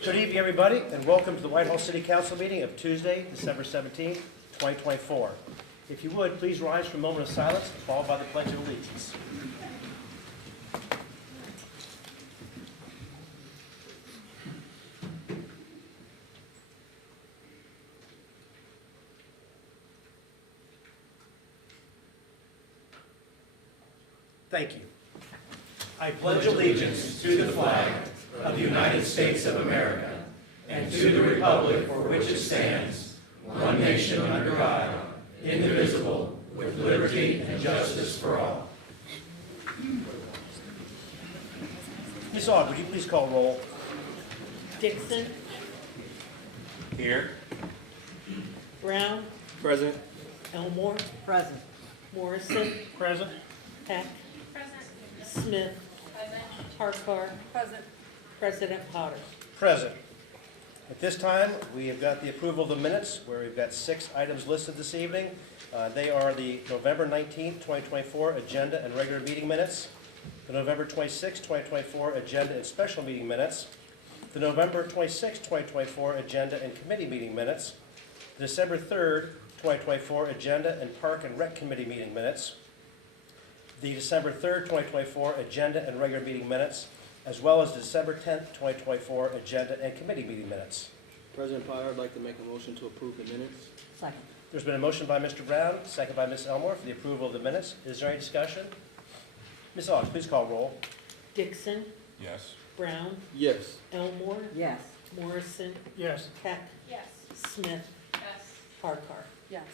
Good evening, everybody, and welcome to the Whitehall City Council meeting of Tuesday, December 17, 2024. If you would, please rise for a moment of silence, followed by the Pledge of Allegiance. Thank you. I pledge allegiance to the flag of the United States of America and to the republic for which it stands, one nation under God, indivisible, with liberty and justice for all. Ms. Aug, would you please call roll? Dixon. Here. Brown. Present. Elmore. Present. Morrison. Present. Heck. Present. Smith. Present. Harkar. Present. President Potter. Present. At this time, we have got the approval of the minutes, where we've got 6 items listed this evening. They are the November 19th, 2024 agenda and regular meeting minutes, the November 26th, 2024 agenda and special meeting minutes, the November 26th, 2024 agenda and committee meeting minutes, the December 3rd, 2024 agenda and Park and Rec Committee meeting minutes, the December 3rd, 2024 agenda and regular meeting minutes, as well as the December 10th, 2024 agenda and committee meeting minutes. President Potter, I'd like to make a motion to approve the minutes. Second. There's been a motion by Mr. Brown, second by Ms. Elmore for the approval of the minutes. Is there any discussion? Ms. Aug, please call roll. Dixon. Yes. Brown. Yes. Elmore. Yes. Morrison. Yes. Heck. Yes. Smith. Yes. Harkar. Yes.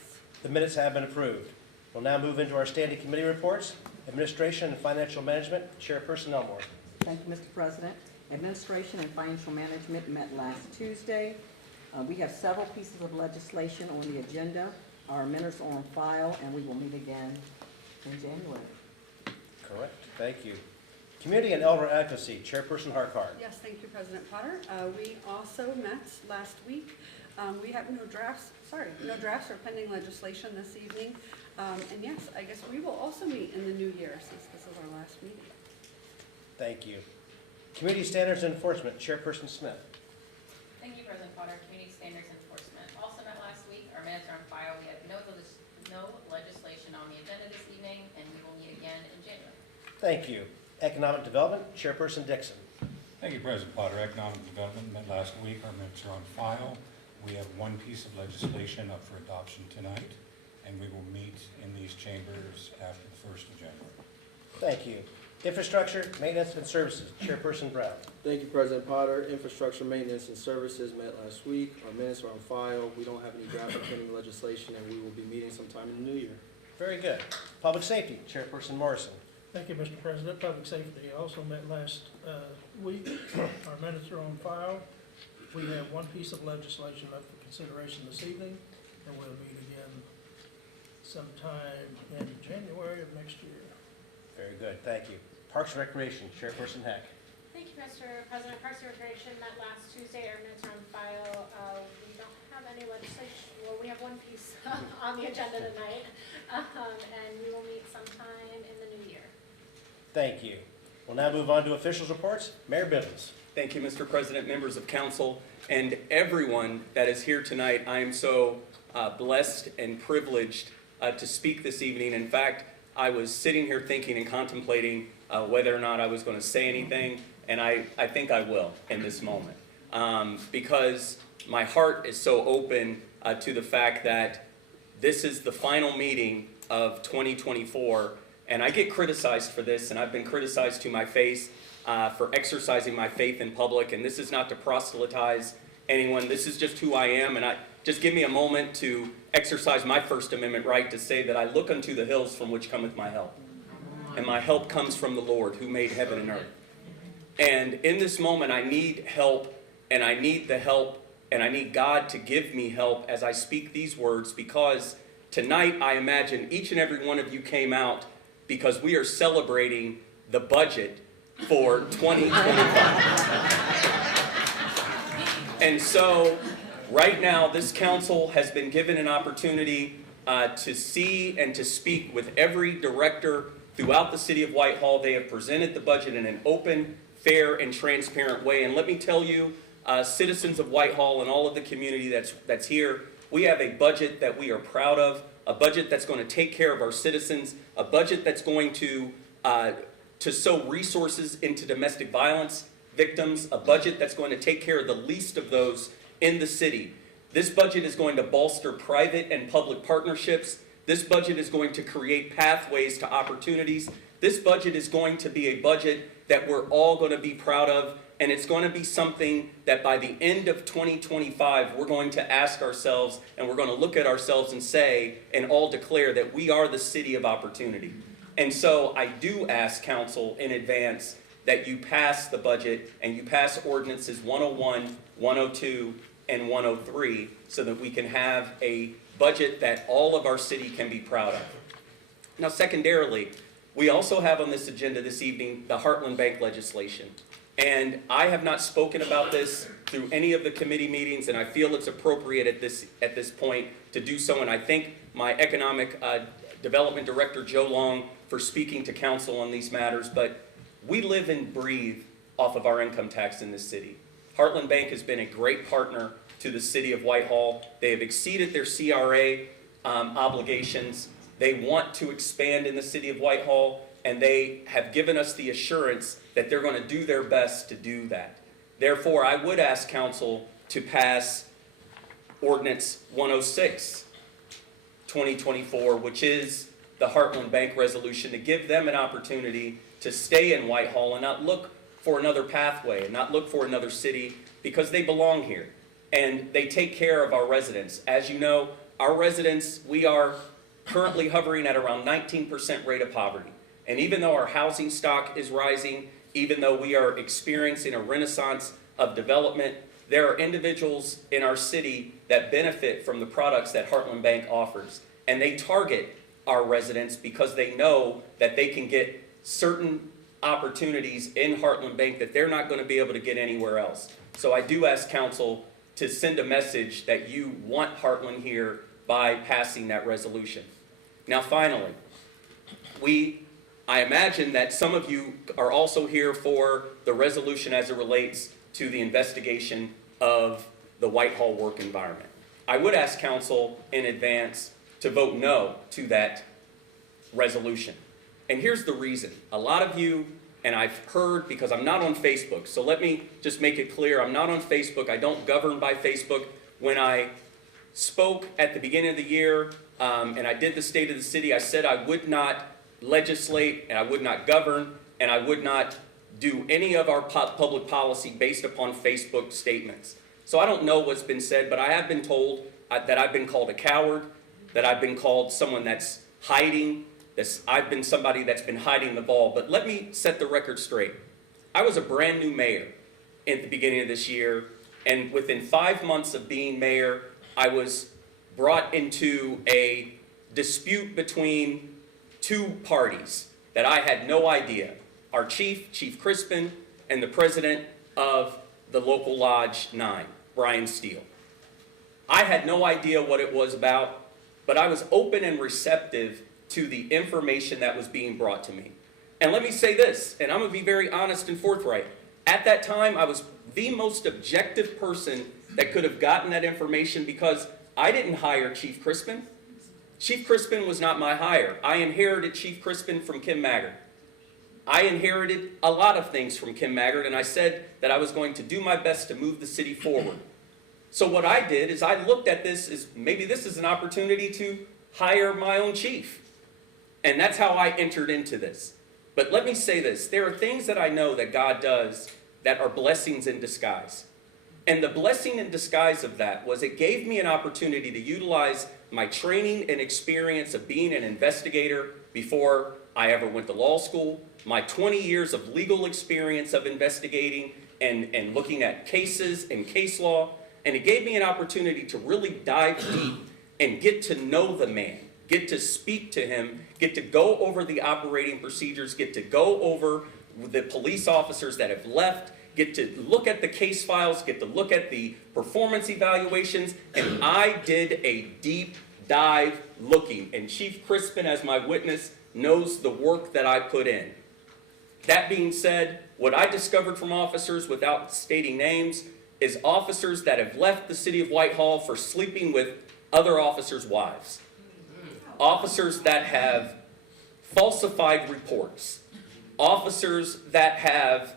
The minutes have been approved. We'll now move into our standing committee reports. Administration and Financial Management, Chairperson Elmore. Thank you, Mr. President. Administration and Financial Management met last Tuesday. We have several pieces of legislation on the agenda. Our minutes are on file, and we will meet again in January. Correct. Thank you. Community and Elder Advocacy, Chairperson Harkar. Yes, thank you, President Potter. We also met last week. We have no drafts or pending legislation this evening. And yes, I guess we will also meet in the new year since this is our last meeting. Thank you. Community Standards and Enforcement, Chairperson Smith. Thank you, President Potter. Community Standards Enforcement also met last week. Our minutes are on file. We have no legislation on the agenda this evening, and we will meet again in January. Thank you. Economic Development, Chairperson Dixon. Thank you, President Potter. Economic Development met last week. Our minutes are on file. We have one piece of legislation up for adoption tonight, and we will meet in these chambers after the 1st of January. Thank you. Infrastructure, Maintenance, and Services, Chairperson Brown. Thank you, President Potter. Infrastructure Maintenance and Services met last week. Our minutes are on file. We don't have any draft or pending legislation, and we will be meeting sometime in the new year. Very good. Public Safety, Chairperson Morrison. Thank you, Mr. President. Public Safety also met last week. Our minutes are on file. We have one piece of legislation up for consideration this evening, and we'll meet again sometime in January of next year. Very good. Thank you. Parks and Recreation, Chairperson Heck. Thank you, Mr. President. Parks and Recreation met last Tuesday. Our minutes are on file. We don't have any legislation. Well, we have one piece on the agenda tonight, and we will meet sometime in the new year. Thank you. We'll now move on to officials' reports. Mayor Bivens. Thank you, Mr. President, members of council, and everyone that is here tonight. I am so blessed and privileged to speak this evening. In fact, I was sitting here thinking and contemplating whether or not I was going to say anything, and I think I will in this moment. Because my heart is so open to the fact that this is the final meeting of 2024, and I get criticized for this, and I've been criticized to my face for exercising my faith in public, and this is not to proselytize anyone. This is just who I am, and just give me a moment to exercise my First Amendment right to say that I look unto the hills from which cometh my help. And my help comes from the Lord who made heaven and earth. And in this moment, I need help, and I need the help, and I need God to give me help as I speak these words, because tonight I imagine each and every one of you came out because we are celebrating the budget for 2025. And so right now, this council has been given an opportunity to see and to speak with every director throughout the city of Whitehall. They have presented the budget in an open, fair, and transparent way. And let me tell you, citizens of Whitehall and all of the community that's here, we have a budget that we are proud of, a budget that's going to take care of our citizens, a budget that's going to sow resources into domestic violence victims, a budget that's going to take care of the least of those in the city. This budget is going to bolster private and public partnerships. This budget is going to create pathways to opportunities. This budget is going to be a budget that we're all going to be proud of, and it's going to be something that by the end of 2025, we're going to ask ourselves, and we're going to look at ourselves and say, and all declare that we are the city of opportunity. And so I do ask council in advance that you pass the budget and you pass ordinances 101, 102, and 103 so that we can have a budget that all of our city can be proud of. Now, secondarily, we also have on this agenda this evening the Heartland Bank legislation. And I have not spoken about this through any of the committee meetings, and I feel it's appropriate at this point to do so. And I thank my Economic Development Director, Joe Long, for speaking to council on these matters. But we live and breathe off of our income tax in this city. Heartland Bank has been a great partner to the city of Whitehall. They have exceeded their CRA obligations. They want to expand in the city of Whitehall, and they have given us the assurance that they're going to do their best to do that. Therefore, I would ask council to pass Ordinance 106, 2024, which is the Heartland Bank resolution, to give them an opportunity to stay in Whitehall and not look for another pathway and not look for another city, because they belong here and they take care of our residents. As you know, our residents, we are currently hovering at around 19% rate of poverty. And even though our housing stock is rising, even though we are experiencing a renaissance of development, there are individuals in our city that benefit from the products that Heartland Bank offers. And they target our residents because they know that they can get certain opportunities in Heartland Bank that they're not going to be able to get anywhere else. So I do ask council to send a message that you want Heartland here by passing that resolution. Now, finally, I imagine that some of you are also here for the resolution as it relates to the investigation of the Whitehall work environment. I would ask council in advance to vote no to that resolution. And here's the reason. A lot of you, and I've heard, because I'm not on Facebook, so let me just make it clear, I'm not on Facebook. I don't govern by Facebook. When I spoke at the beginning of the year, and I did the State of the City, I said I would not legislate, and I would not govern, and I would not do any of our public policy based upon Facebook statements. So I don't know what's been said, but I have been told that I've been called a coward, that I've been called someone that's hiding, I've been somebody that's been hiding the ball. But let me set the record straight. I was a brand new mayor at the beginning of this year, and within 5 months of being mayor, I was brought into a dispute between two parties that I had no idea. Our Chief Crispin, and the president of the local Lodge 9, Brian Steele. I had no idea what it was about, but I was open and receptive to the information that was being brought to me. And let me say this, and I'm going to be very honest and forthright. At that time, I was the most objective person that could have gotten that information, because I didn't hire Chief Crispin. Chief Crispin was not my hire. I inherited Chief Crispin from Kim Maggard. I inherited a lot of things from Kim Maggard, and I said that I was going to do my best to move the city forward. So what I did is I looked at this as maybe this is an opportunity to hire my own chief. And that's how I entered into this. But let me say this. There are things that I know that God does that are blessings in disguise. And the blessing in disguise of that was it gave me an opportunity to utilize my training and experience of being an investigator before I ever went to law school, my 20 years of legal experience of investigating and looking at cases and case law, and it gave me an opportunity to really dive deep and get to know the man, get to speak to him, get to go over the operating procedures, get to go over the police officers that have left, get to look at the case files, get to look at the performance evaluations, and I did a deep dive looking, and Chief Crispin, as my witness, knows the work that I put in. That being said, what I discovered from officers, without stating names, is officers that have left the city of Whitehall for sleeping with other officers' wives. Officers that have falsified reports. Officers that have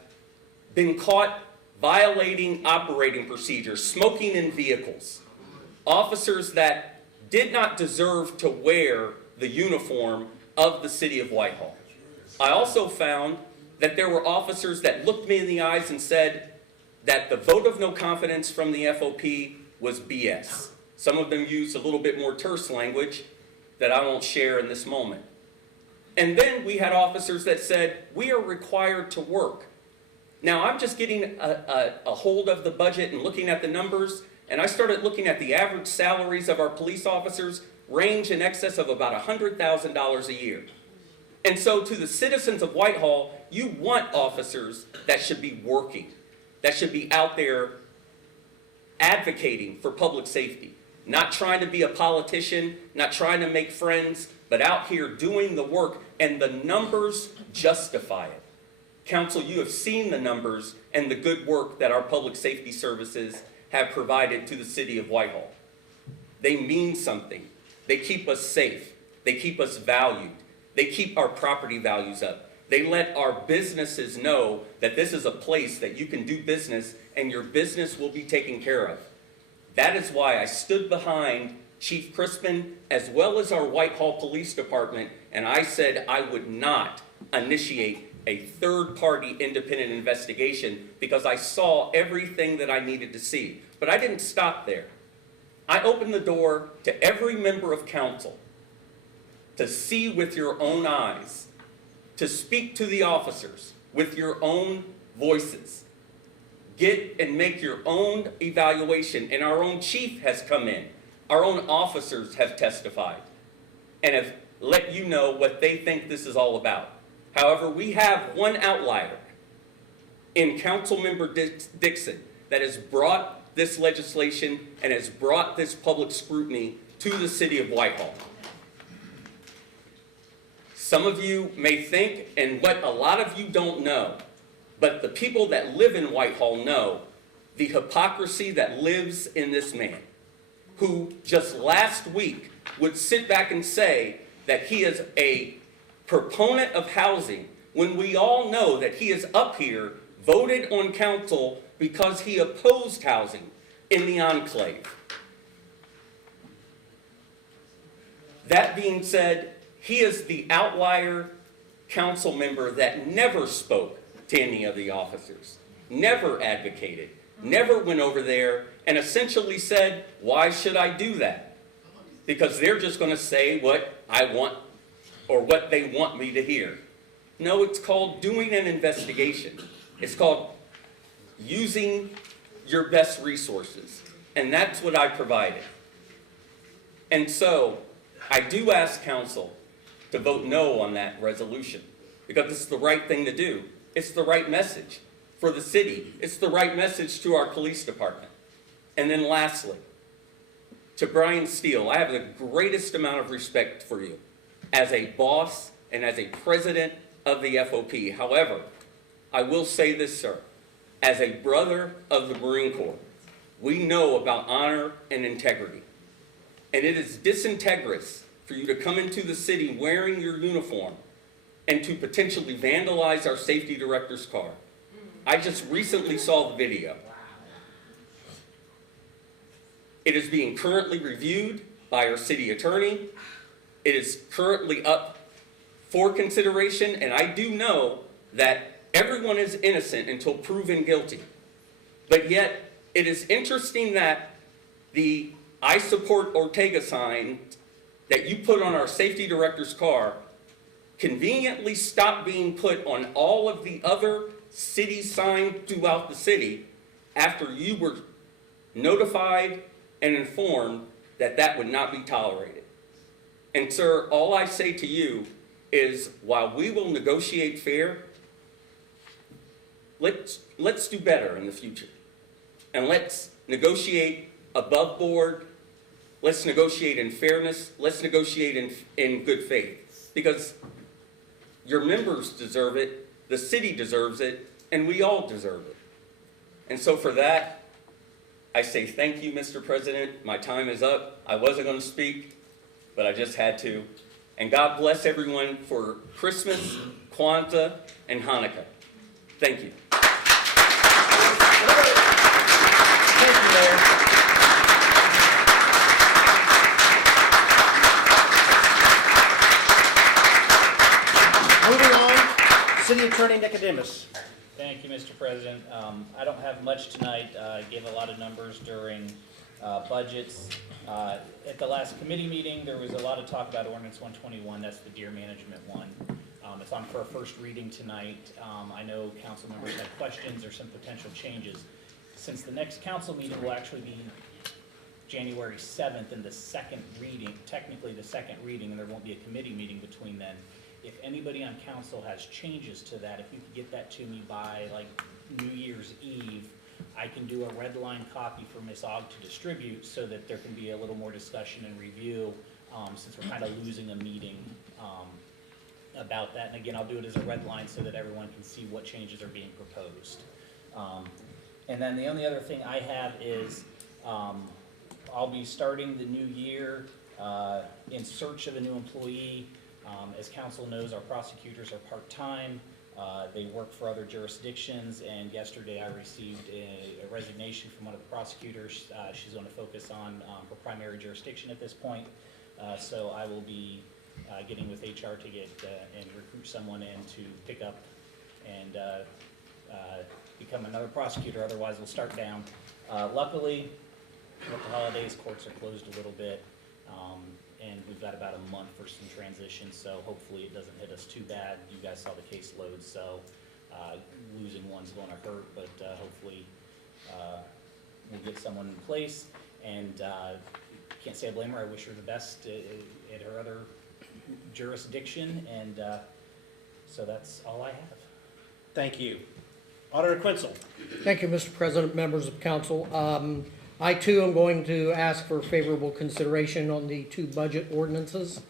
been caught violating operating procedures, smoking in vehicles. Officers that did not deserve to wear the uniform of the city of Whitehall. I also found that there were officers that looked me in the eyes and said that the vote of no confidence from the FOP was BS. Some of them used a little bit more terse language that I won't share in this moment. And then we had officers that said, we are required to work. Now, I'm just getting a hold of the budget and looking at the numbers, and I started looking at the average salaries of our police officers range in excess of about $100,000 a year. And so to the citizens of Whitehall, you want officers that should be working, that should be out there advocating for public safety, not trying to be a politician, not trying to make friends, but out here doing the work, and the numbers justify it. Council, you have seen the numbers and the good work that our public safety services have provided to the city of Whitehall. They mean something. They keep us safe. They keep us valued. They keep our property values up. They let our businesses know that this is a place that you can do business and your business will be taken care of. That is why I stood behind Chief Crispin as well as our Whitehall Police Department, and I said I would not initiate a third-party independent investigation because I saw everything that I needed to see. But I didn't stop there. I opened the door to every member of council to see with your own eyes, to speak to the officers with your own voices. Get and make your own evaluation, and our own chief has come in. Our own officers have testified and have let you know what they think this is all about. However, we have one outlier in Councilmember Dixon that has brought this legislation and has brought this public scrutiny to the city of Whitehall. Some of you may think, and what a lot of you don't know, but the people that live in Whitehall know the hypocrisy that lives in this man, who just last week would sit back and say that he is a proponent of housing when we all know that he is up here voted on council because he opposed housing in the enclave. That being said, he is the outlier council member that never spoke to any of the officers, never advocated, never went over there and essentially said, why should I do that? Because they're just going to say what I want or what they want me to hear. No, it's called doing an investigation. It's called using your best resources. And that's what I provided. And so I do ask council to vote no on that resolution because it's the right thing to do. It's the right message for the city. It's the right message to our police department. And then lastly, to Brian Steele, I have the greatest amount of respect for you as a boss and as a president of the FOP. However, I will say this, sir, as a brother of the Marine Corps, we know about honor and integrity. And it is disintegrous for you to come into the city wearing your uniform and to potentially vandalize our safety director's car. I just recently saw the video. It is being currently reviewed by our city attorney. It is currently up for consideration, and I do know that everyone is innocent until proven guilty. But yet, it is interesting that the I support Ortega sign that you put on our safety director's car conveniently stopped being put on all of the other city signs throughout the city after you were notified and informed that that would not be tolerated. And sir, all I say to you is while we will negotiate fair, let's do better in the future. And let's negotiate above board. Let's negotiate in fairness. Let's negotiate in good faith. Because your members deserve it, the city deserves it, and we all deserve it. And so for that, I say thank you, Mr. President. My time is up. I wasn't going to speak, but I just had to. And God bless everyone for Christmas, Kwanzaa, and Hanukkah. Thank you. Thank you, Mayor. Moving on, City Attorney Nicodemus. Thank you, Mr. President. I don't have much tonight. I gave a lot of numbers during budgets. At the last committee meeting, there was a lot of talk about ordinance 121. That's the deer management one. It's on for a first reading tonight. I know council members have questions or some potential changes. Since the next council meeting will actually be January 7th and the second reading, technically the second reading, and there won't be a committee meeting between then. If anybody on council has changes to that, if you could get that to me by like New Year's Eve, I can do a red line copy for Ms. Ogg to distribute so that there can be a little more discussion and review, since we're kind of losing a meeting about that. And again, I'll do it as a red line so that everyone can see what changes are being proposed. And then the only other thing I have is I'll be starting the new year in search of a new employee. As council knows, our prosecutors are part-time. They work for other jurisdictions, and yesterday I received a resignation from one of the prosecutors. She's going to focus on her primary jurisdiction at this point. So I will be getting with HR to get and recruit someone in to pick up and become another prosecutor. Otherwise, we'll start down. Luckily, with the holidays, courts are closed a little bit. And we've got about a month for some transition, so hopefully it doesn't hit us too bad. You guys saw the caseload, so losing one's going to hurt, but hopefully we'll get someone in place. And can't say I blame her. I wish her the best at her other jurisdiction, and so that's all I have. Thank you. Auditor Quinzel. Thank you, Mr. President, members of council. I too am going to ask for favorable consideration on the two budget ordinances.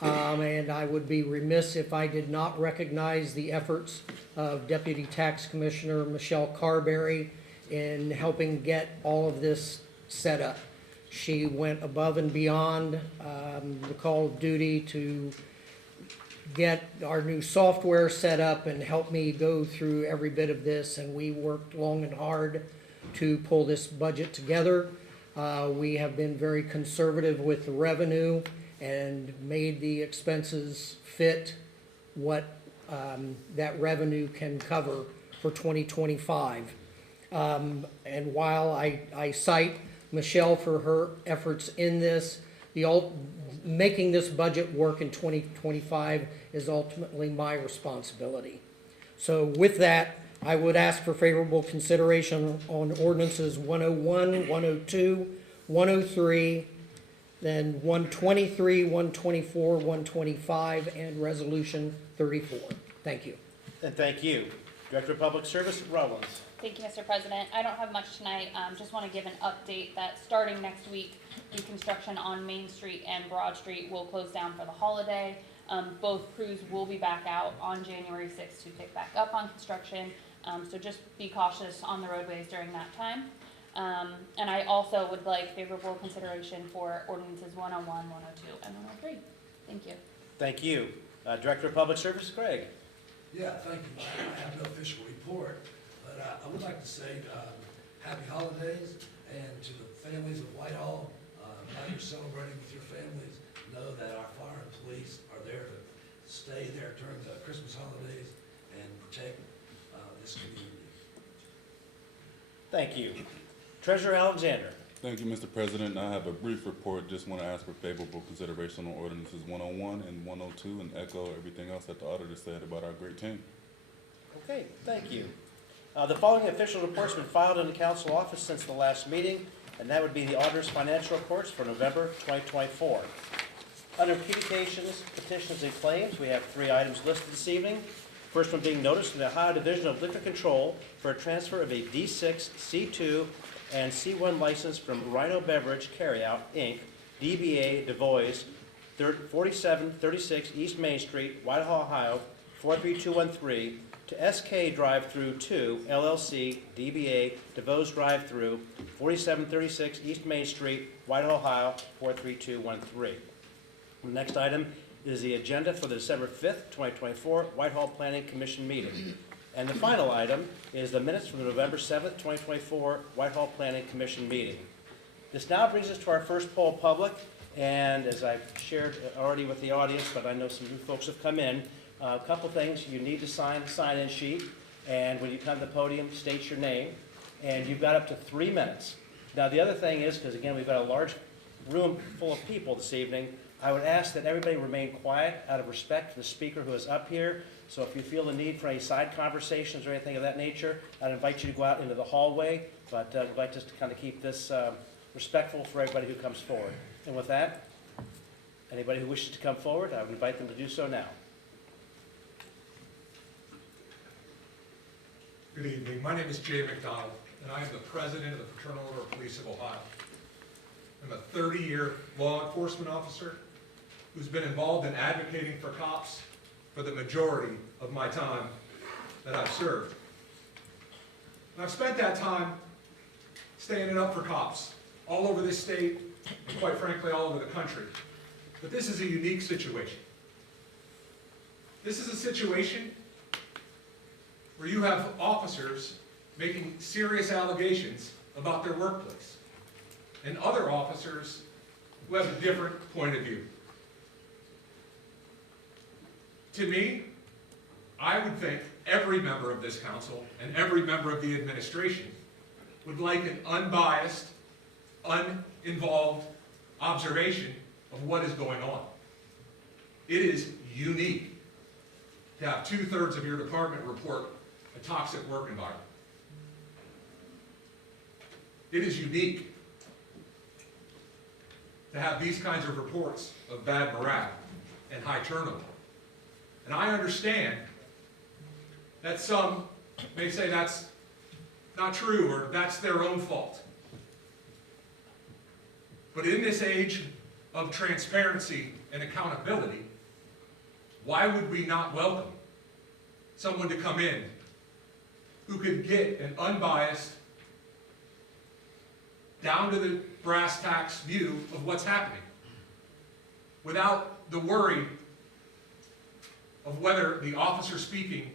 And I would be remiss if I did not recognize the efforts of Deputy Tax Commissioner Michelle Carberry in helping get all of this set up. She went above and beyond the call of duty to get our new software set up and help me go through every bit of this, and we worked long and hard to pull this budget together. We have been very conservative with the revenue and made the expenses fit what that revenue can cover for 2025. And while I cite Michelle for her efforts in this, making this budget work in 2025 is ultimately my responsibility. So with that, I would ask for favorable consideration on ordinances 101, 102, 103, then 123, 124, 125, and Resolution 34. Thank you. And thank you. Director of Public Service, Rollins. Thank you, Mr. President. I don't have much tonight. Just want to give an update that starting next week, the construction on Main Street and Broad Street will close down for the holiday. Both crews will be back out on January 6th to pick back up on construction. So just be cautious on the roadways during that time. And I also would like favorable consideration for ordinances 101, 102, and 103. Thank you. Thank you. Director of Public Service, Greg. Yeah, thank you. I have no official report, but I would like to say happy holidays, and to the families of Whitehall, while you're celebrating with your families, know that our fire and police are there to stay there during the Christmas holidays and protect this community. Thank you. Treasurer Alexander. Thank you, Mr. President. I have a brief report. Just want to ask for favorable consideration on ordinances 101 and 102 and echo everything else that the auditor said about our great team. Okay, thank you. The following official reports have been filed in the council office since the last meeting, and that would be the auditor's financial reports for November 2024. Under communications, petitions, and claims, we have 3 items listed this evening. First one being notice from the Ohio Division of Liquor Control for a transfer of a D6, C2, and C1 license from Rhino Beverage Carryout, Inc., DBA DeVoys, 4736 East Main Street, Whitehall, Ohio, 43213, to SK Drive-Thru 2 LLC DBA DeVos Drive-Thru, 4736 East Main Street, Whitehall, Ohio 43213. The next item is the agenda for the December 5th, 2024 Whitehall Planning Commission meeting. And the final item is the minutes from the November 7th, 2024 Whitehall Planning Commission meeting. This now brings us to our first poll public, and as I've shared already with the audience, but I know some new folks have come in, a couple things. You need to sign the sign-in sheet, and when you come to the podium, state your name, and you've got up to 3 minutes. Now, the other thing is, because again, we've got a large room full of people this evening, I would ask that everybody remain quiet out of respect for the speaker who is up here. So if you feel the need for any side conversations or anything of that nature, I'd invite you to go out into the hallway, but we'd like just to kind of keep this respectful for everybody who comes forward. And with that, anybody who wishes to come forward, I would invite them to do so now. Good evening. My name is Jay McDonald, and I am the president of the Fraternal Order of Police of Ohio. I'm a 30-year law enforcement officer who's been involved in advocating for cops for the majority of my time that I've served. And I've spent that time standing up for cops all over this state and, quite frankly, all over the country. But this is a unique situation. This is a situation where you have officers making serious allegations about their workplace and other officers who have a different point of view. To me, I would think every member of this council and every member of the administration would like an unbiased, uninvolved observation of what is going on. It is unique to have 2/3 of your department report a toxic work environment. It is unique to have these kinds of reports of bad morale and high turnover. And I understand that some may say that's not true or that's their own fault. But in this age of transparency and accountability, why would we not welcome someone to come in who could get an unbiased, down to the brass tacks view of what's happening without the worry of whether the officer speaking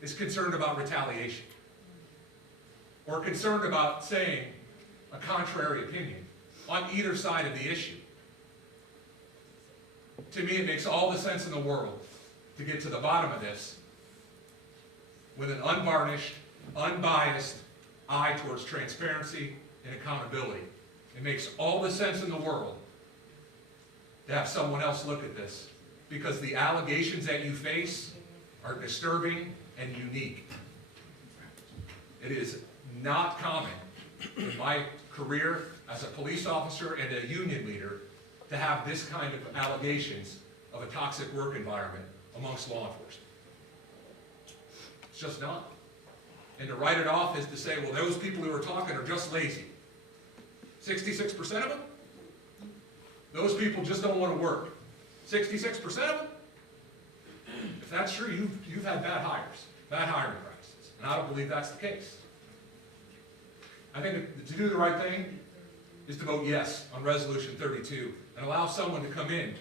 is concerned about retaliation or concerned about saying a contrary opinion on either side of the issue. To me, it makes all the sense in the world to get to the bottom of this with an unvarnished, unbiased eye towards transparency and accountability. It makes all the sense in the world to have someone else look at this, because the allegations that you face are disturbing and unique. It is not common in my career as a police officer and a union leader to have this kind of allegations of a toxic work environment amongst law enforcement. It's just not. And to write it off is to say, well, those people who are talking are just lazy. 66% of them? Those people just don't want to work. 66% of them? If that's true, you've had bad hires, bad hiring practices. And I don't believe that's the case. I think to do the right thing is to vote yes on Resolution 32 and allow someone to come in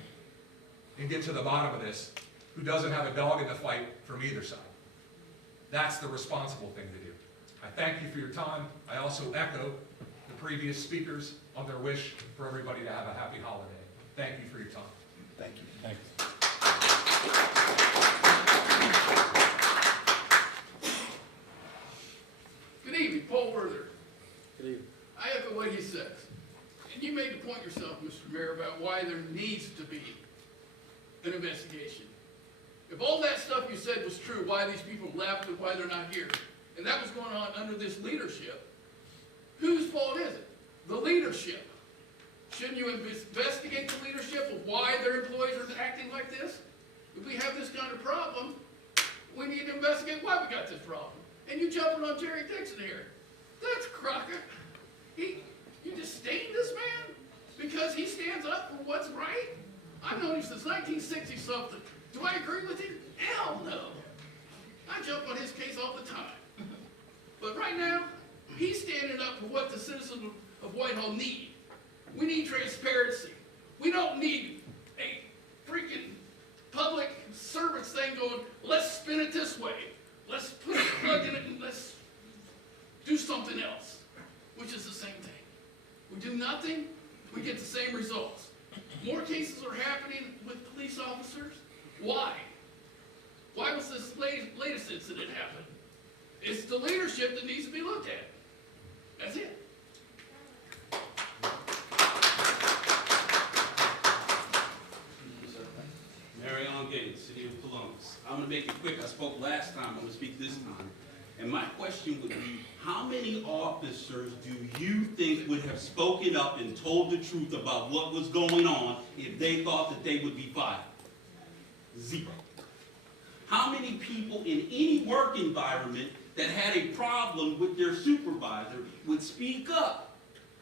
and get to the bottom of this who doesn't have a dog in the fight from either side. That's the responsible thing to do. I thank you for your time. I also echo the previous speakers on their wish for everybody to have a happy holiday. Thank you for your time. Thank you. Thank you. Good evening, Paul Werther. Good evening. I echo what he says. And you made the point yourself, Mr. Mayor, about why there needs to be an investigation. If all that stuff you said was true, why these people left and why they're not here, and that was going on under this leadership, whose fault is it? The leadership. Shouldn't you investigate the leadership of why their employees are acting like this? If we have this kind of problem, we need to investigate why we got this problem. And you jumping on Jerry Dixon here. That's Crockett. You disdain this man because he stands up for what's right? I've known him since 1960-something. Do I agree with him? Hell no. I jump on his case all the time. But right now, he's standing up for what the citizens of Whitehall need. We need transparency. We don't need a freaking public service thing going, let's spin it this way. Let's put a plug in it and let's do something else, which is the same thing. We do nothing, we get the same results. More cases are happening with police officers. Why? Why was this latest incident happen? It's the leadership that needs to be looked at. That's it. Mary Ellen Gates, City of Columbus. I'm gonna make it quick. I spoke last time, I'm gonna speak this time. And my question would be, how many officers do you think would have spoken up and told the truth about what was going on if they thought that they would be fired? Zero. How many people in any work environment that had a problem with their supervisor would speak up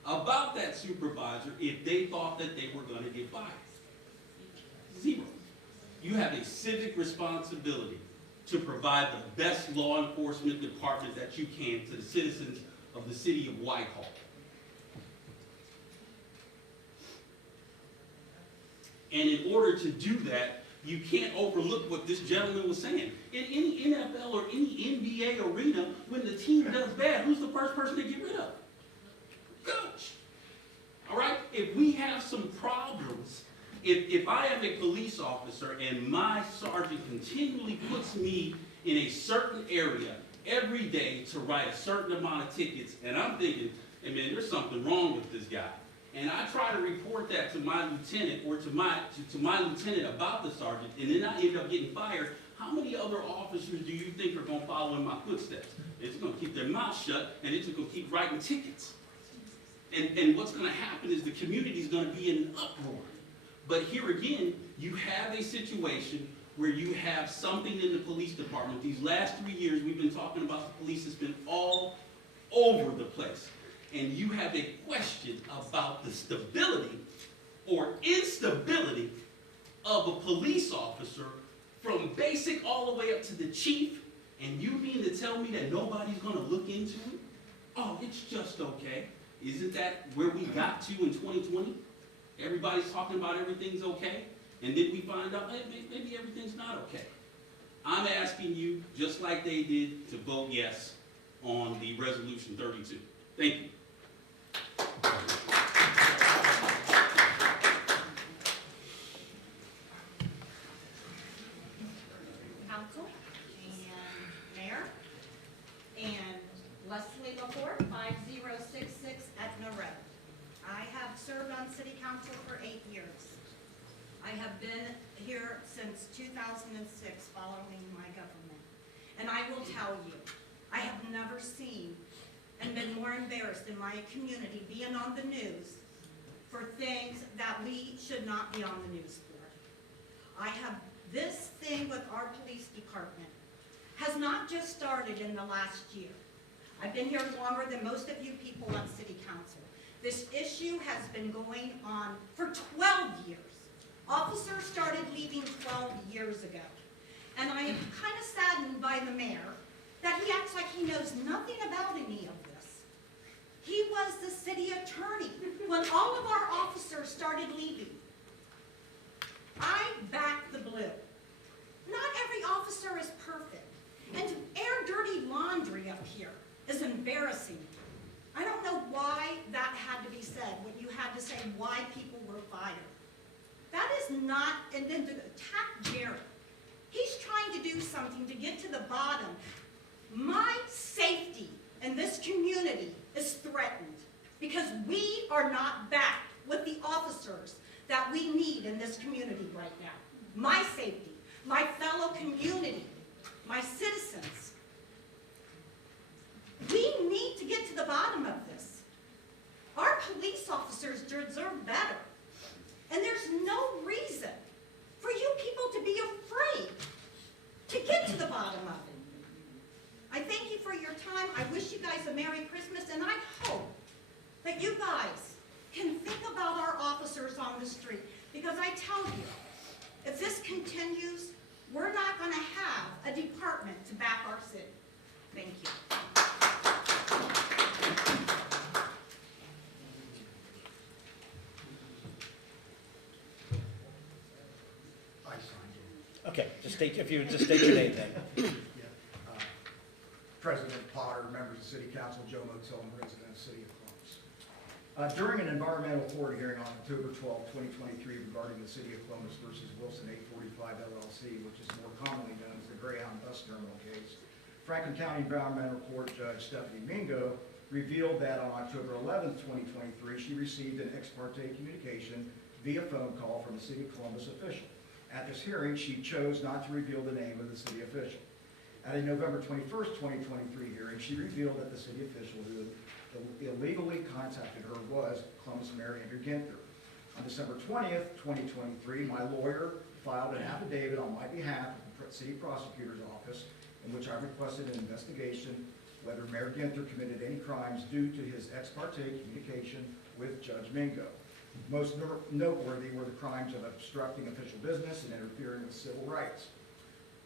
about that supervisor if they thought that they were gonna get fired? Zero. You have a civic responsibility to provide the best law enforcement department that you can to the citizens of the city of Whitehall. And in order to do that, you can't overlook what this gentleman was saying. In any NFL or any NBA arena, when the team does bad, who's the first person to get rid of? Coach. All right? If we have some problems, if I am a police officer and my sergeant continually puts me in a certain area every day to write a certain amount of tickets, and I'm thinking, hey man, there's something wrong with this guy, and I try to report that to my lieutenant or to my lieutenant about the sergeant, and then I end up getting fired, how many other officers do you think are going to follow in my footsteps? It's going to keep their mouth shut, and it's going to keep writing tickets. And what's going to happen is the community is going to be in an uproar. But here again, you have a situation where you have something in the police department. These last 3 years, we've been talking about the police has been all over the place. And you have a question about the stability or instability of a police officer from basic all the way up to the chief, and you mean to tell me that nobody's going to look into it? Oh, it's just okay. Isn't that where we got to in 2020? Everybody's talking about everything's okay, and then we find out, hey, maybe everything's not okay. I'm asking you, just like they did, to vote yes on the Resolution 32. Thank you. Council and Mayor and Leslie LaPorte, 5066 Etna Road. I have served on City Council for 8 years. I have been here since 2006 following my government. And I will tell you, I have never seen and been more embarrassed in my community being on the news for things that we should not be on the news for. I have this thing with our police department has not just started in the last year. I've been here longer than most of you people on City Council. This issue has been going on for 12 years. Officers started leaving 12 years ago. And I am kind of saddened by the mayor that he acts like he knows nothing about any of this. He was the city attorney when all of our officers started leaving. I back the blue. Not every officer is perfect. And to air dirty laundry up here is embarrassing. I don't know why that had to be said when you had to say why people were fired. That is not, and then to attack Jared. He's trying to do something to get to the bottom. My safety in this community is threatened because we are not backed with the officers that we need in this community right now. My safety, my fellow community, my citizens. We need to get to the bottom of this. Our police officers deserve better. And there's no reason for you people to be afraid to get to the bottom of it. I thank you for your time. I wish you guys a Merry Christmas, and I hope that you guys can think about our officers on the street. Because I tell you, if this continues, we're not gonna have a department to back our city. Thank you. I signed it. Okay, if you would just state your name then. Yeah. President Potter, members of the City Council, Joe Motel, I'm a resident of the City of Columbus. During an environmental court hearing on October 12, 2023 regarding the City of Columbus versus Wilson 845 LLC, which is more commonly known as the Greyhound Bus Terminal case, Franklin County Environmental Court Judge Stephanie Mingo revealed that on October 11, 2023, she received an ex parte communication via phone call from a City of Columbus official. At this hearing, she chose not to reveal the name of the city official. At a November 21st, 2023 hearing, she revealed that the city official who illegally contacted her was Columbus Mayor Andrew Ginther. On December 20th, 2023, my lawyer filed an affidavit on my behalf at the city prosecutor's office in which I requested an investigation whether Mayor Ginther committed any crimes due to his ex parte communication with Judge Mingo. Most noteworthy were the crimes of obstructing official business and interfering with civil rights.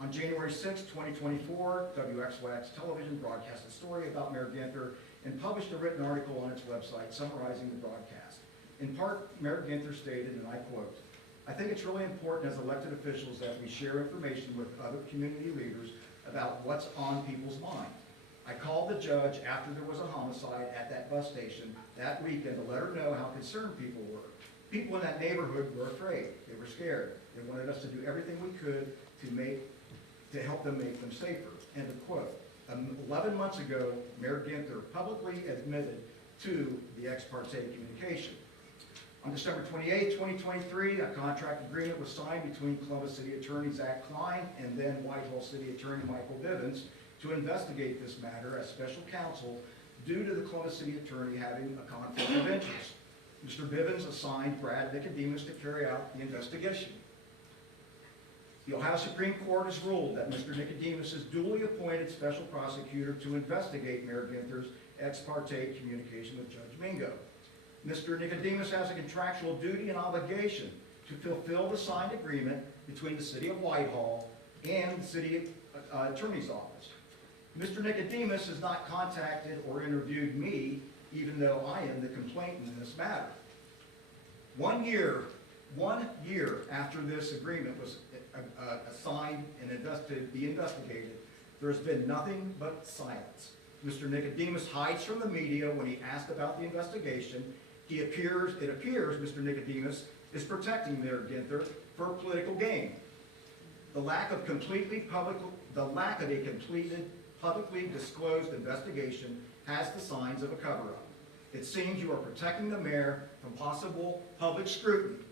On January 6, 2024, WXYX Television broadcast a story about Mayor Ginther and published a written article on its website summarizing the broadcast. In part, Mayor Ginther stated, and I quote, "I think it's really important as elected officials that we share information with other community leaders about what's on people's mind. I called the judge after there was a homicide at that bus station that weekend to let her know how concerned people were. People in that neighborhood were afraid. They were scared. They wanted us to do everything we could to help them make them safer." End of quote. 11 months ago, Mayor Ginther publicly admitted to the ex parte communication. On December 28, 2023, a contract agreement was signed between Columbus City Attorney Zach Klein and then Whitehall City Attorney Michael Bivens to investigate this matter as special counsel due to the Columbus City Attorney having a conflict of interest. Mr. Bivens assigned Brad Nicodemus to carry out the investigation. The Ohio Supreme Court has ruled that Mr. Nicodemus is duly appointed special prosecutor to investigate Mayor Ginther's ex parte communication with Judge Mingo. Mr. Nicodemus has a contractual duty and obligation to fulfill the signed agreement between the City of Whitehall and the City Attorney's Office. Mr. Nicodemus has not contacted or interviewed me, even though I am the complainant in this matter. 1 year after this agreement was signed and to be investigated, there's been nothing but silence. Mr. Nicodemus hides from the media when he asked about the investigation. It appears Mr. Nicodemus is protecting Mayor Ginther for political gain. The lack of a completed publicly disclosed investigation has the signs of a cover-up. It seems you are protecting the mayor from possible public scrutiny.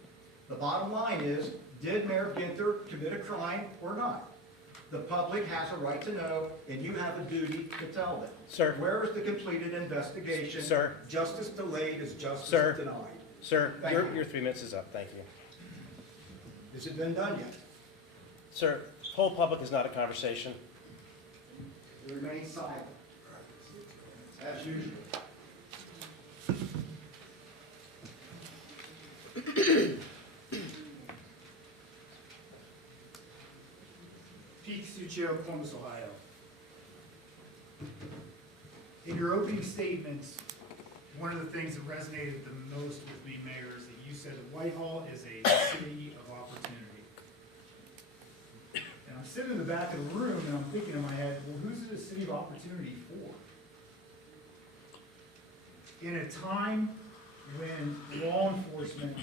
The bottom line is, did Mayor Ginther commit a crime or not? The public has a right to know, and you have a duty to tell them. Sir. Where is the completed investigation? Sir. Justice delayed is justice denied. Sir, Thank your 3 minutes is up. Thank you. Has it been done yet? Sir, whole public is not a conversation. Remain silent, as usual. Pete Succio, Columbus, Ohio. In your opening statements, one of the things that resonated the most with me, Mayor, is that you said that Whitehall is a city of opportunity. And I'm sitting in the back of the room and I'm thinking in my head, well, who's it a city of opportunity for? In a time when law enforcement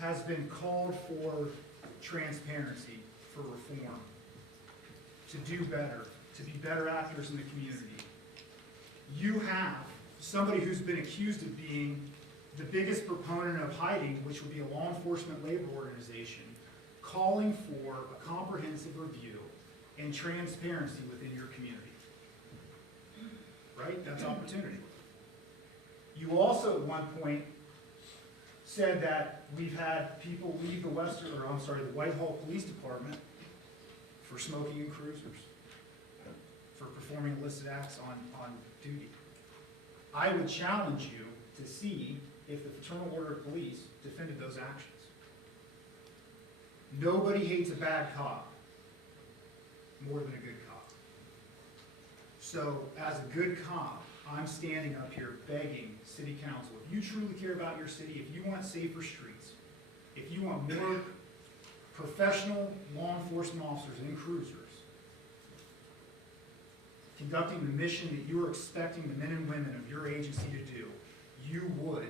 has been called for transparency, for reform, to do better, to be better actors in the community. You have somebody who's been accused of being the biggest proponent of hiding, which would be a law enforcement labor organization, calling for a comprehensive review and transparency within your community. Right? That's opportunity. You also at one point said that we've had people leave the the Whitehall Police Department for smoking in cruisers, for performing illicit acts on duty. I would challenge you to see if the Fraternal Order of Police defended those actions. Nobody hates a bad cop more than a good cop. So as a good cop, I'm standing up here begging city council, if you truly care about your city, if you want safer streets, if you want more professional law enforcement officers and cruisers conducting the mission that you are expecting the men and women of your agency to do, you would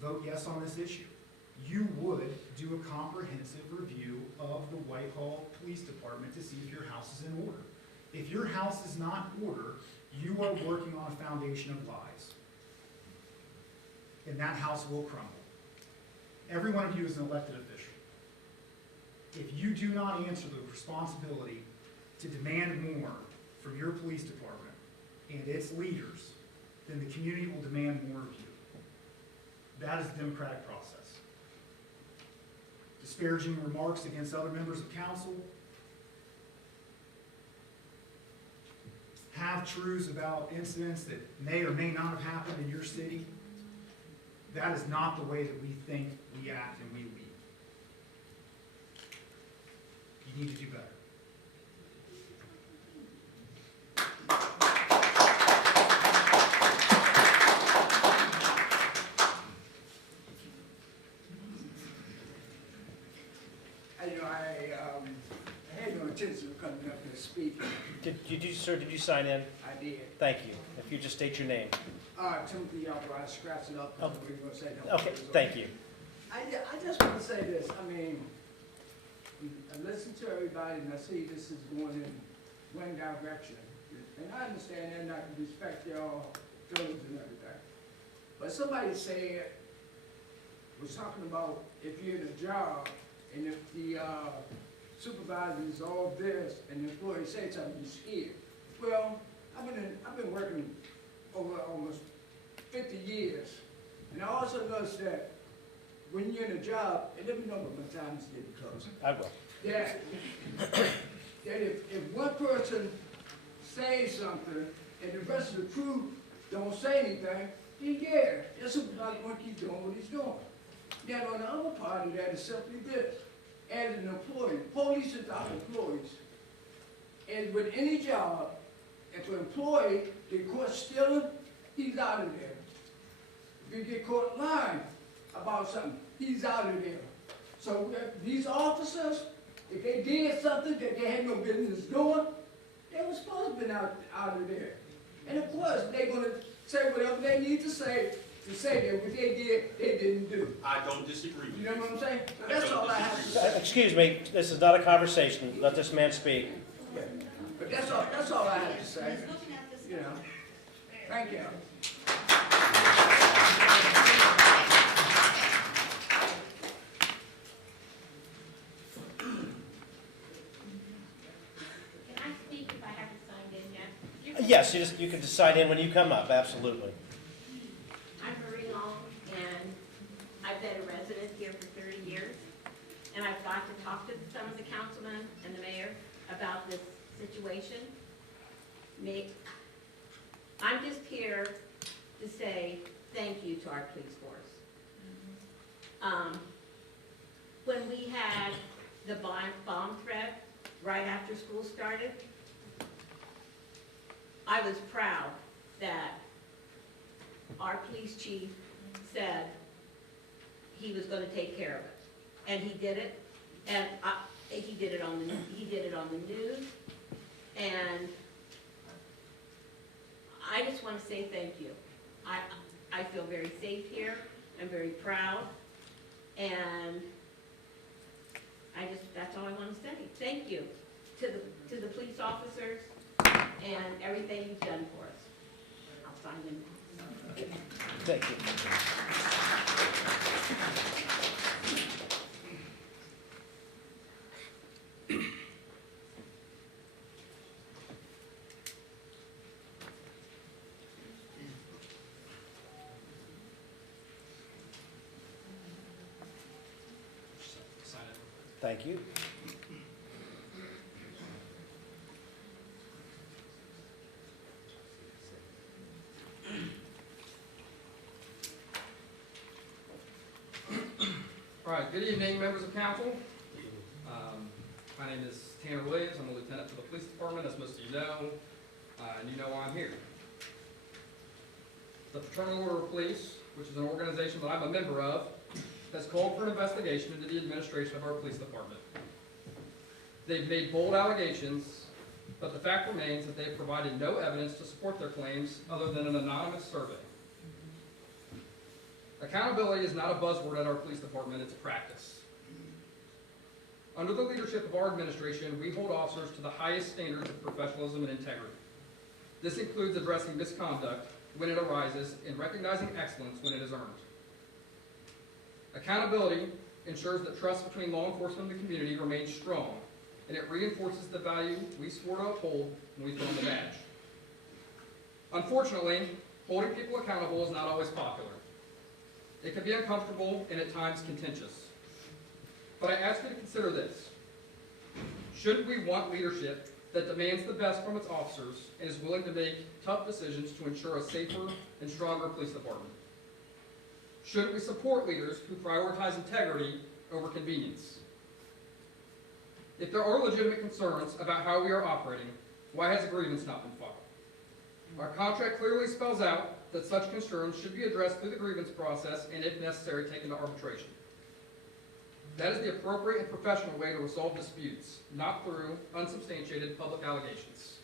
vote yes on this issue. You would do a comprehensive review of the Whitehall Police Department to see if your house is in order. If your house is not in order, you are working on a foundation of lies. And that house will crumble. Every one of you is an elected official. If you do not answer the responsibility to demand more from your police department and its leaders, then the community will demand more of you. That is the democratic process. Disparaging remarks against other members of council, half-truths about incidents that may or may not have happened in your city, that is not the way that we think, we act, and we lead. You need to do better. I had no intention of coming up here speaking. Sir, did you sign in? I did. Thank you. If you just state your name. Timothy Albright, scratch it up. Oh. We're gonna say no. Okay, thank you. I just want to say this. I mean, I listen to everybody and I see this is going in one direction. And I understand they're not going to respect your feelings and everything. But somebody said, was talking about if you're in a job and if the supervisor is all this and the employee says something, you're scared. Well, I've been working over almost 50 years. And I also noticed that when you're in a job, and let me know what my time is getting close. I will. That if one person says something and the rest of the crew don't say anything, then yeah, the supervisor going to keep doing what he's doing. Then on the other part of that is simply this. As an employee, police is our employees. And with any job, if an employee get caught stealing, he's out of there. If he get caught lying about something, he's out of there. So these officers, if they did something that they had no business doing, they were supposed to be out of there. And of course, they're going to say whatever they need to say that what they did, they didn't do. I don't disagree with you. You know what I'm saying? So that's all I have to say. Excuse me, this is not a conversation. Let this man speak. But that's all I have to say. You know. Thank you. Can I speak if I haven't signed in yet? Yes, you can decide in when you come up, absolutely. I'm Marie Long, and I've been a resident here for 30 years, and I've got to talk to some of the councilmen and the mayor about this situation. I'm just here to say thank you to our police force. When we had the bomb threat right after school started, I was proud that our police chief said he was going to take care of it, and he did it. And he did it on the news, and I just want to say thank you. I feel very safe here. I'm very proud, and that's all I want to say. Thank you to the police officers and everything you've done for us. I'll sign in. Thank you. Thank you. All right, good evening, members of council. My name is Tanner Williams. I'm a lieutenant for the police department, as most of you know, and you know why I'm here. The Fraternal Order of Police, which is an organization that I'm a member of, has called for an investigation into the administration of our police department. They've made bold allegations, but the fact remains that they have provided no evidence to support their claims other than an anonymous survey. Accountability is not a buzzword at our police department, it's a practice. Under the leadership of our administration, we hold officers to the highest standards of professionalism and integrity. This includes addressing misconduct when it arises and recognizing excellence when it is earned. Accountability ensures that trust between law enforcement and the community remains strong, and it reinforces the value we swore to uphold when we put on the badge. Unfortunately, holding people accountable is not always popular. It can be uncomfortable and at times contentious. But I ask you to consider this. Shouldn't we want leadership that demands the best from its officers and is willing to make tough decisions to ensure a safer and stronger police department? Shouldn't we support leaders who prioritize integrity over convenience? If there are legitimate concerns about how we are operating, why has a grievance not been filed? Our contract clearly spells out that such concerns should be addressed through the grievance process and, if necessary, taken to arbitration. That is the appropriate and professional way to resolve disputes, not through unsubstantiated public allegations.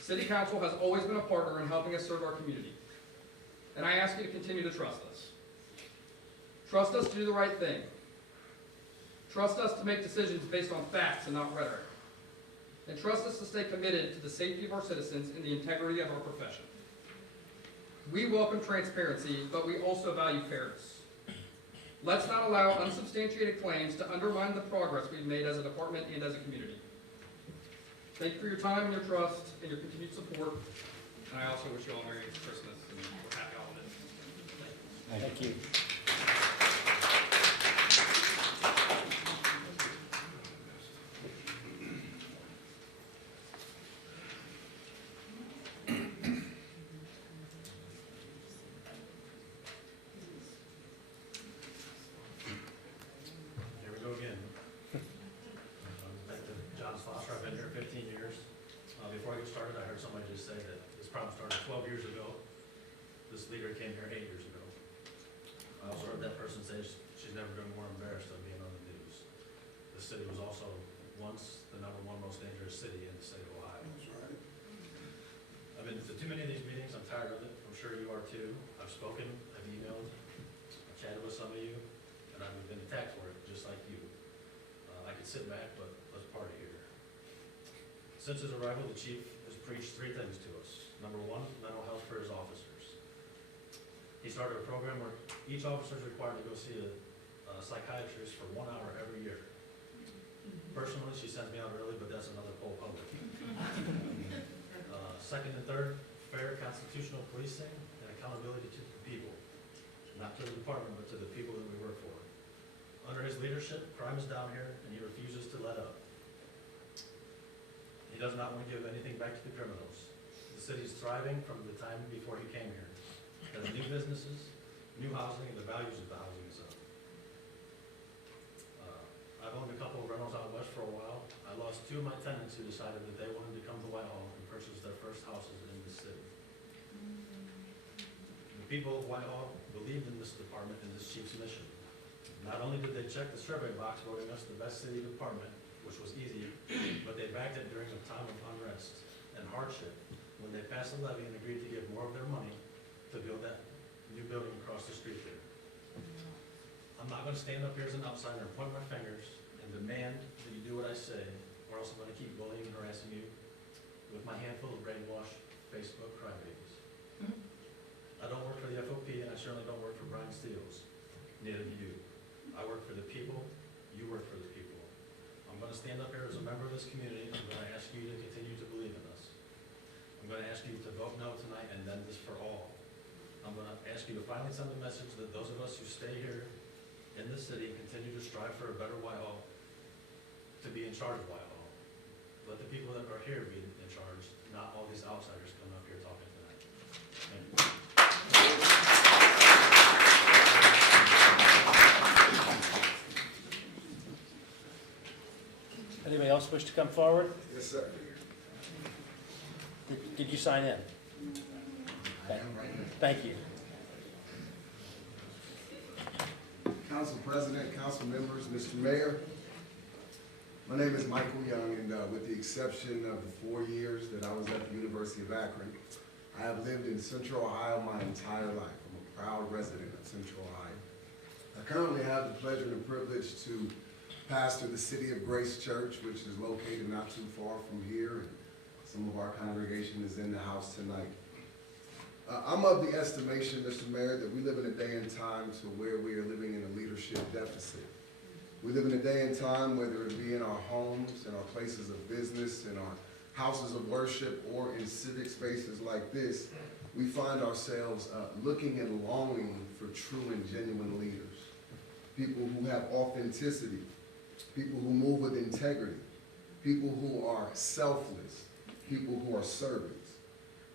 City Council has always been a partner in helping us serve our community, and I ask you to continue to trust us. Trust us to do the right thing. Trust us to make decisions based on facts and not rhetoric. And trust us to stay committed to the safety of our citizens and the integrity of our profession. We welcome transparency, but we also value fairness. Let's not allow unsubstantiated claims to undermine the progress we've made as a department and as a community. Thank you for your time and your trust and your continued support. And I also wish you all a Merry Christmas and Happy Holidays. Thank you. Here we go again. Back to John Slosser, I've been here 15 years. Before I get started, I heard somebody just say that this problem started 12 years ago. This leader came here 8 years ago. I also heard that person say she's never been more embarrassed of being on the news. The city was also once the #1 most dangerous city in the state of Ohio. That's right. I've been to too many of these meetings, I'm tired of it. I'm sure you are too. I've spoken, I've emailed, I've chatted with some of you, and I've been attacked for it, just like you. I could sit back, but let's party here. Since his arrival, the chief has preached 3 things to us. #1, mental health for his officers. He started a program where each officer is required to go see a psychiatrist for 1 hour every year. Personally, she sends me out early, but that's another poll public. Second and third, fair constitutional policing and accountability to the people. Not to the department, but to the people that we work for. Under his leadership, crime is down here, and he refuses to let up. He does not want to give anything back to the criminals. The city's thriving from the time before he came here. It has new businesses, new housing, and the values of the housing is up. I've owned a couple of rentals out west for a while. I lost 2 of my tenants who decided that they wanted to come to Whitehall and purchase their first houses in the city. The people of Whitehall believed in this department and this chief's mission. Not only did they check the survey box voting us the best city department, which was easy, but they backed it during a time of unrest and hardship when they passed a levy and agreed to give more of their money to build that new building across the street there. I'm not going to stand up here as an outsider and point my fingers and demand that you do what I say, or else I'm going to keep bullying and harassing you with my handful of brainwashed Facebook crybabies. I don't work for the FOP, and I certainly don't work for Brian Steels. Neither do you. I work for the people. You work for the people. I'm going to stand up here as a member of this community, and I'm going to ask you to continue to believe in us. I'm going to ask you to vote no tonight and then this for all. I'm going to ask you to finally send a message that those of us who stay here in this city and continue to strive for a better Whitehall to be in charge of Whitehall. Let the people that are here be in charge, not all these outsiders coming up here talking tonight. Thank you. wish to come forward? Yes, sir. Did you sign in? Okay. Thank you. Council President, council members, Mr. Mayor, my name is Michael Young, and with the exception of the 4 years that I was at the University of Akron, I have lived in Central Ohio my entire life. I'm a proud resident of Central Ohio. I currently have the pleasure and the privilege to pastor the City of Grace Church, which is located not too far from here, and some of our congregation is in the house tonight. I'm of the estimation, Mr. Mayor, that we live in a day and time to where we are living in a leadership deficit. We live in a day and time, whether it be in our homes, in our places of business, in our houses of worship, or in civic spaces like this, we find ourselves looking and longing for true and genuine leaders. People who have authenticity, people who move with integrity, people who are selfless, people who are servants.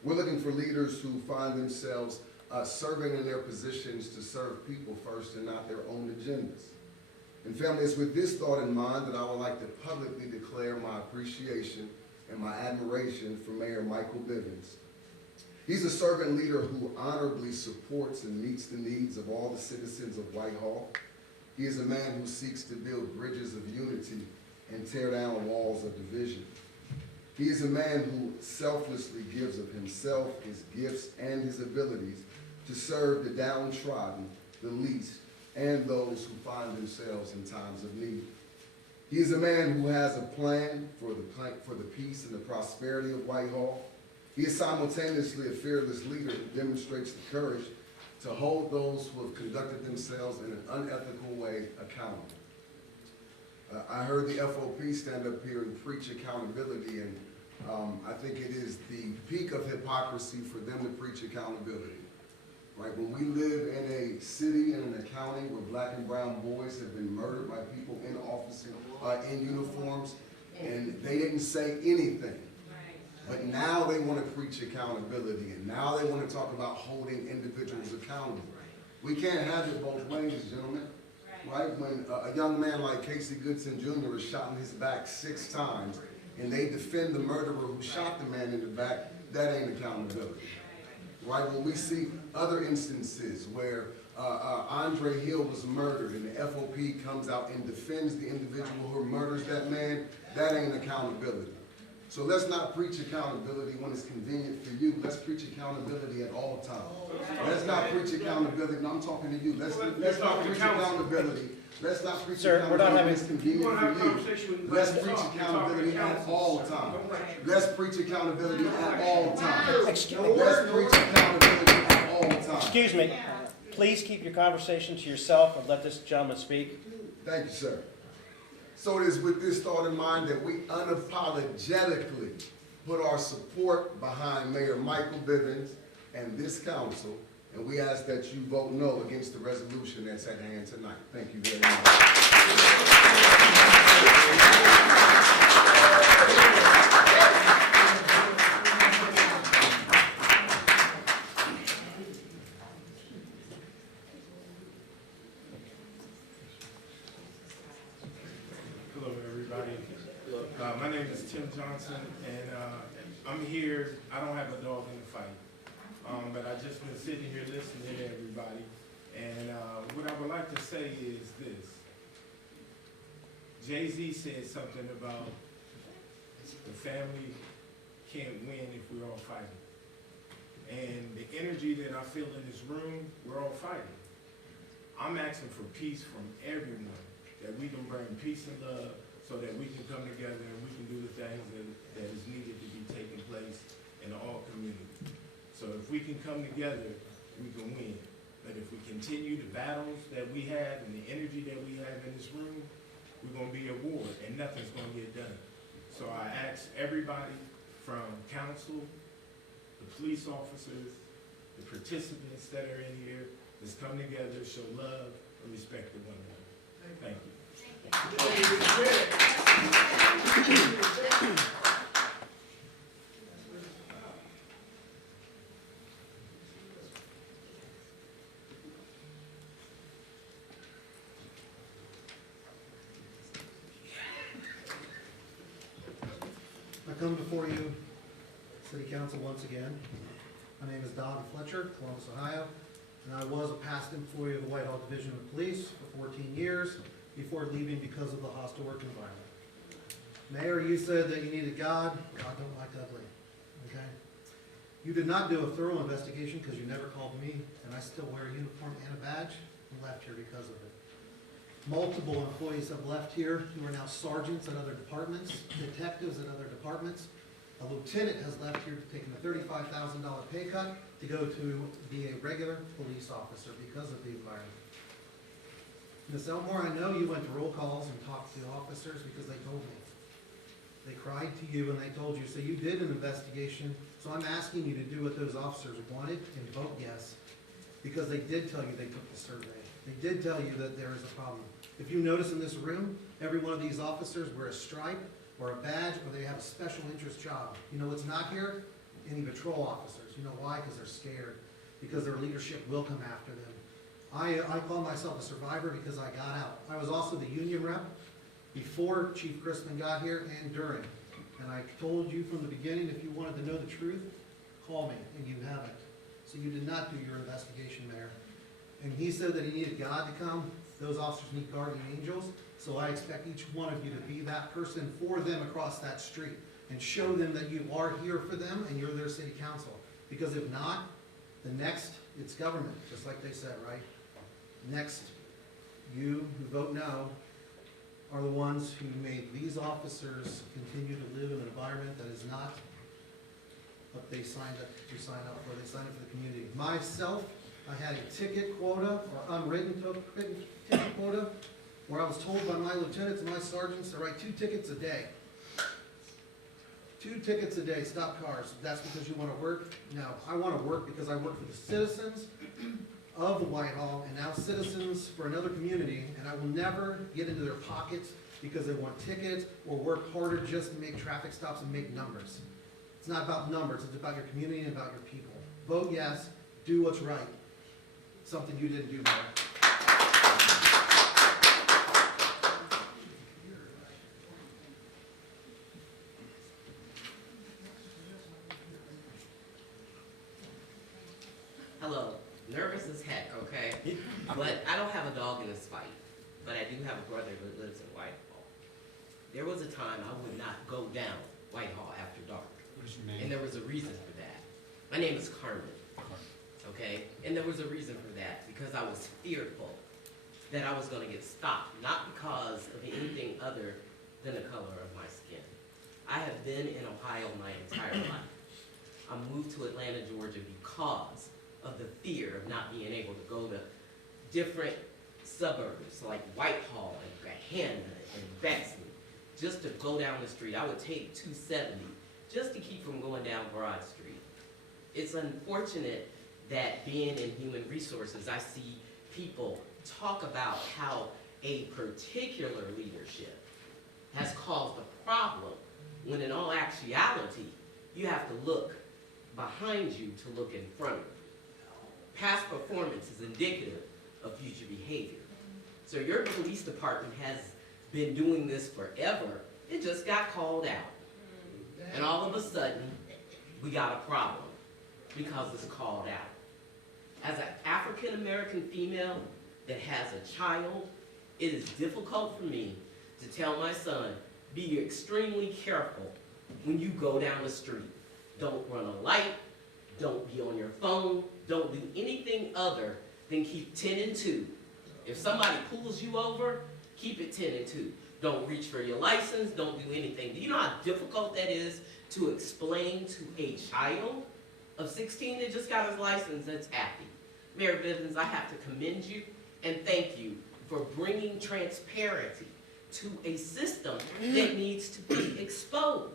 We're looking for leaders who find themselves serving in their positions to serve people first and not their own agendas. And family, it's with this thought in mind that I would like to publicly declare my appreciation and my admiration for Mayor Michael Bivens. He's a servant leader who honorably supports and meets the needs of all the citizens of Whitehall. He is a man who seeks to build bridges of unity and tear down walls of division. He is a man who selflessly gives of himself, his gifts, and his abilities to serve the downtrodden, the least, and those who find themselves in times of need. He is a man who has a plan for the peace and the prosperity of Whitehall. He is simultaneously a fearless leader who demonstrates the courage to hold those who have conducted themselves in an unethical way accountable. I heard the FOP stand up here and preach accountability, and I think it is the peak of hypocrisy for them to preach accountability. Right? When we live in a city and in a county where black and brown boys have been murdered by people in office in uniforms, and they didn't say anything. But now they want to preach accountability, and now they want to talk about holding individuals accountable. We can't have it both ways, gentlemen. Right? When a young man like Casey Goodson Jr. is shot in his back 6 times, and they defend the murderer who shot the man in the back, that ain't accountability. Right? When we see other instances where Andre Hill was murdered and the FOP comes out and defends the individual who murders that man, that ain't accountability. So let's not preach accountability when it's convenient for you. Let's preach accountability at all times. Let's not preach accountability. No, I'm talking to you. Let's not preach accountability. Let's not preach accountability when it's convenient for you. Let's preach accountability at all times. Let's preach accountability at all times. Let's preach accountability at all times. Excuse me. Please keep your conversation to yourself and let this gentleman speak. Thank you, sir. So it is with this thought in mind that we unapologetically put our support behind Mayor Michael Bivens and this council, and we ask that you vote no against the resolution that's at hand tonight. Thank you very much. Hello, everybody. My name is Tim Johnson, and I'm here. I don't have a dog in the fight, but I just been sitting here listening to everybody. And what I would like to say is this. Jay-Z said something about the family can't win if we're all fighting. And the energy that I feel in this room, we're all fighting. I'm asking for peace from everyone, that we can bring peace and love so that we can come together and we can do the things that is needed to be taking place in all communities. So if we can come together, we can win. But if we continue the battles that we have and the energy that we have in this room, we're going to be at war and nothing's going to get done. So I ask everybody from council, the police officers, the participants that are in here, let's come together, show love and respect to one another. Thank you. come before you, City Council, once again. My name is Don Fletcher, Columbus, Ohio, and I was a past employee of the Whitehall Division of Police for 14 years before leaving because of the hostile work environment. Mayor, you said that you needed God. God don't like ugly, okay? You did not do a thorough investigation because you never called me, and I still wear a uniform and a badge and left here because of it. Multiple employees have left here who are now sergeants at other departments, detectives at other departments. A lieutenant has left here taking a $35,000 pay cut to go to be a regular police officer because of the environment. Ms. Elmore, I know you went to roll calls and talked to the officers because they told me. They cried to you and they told you, so you did an investigation. So I'm asking you to do what those officers wanted and vote yes, because they did tell you they took the survey. They did tell you that there is a problem. If you notice in this room, every one of these officers wear a stripe or a badge, or they have a special interest job. You know what's not here? Any patrol officers. You know why? Because they're scared. Because their leadership will come after them. I call myself a survivor because I got out. I was also the union rep before Chief Christman got here and during. And I told you from the beginning, if you wanted to know the truth, call me, and you haven't. So you did not do your investigation, Mayor. And he said that he needed God to come. Those officers need guardian angels. So I expect each one of you to be that person for them across that street and show them that you are here for them and you're their city council. Because if not, the next, it's government, just like they said, right? Next, you who vote no are the ones who made these officers continue to live in an environment that is not what they signed up to sign up for. They signed up for the community. Myself, I had a ticket quota or unwritten ticket quota where I was told by my lieutenants and my sergeants to write 2 tickets a day. 2 tickets a day, stop cars. That's because you want to work? No, I want to work because I work for the citizens of the Whitehall and now citizens for another community, and I will never get into their pockets because they want tickets or work harder just to make traffic stops and make numbers. It's not about numbers, it's about your community and about your people. Vote yes, do what's right. Something you didn't do, Mayor. Hello, nervous as heck, okay? But I don't have a dog in this fight, but I do have a brother that lives in Whitehall. There was a time I would not go down Whitehall after dark. What's your name? And there was a reason for that. My name is Carmen, okay? And there was a reason for that, because I was fearful that I was gonna get stopped, not because of anything other than the color of my skin. I have been in Ohio my entire life. I moved to Atlanta, Georgia because of the fear of not being able to go to different suburbs like Whitehall and Gahanna and Bexley. Just to go down the street, I would take 270 just to keep from going down Broad Street. It's unfortunate that being in human resources, I see people talk about how a particular leadership has caused a problem, when in all actuality, you have to look behind you to look in front of you. Past performance is indicative of future behavior. So your police department has been doing this forever. It just got called out. And all of a sudden, we got a problem because it's called out. As an African-American female that has a child, it is difficult for me to tell my son, be extremely careful when you go down the street. Don't run a light, don't be on your phone, don't do anything other than keep 10 and 2. If somebody pulls you over, keep it 10 and 2. Don't reach for your license, don't do anything. Do you know how difficult that is to explain to a child of 16 that just got his license that's happy? Mayor Bivens, I have to commend you and thank you for bringing transparency to a system that needs to be exposed.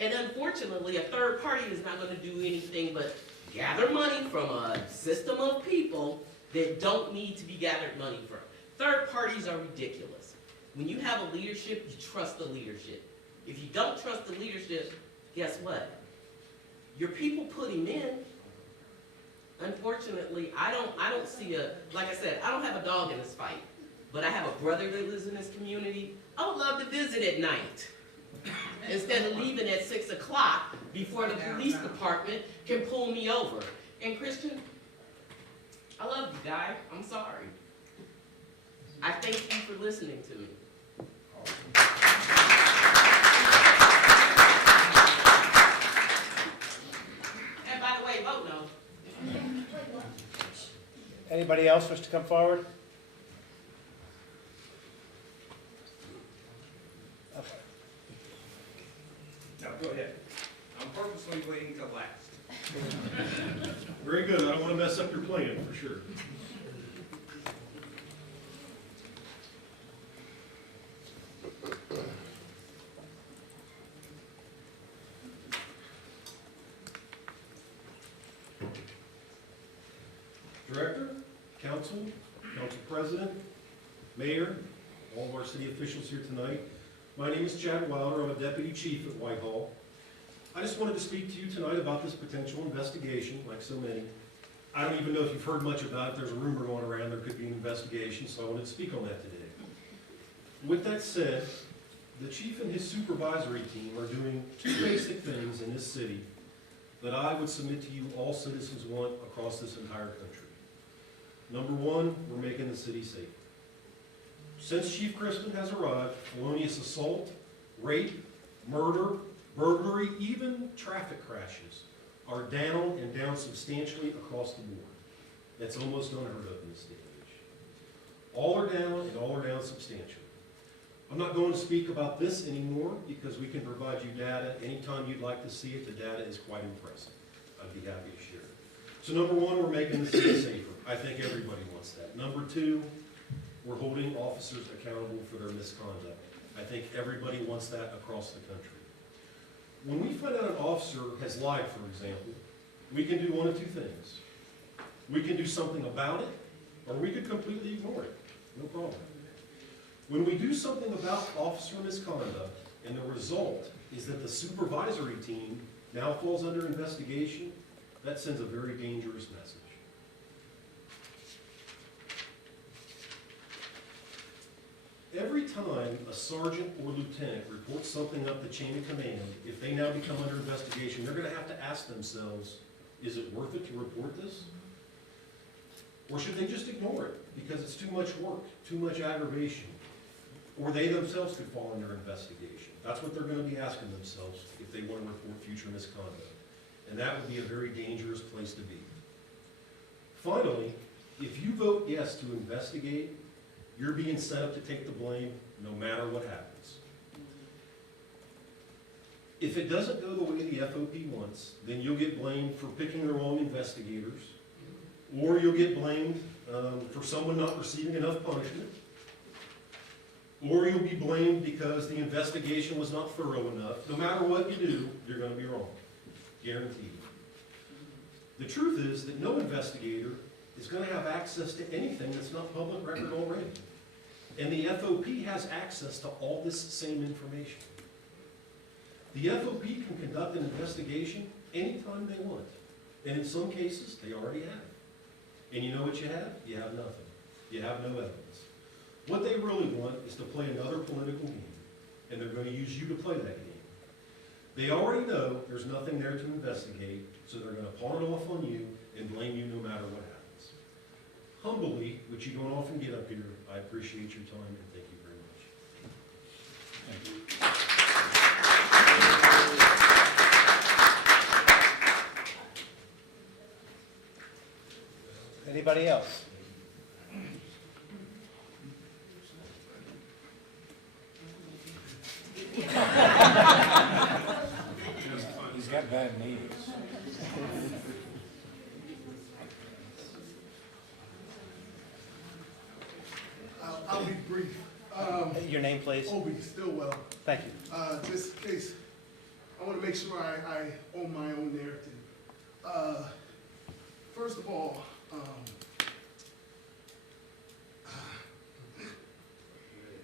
And unfortunately, a third party is not going to do anything but gather money from a system of people that don't need to be gathered money from. Third parties are ridiculous. When you have a leadership, you trust the leadership. If you don't trust the leadership, guess what? Your people put him in. Unfortunately, I don't see like I said, I don't have a dog in this fight, but I have a brother that lives in this community. I would love to visit at night. instead of leaving at 6 o'clock before the police department can pull me over. And Christian, I love you, guy. I'm sorry. I thank you for listening to me. And by the way, vote no. Anybody else wish to come forward? Okay. No, go ahead. I'm purposely waiting till last. Very good. I don't want to mess up your plan, for sure. Director, council, council president, mayor, all of our city officials here tonight. My name is Chad Wilder. I'm a deputy chief at Whitehall. I just wanted to speak to you tonight about this potential investigation, like so many. I don't even know if you've heard much about it. There's a rumor going around there could be an investigation, so I wanted to speak on that today. With that said, the chief and his supervisory team are doing two basic things in this city that I would submit to you all citizens want across this entire country. Number one, we're making the city safer. Since Chief Crispin has arrived, felonious assault, rape, murder, burglary, even traffic crashes are down and down substantially across the board. That's almost unheard of in this day and age. All are down and all are down substantially. I'm not going to speak about this anymore because we can provide you data anytime you'd like to see it. The data is quite impressive. I'd be happy to share it. So number one, we're making the city safer. I think everybody wants that. Number two, we're holding officers accountable for their misconduct. I think everybody wants that across the country. When we find out an officer has lied, for example, we can do one of two things. We can do something about it, or we could completely ignore it. No problem. When we do something about officer misconduct, and the result is that the supervisory team now falls under investigation, that sends a very dangerous message. Every time a sergeant or lieutenant reports something up the chain of command, if they now become under investigation, they're going to have to ask themselves, is it worth it to report this? Or should they just ignore it because it's too much work, too much aggravation? Or they themselves could fall under investigation. That's what they're going to be asking themselves if they want to report future misconduct. And that would be a very dangerous place to be. Finally, if you vote yes to investigate, you're being set up to take the blame no matter what happens. If it doesn't go the way the FOP wants, then you'll get blamed for picking the wrong investigators, or you'll get blamed for someone not receiving enough punishment, or you'll be blamed because the investigation was not thorough enough. No matter what you do, you're going to be wrong. Guaranteed. The truth is that no investigator is going to have access to anything that's not public record already. And the FOP has access to all this same information. The FOP can conduct an investigation anytime they want. And in some cases, they already have. And you know what you have? You have nothing. You have no evidence. What they really want is to play another political game. And they're going to use you to play that game. They already know there's nothing there to investigate, so they're going to pawn it off on you and blame you no matter what happens. Humbly, which you don't often get up here, I appreciate your time and thank you very much. Thank you. Anybody else? He's got bad knees. I'll be brief. Your name, please? Obi Stillwell. Thank you. This case, I want to make sure I own my own narrative. First of all,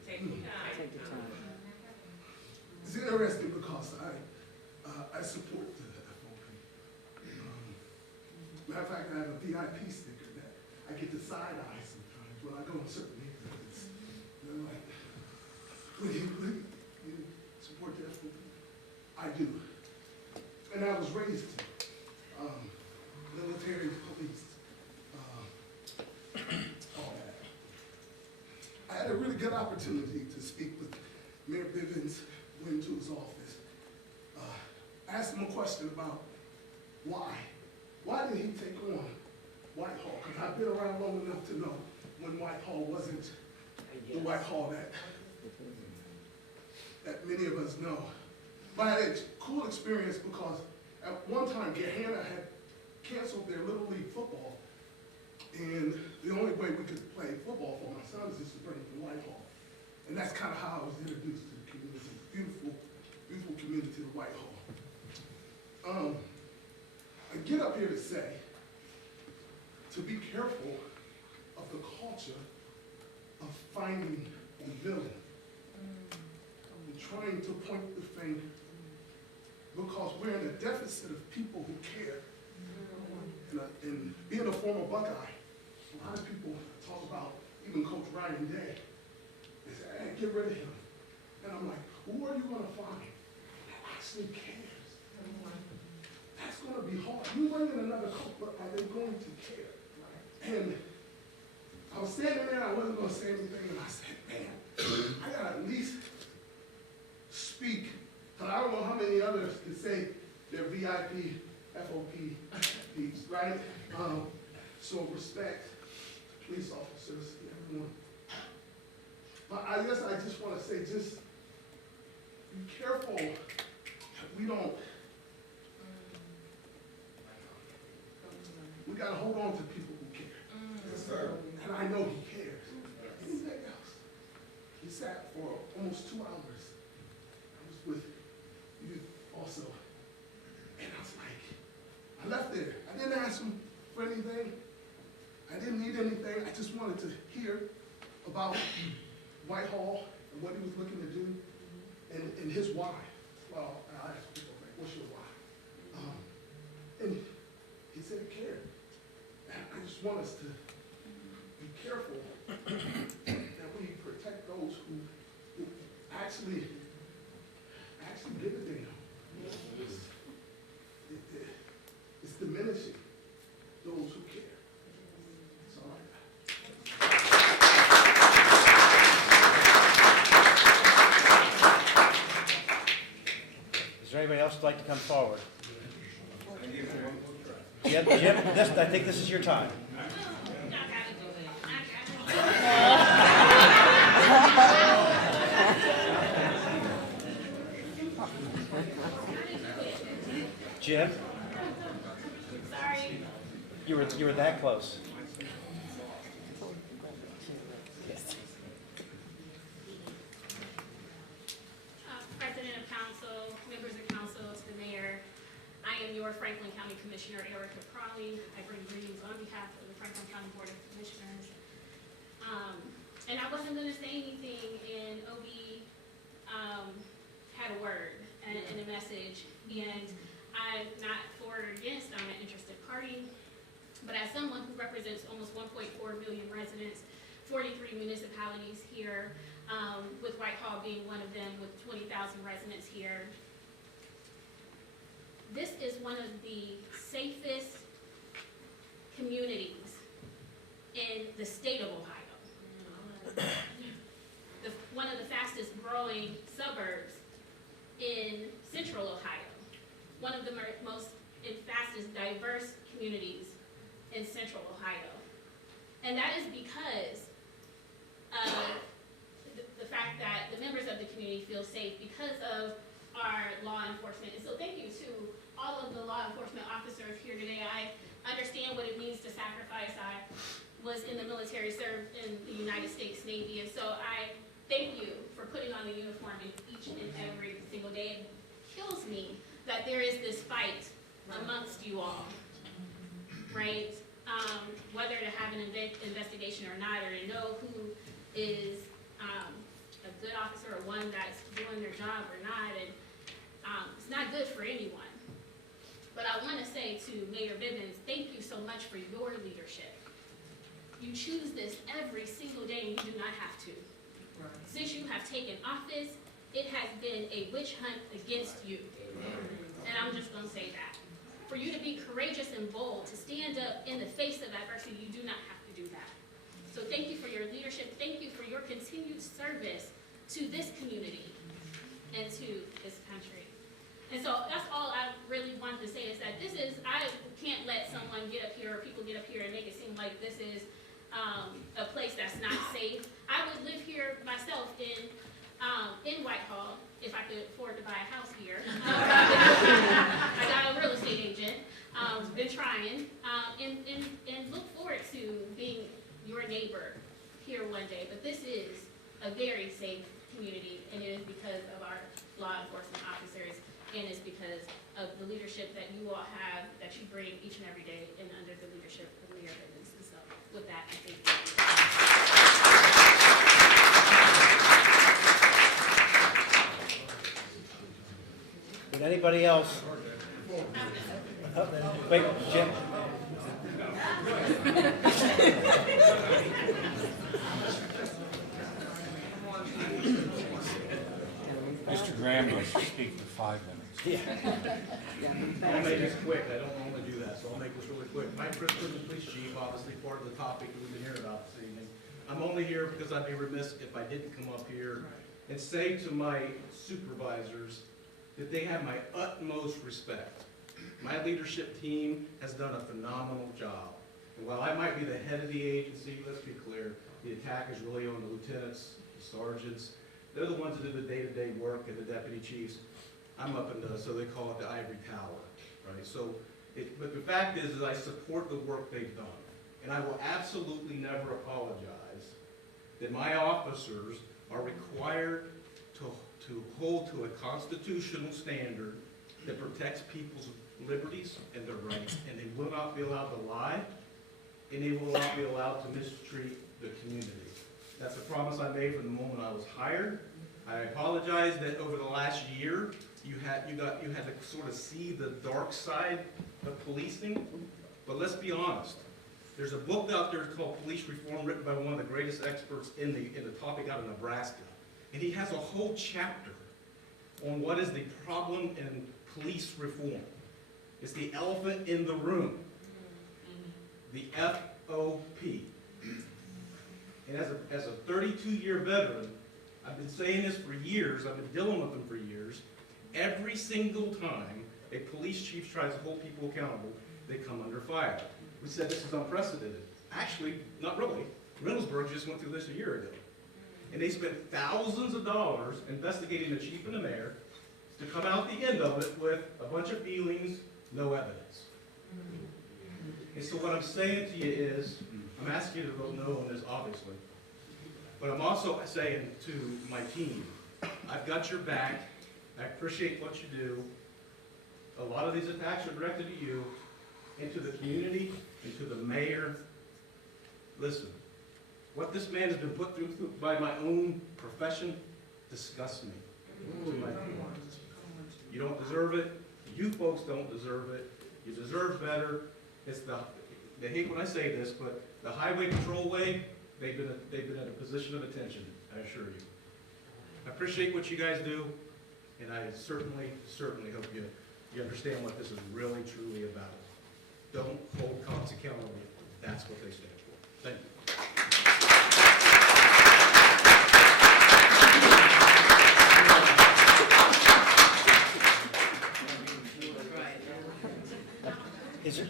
Take your time. It's interesting because I support the FOP. Matter of fact, I have a VIP sticker that I get to side eye sometimes when I go in certain neighborhoods. They're like, will you support support the FOP. I do. And I was raised military, police, all that. I had a really good opportunity to speak with Mayor Bivens, went to his office. I asked him a question about why. Why did he take on Whitehall? Because I've been around long enough to know when Whitehall wasn't the Whitehall that many of us know. But I had a cool experience because at one time, Gahanna had canceled their Little League football. And the only way we could play football for my sons is to bring them to Whitehall. And that's kind of how I was introduced to the community. Beautiful, beautiful community of Whitehall. I get up here to say, to be careful of the culture of finding the villain. And trying to point the finger. Because we're in a deficit of people who care. And being a former Buckeye, a lot of people talk about, even Coach Ryan Day, they say, hey, get rid of him. And I'm like, who are you going to find that actually cares? That's going to be hard. You bring in another coach, but are they going to care? And I was standing there, I wasn't going to say anything, and I said, man, I got to at least speak. Because I don't know how many others can say they're VIP, FOP, right? So respect to police officers, everyone. But I guess I just want to say, just be careful that we don't, we got to hold on to people who care. Yes, sir. And I know he cares. Anything else? He sat for almost 2 hours. I was with you also. And I was like, I left there. I didn't ask him for anything. I didn't need anything. I just wanted to hear about Whitehall and what he was looking to do and his why. Well, I asked people, like, what's your why? And he said he cared. And I just want us to be careful that we protect those who actually give a damn. It's diminishing those who care. That's all I got. Is there anybody else who'd like to come forward? Jim, I think this is your time. Jim? Sorry. You were that close. President of Council, members of Council, to the Mayor, I am your Franklin County Commissioner, Erica Crawley. I bring greetings on behalf of the Franklin County Board of Commissioners. And I wasn't going to say anything, and OB had a word and a message, and I'm not for or against, I'm an interested party, but as someone who represents almost 1.4 million residents, 43 municipalities here, with Whitehall being one of them with 20,000 residents here, this is one of the safest communities in the state of Ohio. One of the fastest growing suburbs in central Ohio. One of the most and fastest diverse communities in central Ohio. And that is because of the fact that the members of the community feel safe because of our law enforcement. And so thank you to all of the law enforcement officers here today. I understand what it means to sacrifice. I was in the military, served in the United States Navy, and so I thank you for putting on the uniform each and every single day. It kills me that there is this fight amongst you all, right? Whether to have an investigation or not, or to know who is a good officer or one that's doing their job or not, and it's not good for anyone. But I want to say to Mayor Bivens, thank you so much for your leadership. You choose this every single day, and you do not have to. Since you have taken office, it has been a witch hunt against you. And I'm just gonna say that. For you to be courageous and bold, to stand up in the face of adversity, you do not have to do that. So thank you for your leadership. Thank you for your continued service to this community and to this country. And so that's all I really wanted to say is that I can't let someone get up here or people get up here and make it seem like this is a place that's not safe. I would live here myself in Whitehall if I could afford to buy a house here. I got a real estate agent, been trying, and look forward to being your neighbor here one day. But this is a very safe community, and it is because of our law enforcement officers, and it's because of the leadership that you all have, that you bring each and every day, and under the leadership of Mayor Bivens. And so, with that, I thank you. Would anybody else? Oh, wait, Jim. Mr. Graham wants to speak for 5 minutes. I'll make this quick, I don't normally do that, so I'll make this really quick. Mike Crispin, the police chief, obviously part of the topic that we've been hearing about this evening. I'm only here because I'd be remiss if I didn't come up here and say to my supervisors that they have my utmost respect. My leadership team has done a phenomenal job. And while I might be the head of the agency, let's be clear, the attack is really on the lieutenants, the sergeants. They're the ones that do the day-to-day work, and the deputy chiefs. I'm up in the, so they call it the ivory tower, right? So, but the fact is I support the work they've done. And I will absolutely never apologize that my officers are required to hold to a constitutional standard that protects people's liberties and their rights, and they will not be allowed to lie, and they will not be allowed to mistreat the community. That's a promise I made from the moment I was hired. I apologize that over the last year, you had to sort of see the dark side of policing, but let's be honest. There's a book out there called Police Reform, written by one of the greatest experts in the topic out of Nebraska. And he has a whole chapter on what is the problem in police reform. It's the elephant in the room, the FOP. And as a 32-year veteran, I've been saying this for years, I've been dealing with them for years. Every single time a police chief tries to hold people accountable, they come under fire. We said this is unprecedented. Actually, not really. Reynoldsburg just went through this a year ago. And they spent thousands of dollars investigating the chief and the mayor to come out the end of it with a bunch of feelings, no evidence. And so what I'm saying to you is, I'm asking you to vote no on this, obviously. But I'm also saying to my team, I've got your back. I appreciate what you do. A lot of these attacks are directed at you, and to the community, and to the mayor. Listen, what this man has been put through by my own profession disgusts me. You don't deserve it. You folks don't deserve it. You deserve better. It's they hate when I say this, but the highway patrol way, they've been at a position of attention, I assure you. I appreciate what you guys do, and I certainly hope you understand what this is really, truly about. Don't hold cops accountable. That's what they stand for. Thank you.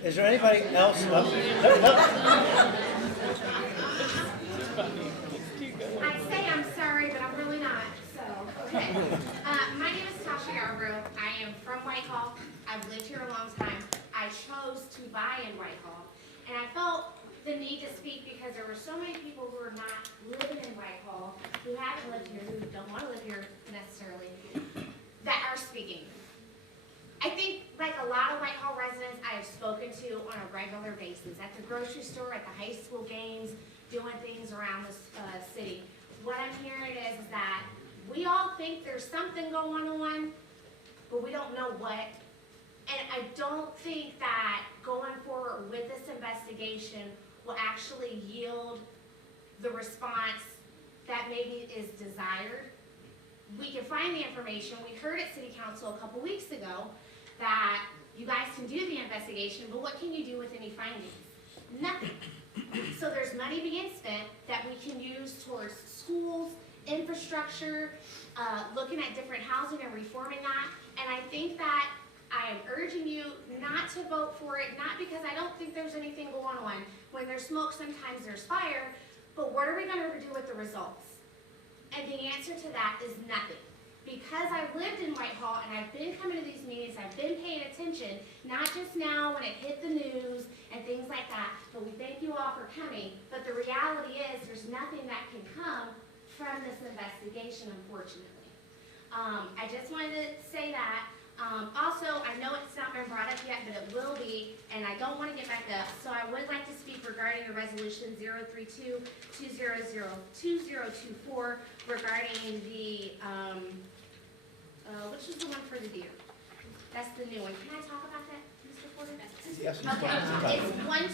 Is there anybody else up? I'd say I'm sorry, but I'm really not, so, okay. My name is Tasha Yarbrough. I am from Whitehall. I've lived here a long time. I chose to buy in Whitehall, and I felt the need to speak because there were so many people who are not living in Whitehall, who haven't lived here, who don't want to live here necessarily, that are speaking. I think, like a lot of Whitehall residents I have spoken to on a regular basis, at the grocery store, at the high school games, doing things around the city, what I'm hearing is that we all think there's something going on, but we don't know what. And I don't think that going forward with this investigation will actually yield the response that maybe is desired. we can find the information. We heard at city council a couple weeks ago that you guys can do the investigation, but what can you do with any findings? Nothing. So there's money being spent that we can use towards schools, infrastructure, looking at different housing and reforming that. And I think that I am urging you not to vote for it, not because I don't think there's anything going on. When there's smoke, sometimes there's fire, but what are we gonna do with the results? And the answer to that is nothing. Because I've lived in Whitehall and I've been coming to these meetings, I've been paying attention, not just now when it hit the news and things like that, but we thank you all for coming. But the reality is there's nothing that can come from this investigation, unfortunately. I just wanted to say that. Also, I know it's not been brought up yet, but it will be, and I don't want to get back up. So I would like to speak regarding the resolution 032-200-2024 regarding the, which is the one for the deer? That's the new one. Can I talk about that, Mr. Porter? Yes, you Okay, can. it's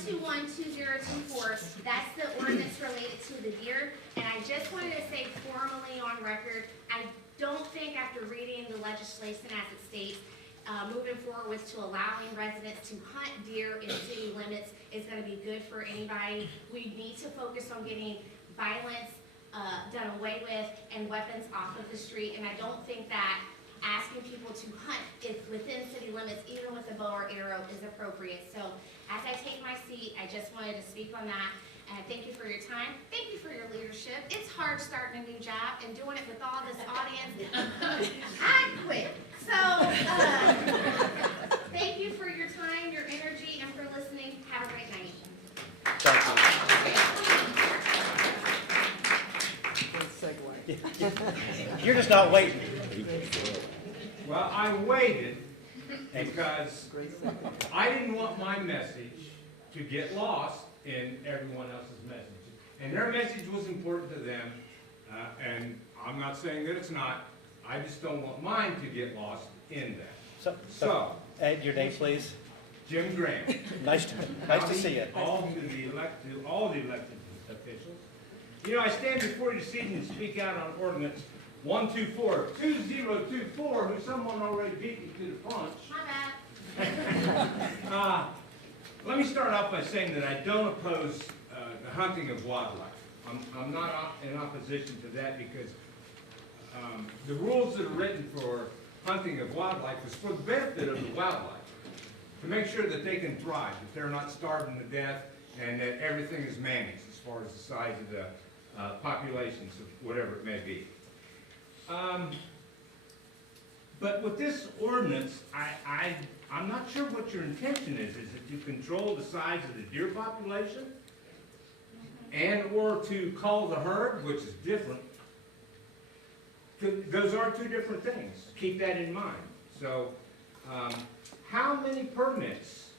121-2024. That's the ordinance related to the deer. And I just wanted to say formally on record, I don't think after reading the legislation as it states, moving forward with to allowing residents to hunt deer in city limits is going to be good for anybody. We need to focus on getting violence done away with and weapons off of the street. And I don't think that asking people to hunt within city limits, even with a bow or arrow, is appropriate. So as I take my seat, I just wanted to speak on that. And I thank you for your time. Thank you for your leadership. It's hard starting a new job and doing it with all this audience. I quit. So thank you for your time, your energy, and for listening. Have a great night. You're just not waiting. Well, I waited because I didn't want my message to get lost in everyone else's message. And their message was important to them, and I'm not saying that it's not. I just don't want mine to get lost in that. So, Ed, your name, please. Jim Grant. Nice to see you. All the elected officials. You know, I stand before you this evening to speak out on ordinance 124-2024, who someone already beat me to the punch. My bad. Let me start off by saying that I don't oppose the hunting of wildlife. I'm not in opposition to that because the rules that are written for hunting of wildlife is for the benefit of the wildlife, to make sure that they can thrive, that they're not starving to death, and that everything is managed as far as the size of the populations of whatever it may be. But with this ordinance, I'm not sure what your intention is. Is it to control the size of the deer population? And or to cull the herd, which is different? Those are two different things. Keep that in mind. So, how many permits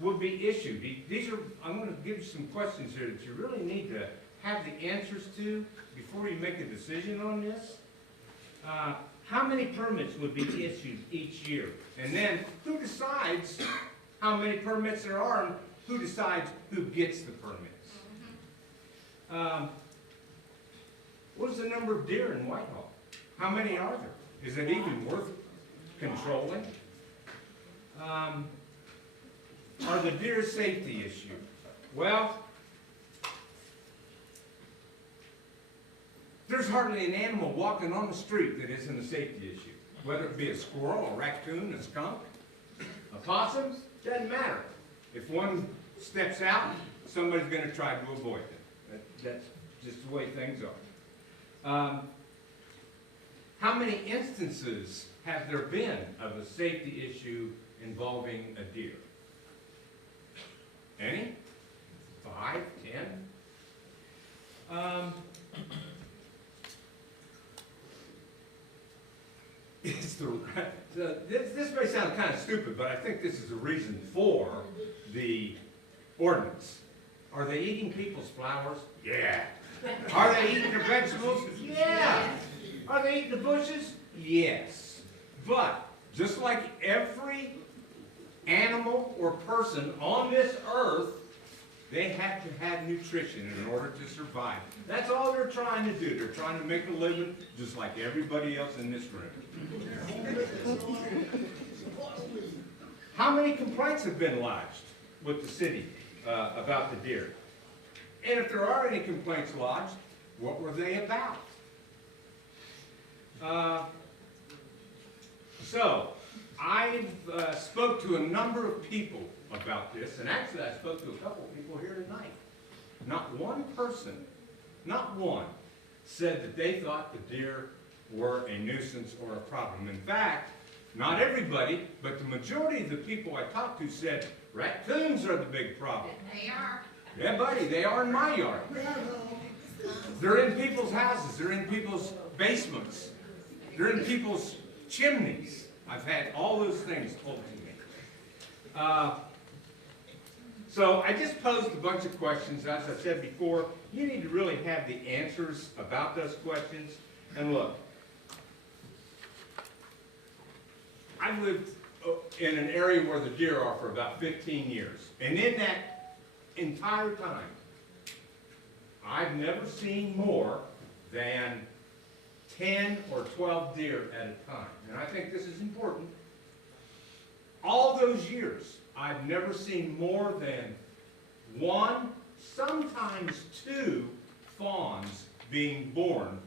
would be issued? These are, I'm going to give you some questions here that you really need to have the answers to before you make a decision on this. How many permits would be issued each year? And then who decides how many permits there are and who decides who gets the permits? What is the number of deer in Whitehall? How many are there? Is it even worth controlling? Are the deer a safety issue? Well, there's hardly an animal walking on the street that isn't a safety issue. Whether it be a squirrel, a raccoon, a skunk, a possum, doesn't matter. If one steps out, somebody's going to try to avoid them. That's just the way things are. How many instances have there been of a safety issue involving a deer? Any? 5, 10? This may sound kind of stupid, but I think this is the reason for the ordinance. Are they eating people's flowers? Yeah. Are they eating their vegetables? Yeah. Are they eating the bushes? Yes. But, just like every animal or person on this earth, They have to have nutrition in order to survive. That's all they're trying to do. They're trying to make a living just like everybody else in this room. How many complaints have been lodged with the city about the deer? And if there are any complaints lodged, what were they about? So, I've spoke to a number of people about this, and actually I spoke to a couple of people here tonight. Not one person, not one, said that they thought the deer were a nuisance or a problem. In fact, not everybody, but the majority of the people I talked to said raccoons are the big problem. They are. Yeah, buddy, they are in my yard. They're in people's houses, they're in people's basements, they're in people's chimneys. I've had all those things told to me. So I just posed a bunch of questions. As I said before, you need to really have the answers about those questions. And look, I've lived in an area where the deer are for about 15 years. And in that entire time, I've never seen more than 10 or 12 deer at a time. And I think this is important. All those years, I've never seen more than 1, sometimes 2 fawns being born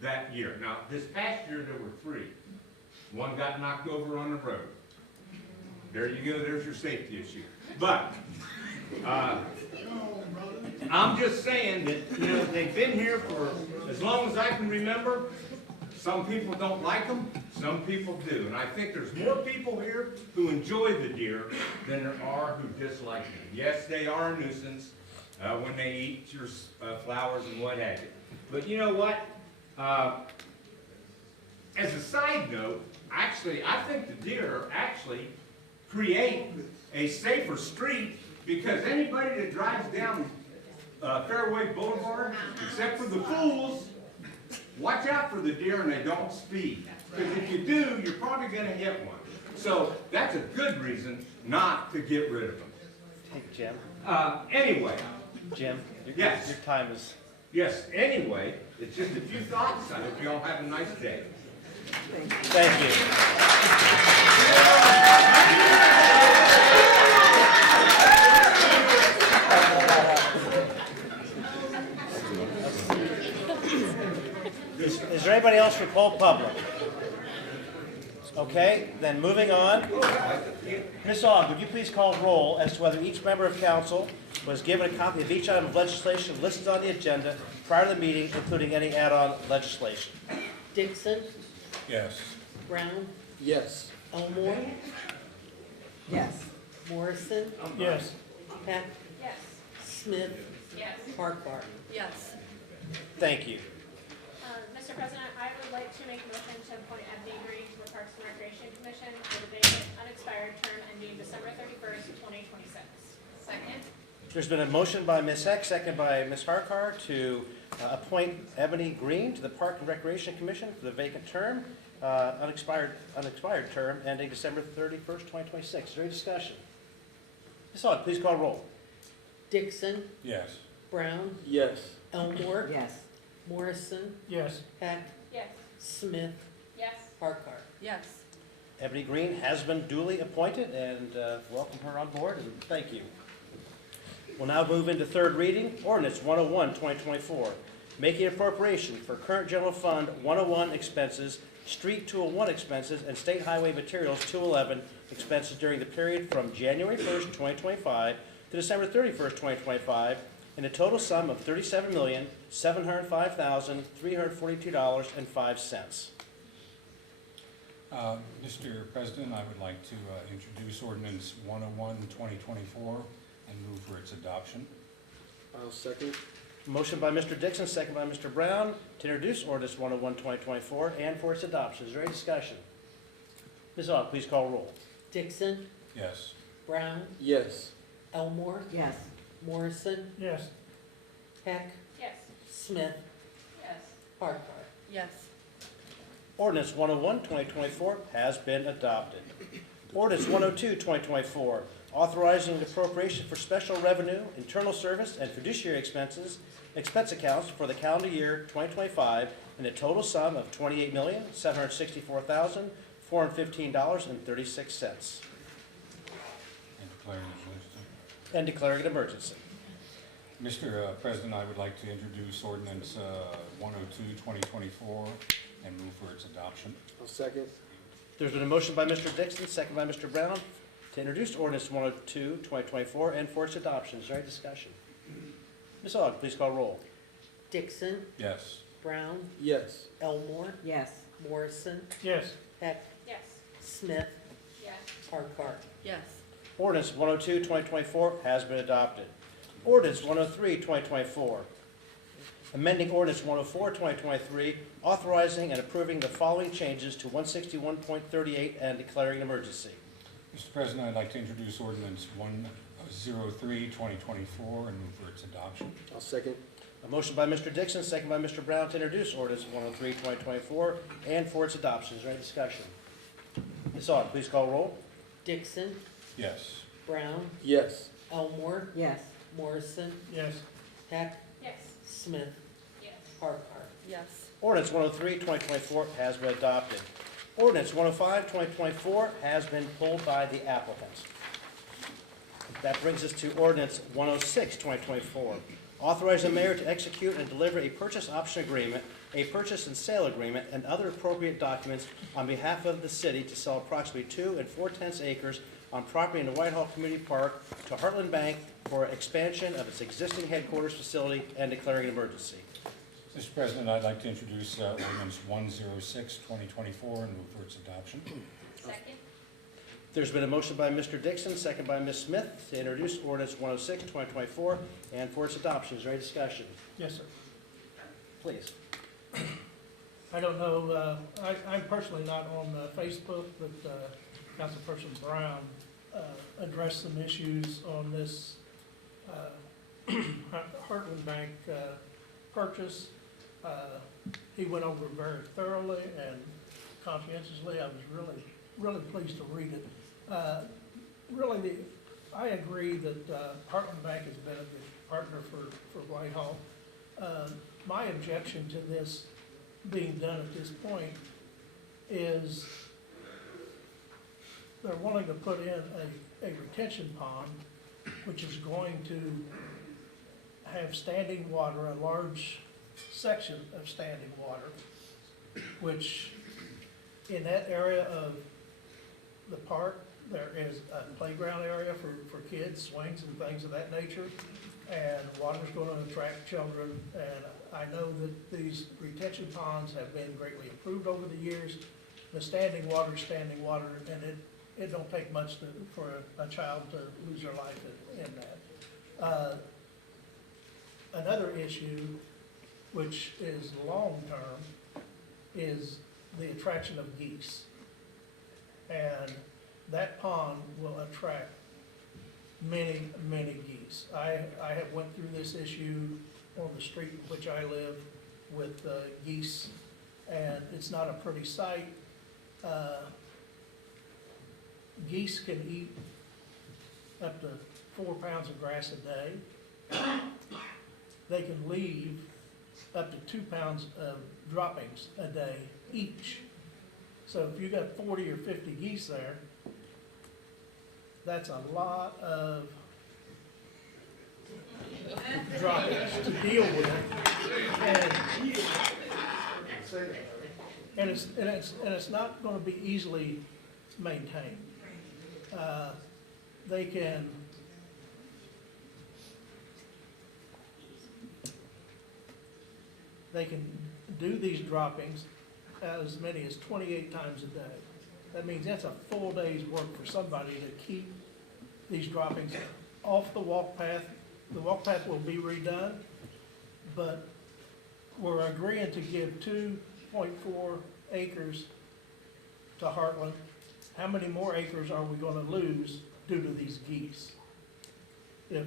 that year. Now, this past year there were 3. 1 got knocked over on the road. There you go, there's your safety issue. But, I'm just saying that, you know, they've been here for as long as I can remember. Some people don't like them, some people do. And I think there's more people here who enjoy the deer than there are who dislike them. Yes, they are a nuisance when they eat your flowers and what have you. But you know what? As a side note, actually, I think the deer actually create a safer street because anybody that drives down Fairway Boulevard, except for the fools, watch out for the deer and they don't speed. Because if you do, you're probably going to hit one. So that's a good reason not to get rid of them. Hey, Jim. Anyway. Jim, Yes. your time is... Yes, anyway, it's just a few thoughts. I hope you all have a nice day. Thank you. Is there anybody else for poll public? Okay, then moving on. Ms. Aug, would you please call roll as to whether each member of council was given a copy of each item of legislation listed on the agenda prior to the meeting, including any add-on legislation? Dixon, Yes. Brown, Yes. Elmore, Yes. Morrison, Yes. Peck, Yes. Smith, Yes. Farquhar. Yes. Thank you. Mr. President, I would like to make a motion to appoint Ebony Green to the Parks and Recreation Commission for the vacant, unexpired term ending December 31st, 2026. Second. There's been a motion by Ms. Heck, second by Ms. Harkar, to appoint Ebony Green to the Park and Recreation Commission for the vacant term, unexpired term ending December 31st, 2026. Is there any discussion? Ms. Aug, please call roll. Dixon, Yes. Brown, Yes. Elmore, Yes. Morrison, Yes. Peck, Yes. Smith, Yes. Farquhar. Yes. Ebony Green has been duly appointed, and welcome her on board, and thank you. We'll now move into third reading, ordinance 101, 2024, making appropriation for current general fund 101 expenses, street 201 expenses, and state highway materials 211 expenses during the period from January 1st, 2025 to December 31st, 2025, in a total sum of $37,705,342.05. Mr. President, I would like to introduce ordinance 101, 2024, and move for its adoption. I'll second. Motion by Mr. Dixon, second by Mr. Brown, to introduce ordinance 101, 2024, and for its adoption. Is there any discussion? Ms. Aug, please call roll. Dixon, Yes. Brown, Yes. Elmore, Yes. Morrison, Yes. Peck, Yes. Smith, Yes. Farquhar. Yes. Ordinance 101, 2024 has been adopted. Ordinance 102, 2024, authorizing the appropriation for special revenue, internal service, and fiduciary expense accounts for the calendar year 2025 in a total sum of $28,764,415.36. And declaring an emergency. Mr. President, I would like to introduce ordinance 102-2024 and move for its adoption. I'll second. There's been a motion by Mr. Dixon, second by Mr. Brown, to introduce ordinance 102-2024 and for its adoption. Is there any discussion? Ms. Aug, please call roll. Dixon, Yes. Brown, Yes. Elmore, Yes. Morrison, Yes. Heck, Yes. Smith, Yes. Farquhar. Yes. Ordinance 102-2024 has been adopted. Ordinance 103-2024, amending ordinance 104-2023, authorizing and approving the following changes to 161.38 and declaring an emergency. Mr. President, I'd like to introduce ordinance 103-2024 and move for its adoption. I'll second. A motion by Mr. Dixon, second by Mr. Brown to introduce ordinance 103-2024 and for its adoption. Is there any discussion? Ms. Aug, please call roll. Dixon, Yes. Brown, Yes. Elmore, Yes. Morrison, Yes. Heck, Yes. Smith, Yes. Farquhar. Yes. Ordinance 103-2024 has been adopted. Ordinance 105-2024 has been pulled by the applicant. That brings us to ordinance 106-2024, authorizing the mayor to execute and deliver a purchase option agreement, a purchase and sale agreement, and other appropriate documents on behalf of the city to sell approximately 2 4/10 acres on property in the Whitehall Community Park to Heartland Bank for expansion of its existing headquarters facility and declaring an emergency. Mr. President, I'd like to introduce ordinance 106-2024 and move for its adoption. Second. There's been a motion by Mr. Dixon, second by Ms. Smith, to introduce ordinance 106-2024 and for its adoption. Is there any discussion? Yes, sir. Please. I don't know, I'm personally not on Facebook, but Councilperson Brown addressed some issues on this Heartland Bank purchase. He went over it very thoroughly and conscientiously. I was really pleased to read it. I agree that Heartland Bank has been a good partner for Whitehall. My objection to this being done at this point is they're wanting to put in a retention pond, which is going to have standing water, a large section of standing water, which in that area of the park, there is a playground area for kids, swings and things of that nature, and water's gonna attract children, and I know that these retention ponds have been greatly improved over the years. The standing water, and it don't take much for a child to lose their life in that. Another issue, which is long-term, is the attraction of geese. And that pond will attract many, many geese. I have went through this issue on the street in which I live with geese, and it's not a pretty sight. Geese can eat up to 4 pounds of grass a day. They can leave up to 2 pounds of droppings a day each. So if you got 40 or 50 geese there, that's a lot of droppings to deal with. And it's not going to be easily maintained. They can do these droppings as many as 28 times a day. That means that's a full day's work for somebody to keep these droppings off the walk path. The walk path will be redone, but we're agreeing to give 2.4 acres to Heartland. How many more acres are we gonna lose due to these geese? If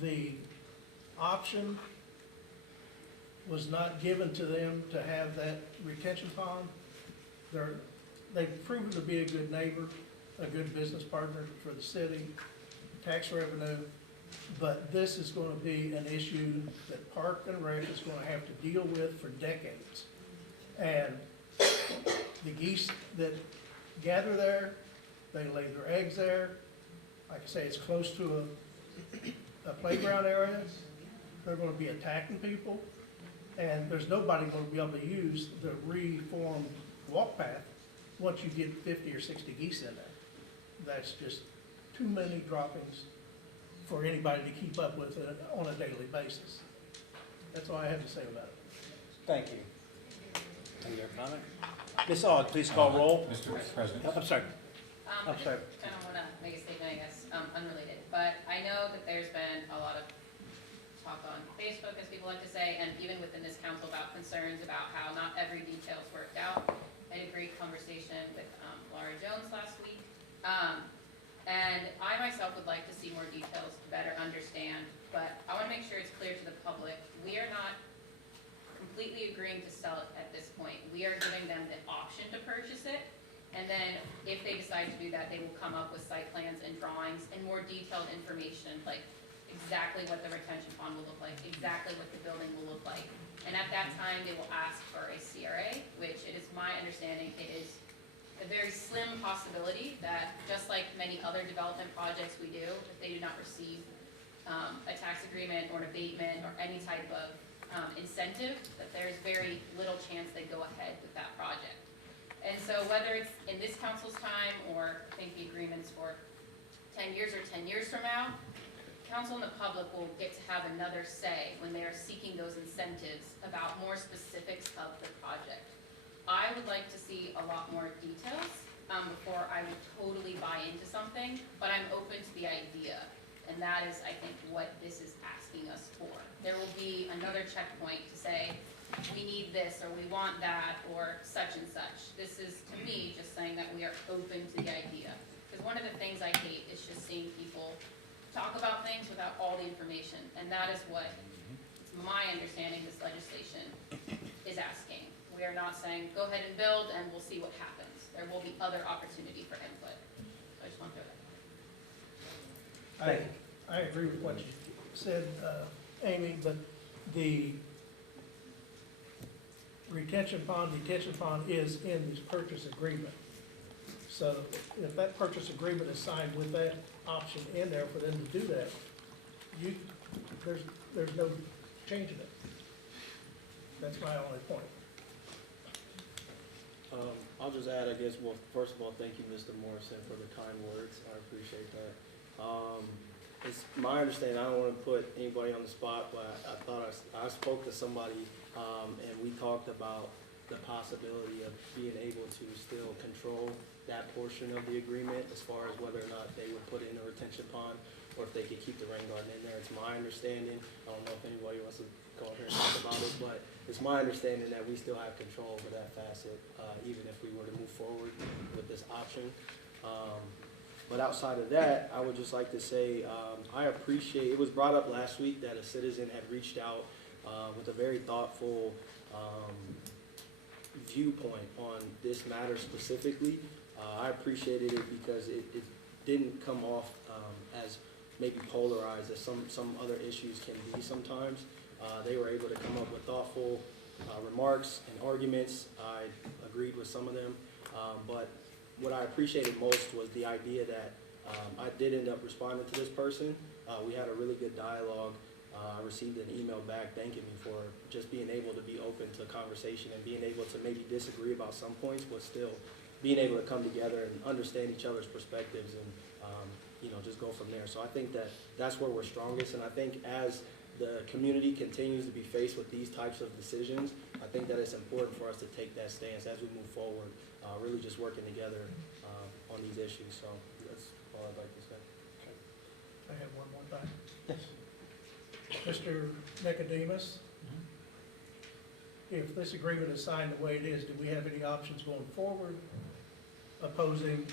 the option was not given to them to have that retention pond, they've proven to be a good neighbor. a good business partner for the city, tax revenue, but this is gonna be an issue that Park and Rec is gonna have to deal with for decades. And the geese that gather there, they lay their eggs there. Like I say, it's close to a playground area. They're gonna be attacking people, and there's nobody gonna be able to use the reformed walk path once you get 50 or 60 geese in there. That's just too many droppings for anybody to keep up with it on a daily basis. That's all I have to say about it. Thank you. Any other comment? Ms. Aug, please call roll. Mr. President. I'm sorry. I I'm sorry. just kind of want to make a statement, I guess, unrelated, but I know that there's been a lot of talk on Facebook, as people like to say, and even within this council about concerns about how not every detail's worked out. I had a great conversation with Laura Jones last week, and I myself would like to see more details to better understand, but I want to make sure it's clear to the public, we are not completely agreeing to sell it at this point. We are giving them the option to purchase it, and then if they decide to do that, they will come up with site plans and drawings and more detailed information, like exactly what the retention pond will look like, exactly what the building will look like. And at that time, they will ask for a CRA, which it is my understanding, it is a very slim possibility that, just like many other development projects we do, if they do not receive a tax agreement or an abatement or any type of incentive, that there's very little chance they go ahead with that project. And so whether it's in this council's time, or I think the agreement's for 10 years or 10 years from now, council and the public will get to have another say when they are seeking those incentives about more specifics of the project. I would like to see a lot more details before I would totally buy into something, but I'm open to the idea. And that is, I think, what this is asking us for. There will be another checkpoint to say, we need this, or we want that, or such and such. This is, to me, just saying that we are open to the idea. Because one of the things I hate is just seeing people talk about things without all the information. And that is what, it's my understanding, this legislation is asking. We are not saying, go ahead and build, and we'll see what happens. There will be other opportunity for input. So I just want to throw that. I agree with what you said, Amy, but the detention pond is in this purchase agreement. So if that purchase agreement is signed with that option in there for them to do that, there's no changing it. That's my only point. I'll just add, I guess, well, first of all, thank you, Mr. Morrison, for the kind words. I appreciate that. It's my understanding, I don't want to put anybody on the spot, but I thought I spoke to somebody, and we talked about the possibility of being able to still control that portion of the agreement as far as whether or not they would put in a retention pond or if they could keep the rain garden in there. It's my understanding, I don't know if anybody wants to go here and talk about it, but it's my understanding that we still have control over that facet, even if we were to move forward with this option. But outside of that, I would just like to say, I appreciate, it was brought up last week that a citizen had reached out with a very thoughtful viewpoint on this matter specifically. I appreciated it because it didn't come off as maybe polarized as some other issues can be sometimes. They were able to come up with thoughtful remarks and arguments. I agreed with some of them, but what I appreciated most was the idea that I did end up responding to this person. We had a really good dialogue. I received an email back thanking me for just being able to be open to conversation and being able to maybe disagree about some points, but still being able to come together and understand each other's perspectives and just go from there. So I think that that's where we're strongest, and I think as the community continues to be faced with these types of decisions, I think that it's important for us to take that stance as we move forward, really just working together on these issues. So that's all I'd like to say. I have one more thing. Yes. Mr. Nicodemus, if this agreement is signed the way it is, do we have any options going forward opposing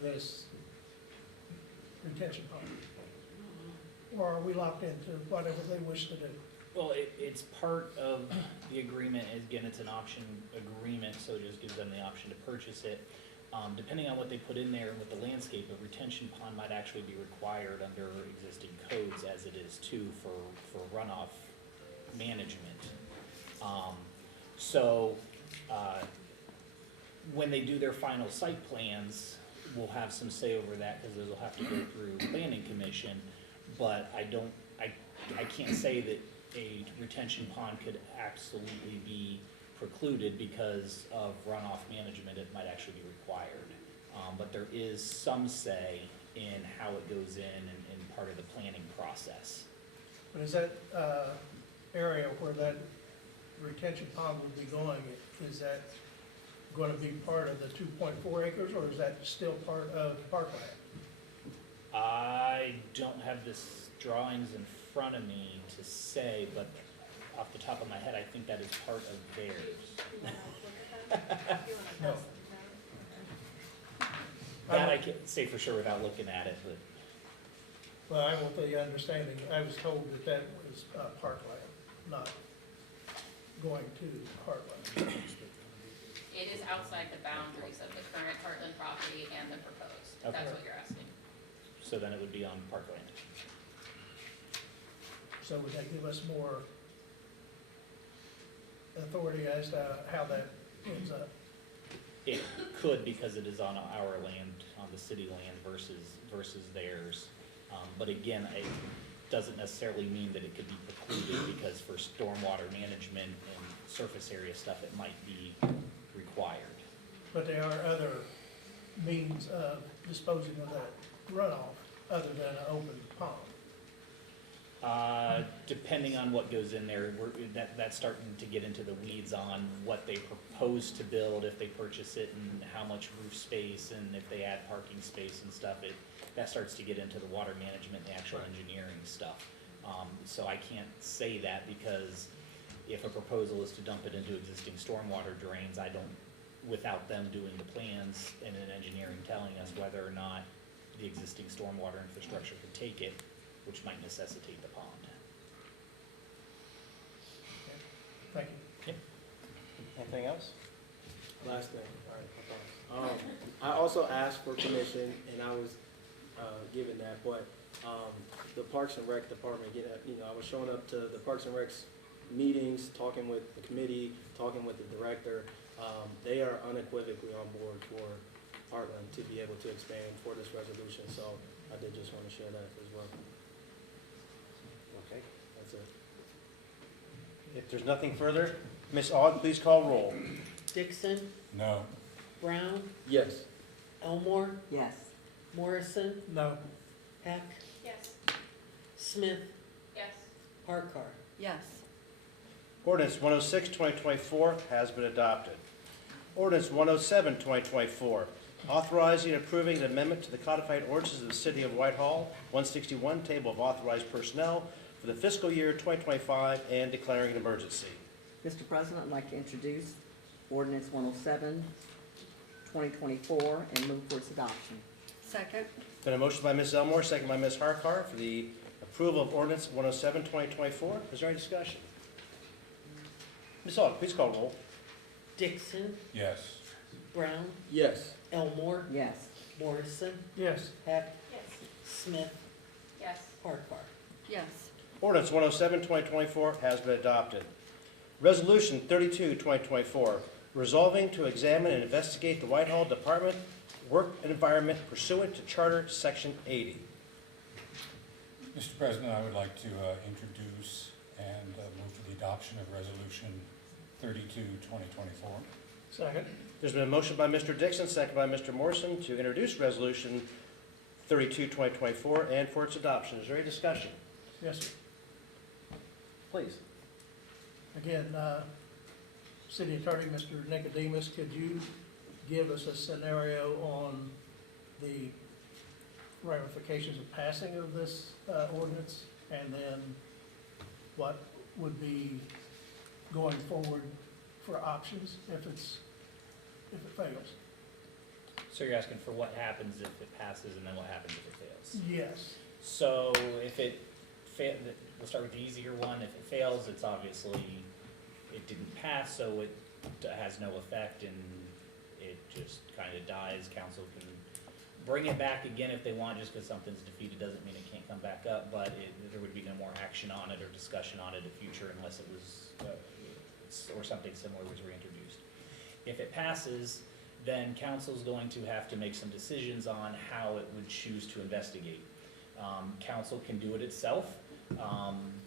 this retention pond? Or are we locked into whatever they wish to do? Well, it's part of the agreement. Again, it's an option agreement, so it just gives them the option to purchase it. Depending on what they put in there with the landscape, a retention pond might actually be required under existing codes as it is too for runoff management. When they do their final site plans, we'll have some say over that because those will have to go through planning commission. But I can't say that a retention pond could absolutely be precluded because of runoff management. It might actually be required. But there is some say in how it goes in and part of the planning process. But is that area where that retention pond would be going, is that going to be part of the 2.4 acres, or is that still part of parkland? I don't have this drawings in front of me to say, but off the top of my head, I think that is part of theirs. No. That I can't say for sure without looking at it, but. Well, I want the understanding, I was told that that was parkland, not going to parkland. It is outside the boundaries of the current Heartland property and the proposed. Okay. That's what you're asking. So then it would be on parkland. So would that give us more authority as to how that ends up? It could because it is on our land, on the city land versus theirs. But again, it doesn't necessarily mean that it could be precluded because for stormwater management and surface area stuff, it might be required. But there are other means of disposing of that runoff other than an open pond. Depending on what goes in there, that's starting to get into the weeds on what they propose to build, if they purchase it, and how much roof space, and if they add parking space and stuff. That starts to get into the water management, the actual engineering stuff. So I can't say that because if a proposal is to dump it into existing stormwater drains, I don't, without them doing the plans and an engineering telling us whether or not the existing stormwater infrastructure could take it, which might necessitate the pond. Thank you. Anything else? Last thing, all right, I also asked for permission, and I was given that, but the Parks and Rec department, I was showing up to the Parks and Rec's meetings, talking with the committee, talking with the director. They are unequivocally on board for Heartland to be able to expand for this resolution, so I did just want to share that as well. Okay. That's it. If there's nothing further, Ms. Aug, please call roll. Dixon, No. Brown, Yes. Elmore, Yes. No. Morrison, Heck, Yes. Smith, Yes. Parker. Yes. Ordinance 106, 2024 has been adopted. Ordinance 107, 2024, authorizing and approving an amendment to the codified ordinances of the City of Whitehall, 161, Table of Authorized Personnel for the fiscal year 2025 and declaring an emergency. Mr. President, I'd like to introduce ordinance 107, 2024, and move for its adoption. Second. Been a motion by Ms. Elmore, second by Ms. Harkar for the approval of ordinance 107, 2024. Is there any discussion? Ms. Aug, please call roll. Dixon, Yes. Brown, Yes. Elmore, Yes. Morrison, Yes. Heck, Yes. Smith, Yes. Parker. Yes. Ordinance 107, 2024 has been adopted. Resolution 32, 2024, resolving to examine and investigate the Whitehall Department Work and Environment pursuant to Charter Section 80. Mr. President, I would like to introduce and move for the adoption of Resolution 32, 2024. Second. There's been a motion by Mr. Dixon, second by Mr. Morrison to introduce Resolution 32, 2024 and for its adoption. Is there any discussion? Yes, sir. Please. Again, City Attorney, Mr. Nicodemus, could you give us a scenario on the ramifications of passing of this ordinance, and then what would be going forward for options if it fails? So you're asking for what happens if it passes and then what happens if it fails? Yes. So if it we'll start with the easier one. If it fails, it's obviously, it didn't pass, so it has no effect and it just kind of dies. Council can bring it back again if they want, just because something's defeated doesn't mean it can't come back up, but there would be no more action on it or discussion on it in the future unless it was, or something similar was reintroduced. If it passes, then council's going to have to make some decisions on how it would choose to investigate. Council can do it itself.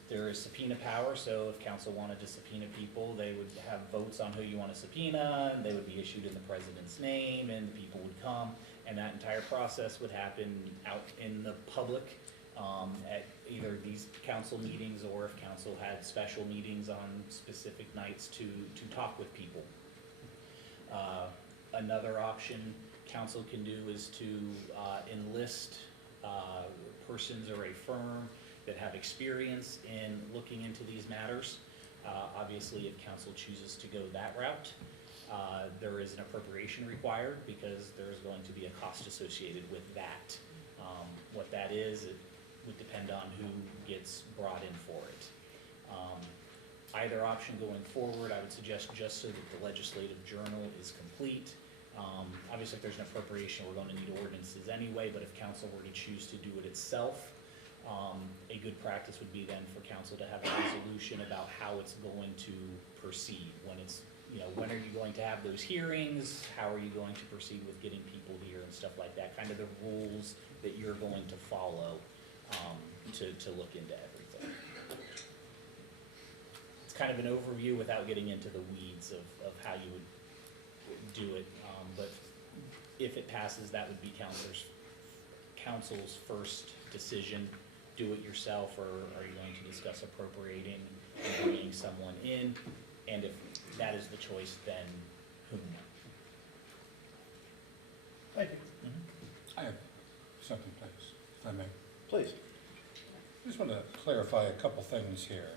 There is subpoena power, so if council wanted to subpoena people, they would have votes on who you want to subpoena, and they would be issued in the president's name, and the people would come, and that entire process would happen out in the public at either these council meetings, or if council had special meetings on specific nights to talk with people. Another option council can do is to enlist persons or a firm that have experience in looking into these matters. Obviously, if council chooses to go that route, there is an appropriation required because there's going to be a cost associated with that. What that is, it would depend on who gets brought in for it. Either option going forward, I would suggest just so that the legislative journal is complete. Obviously, if there's an appropriation, we're going to need ordinances anyway, but if council were to choose to do it itself, a good practice would be then for council to have a resolution about how it's going to proceed. When it's, when are you going to have those hearings? How are you going to proceed with getting people here and stuff like that? Kind of the rules that you're going to follow to look into everything. It's kind of an overview without getting into the weeds of how you would do it. But if it passes, that would be council's first decision. Do it yourself, or are you going to discuss appropriating and bringing someone in? And if that is the choice, then whom? Thank you. I have something, please, if I may. Please. I just want to clarify a couple things here.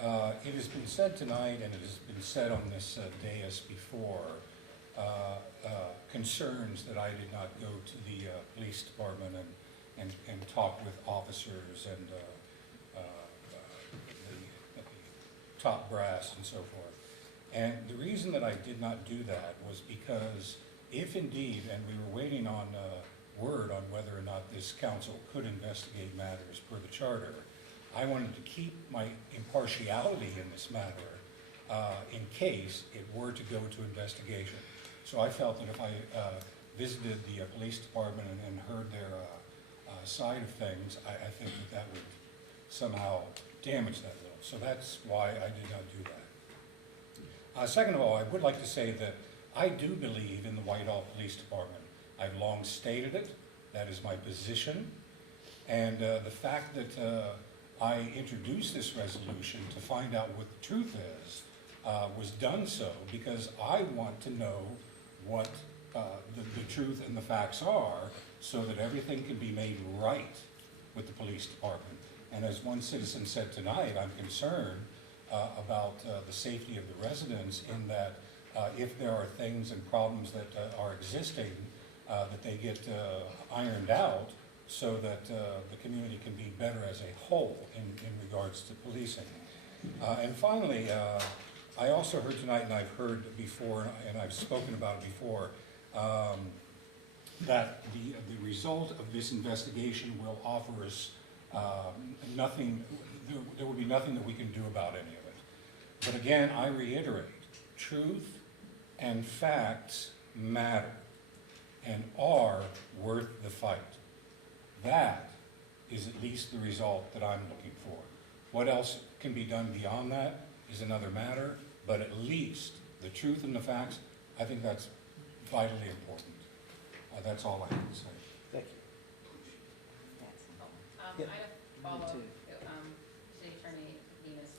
It has been said tonight, and it has been said on this dais before, concerns that I did not go to the police department and talk with officers and the top brass and so forth. And the reason that I did not do that was because if indeed, and we were waiting on word on whether or not this council could investigate matters per the charter, I wanted to keep my impartiality in this matter in case it were to go to investigation. So I felt that if I visited the police department and heard their side of things, I think that would somehow damage that little. So that's why I did not do that. Second of all, I would like to say that I do believe in the Whitehall Police Department. I've long stated it. That is my position. And the fact that I introduced this resolution to find out what the truth is was done so because I want to know what the truth and the facts are so that everything can be made right with the police department. And as one citizen said tonight, I'm concerned about the safety of the residents in that if there are things and problems that are existing, that they get ironed out so that the community can be better as a whole in regards to policing. And finally, I also heard tonight, and I've heard before, and I've spoken about it before, that the result of this investigation will offer us nothing, there will be nothing that we can do about any of it. But again, I reiterate, truth and facts matter and are worth the fight. That is at least the result that I'm looking for. What else can be done beyond that is another matter, but at least the truth and the facts, I think that's vitally important. That's all I have to say. Thank you. I have a follow-up to City Attorney Venus.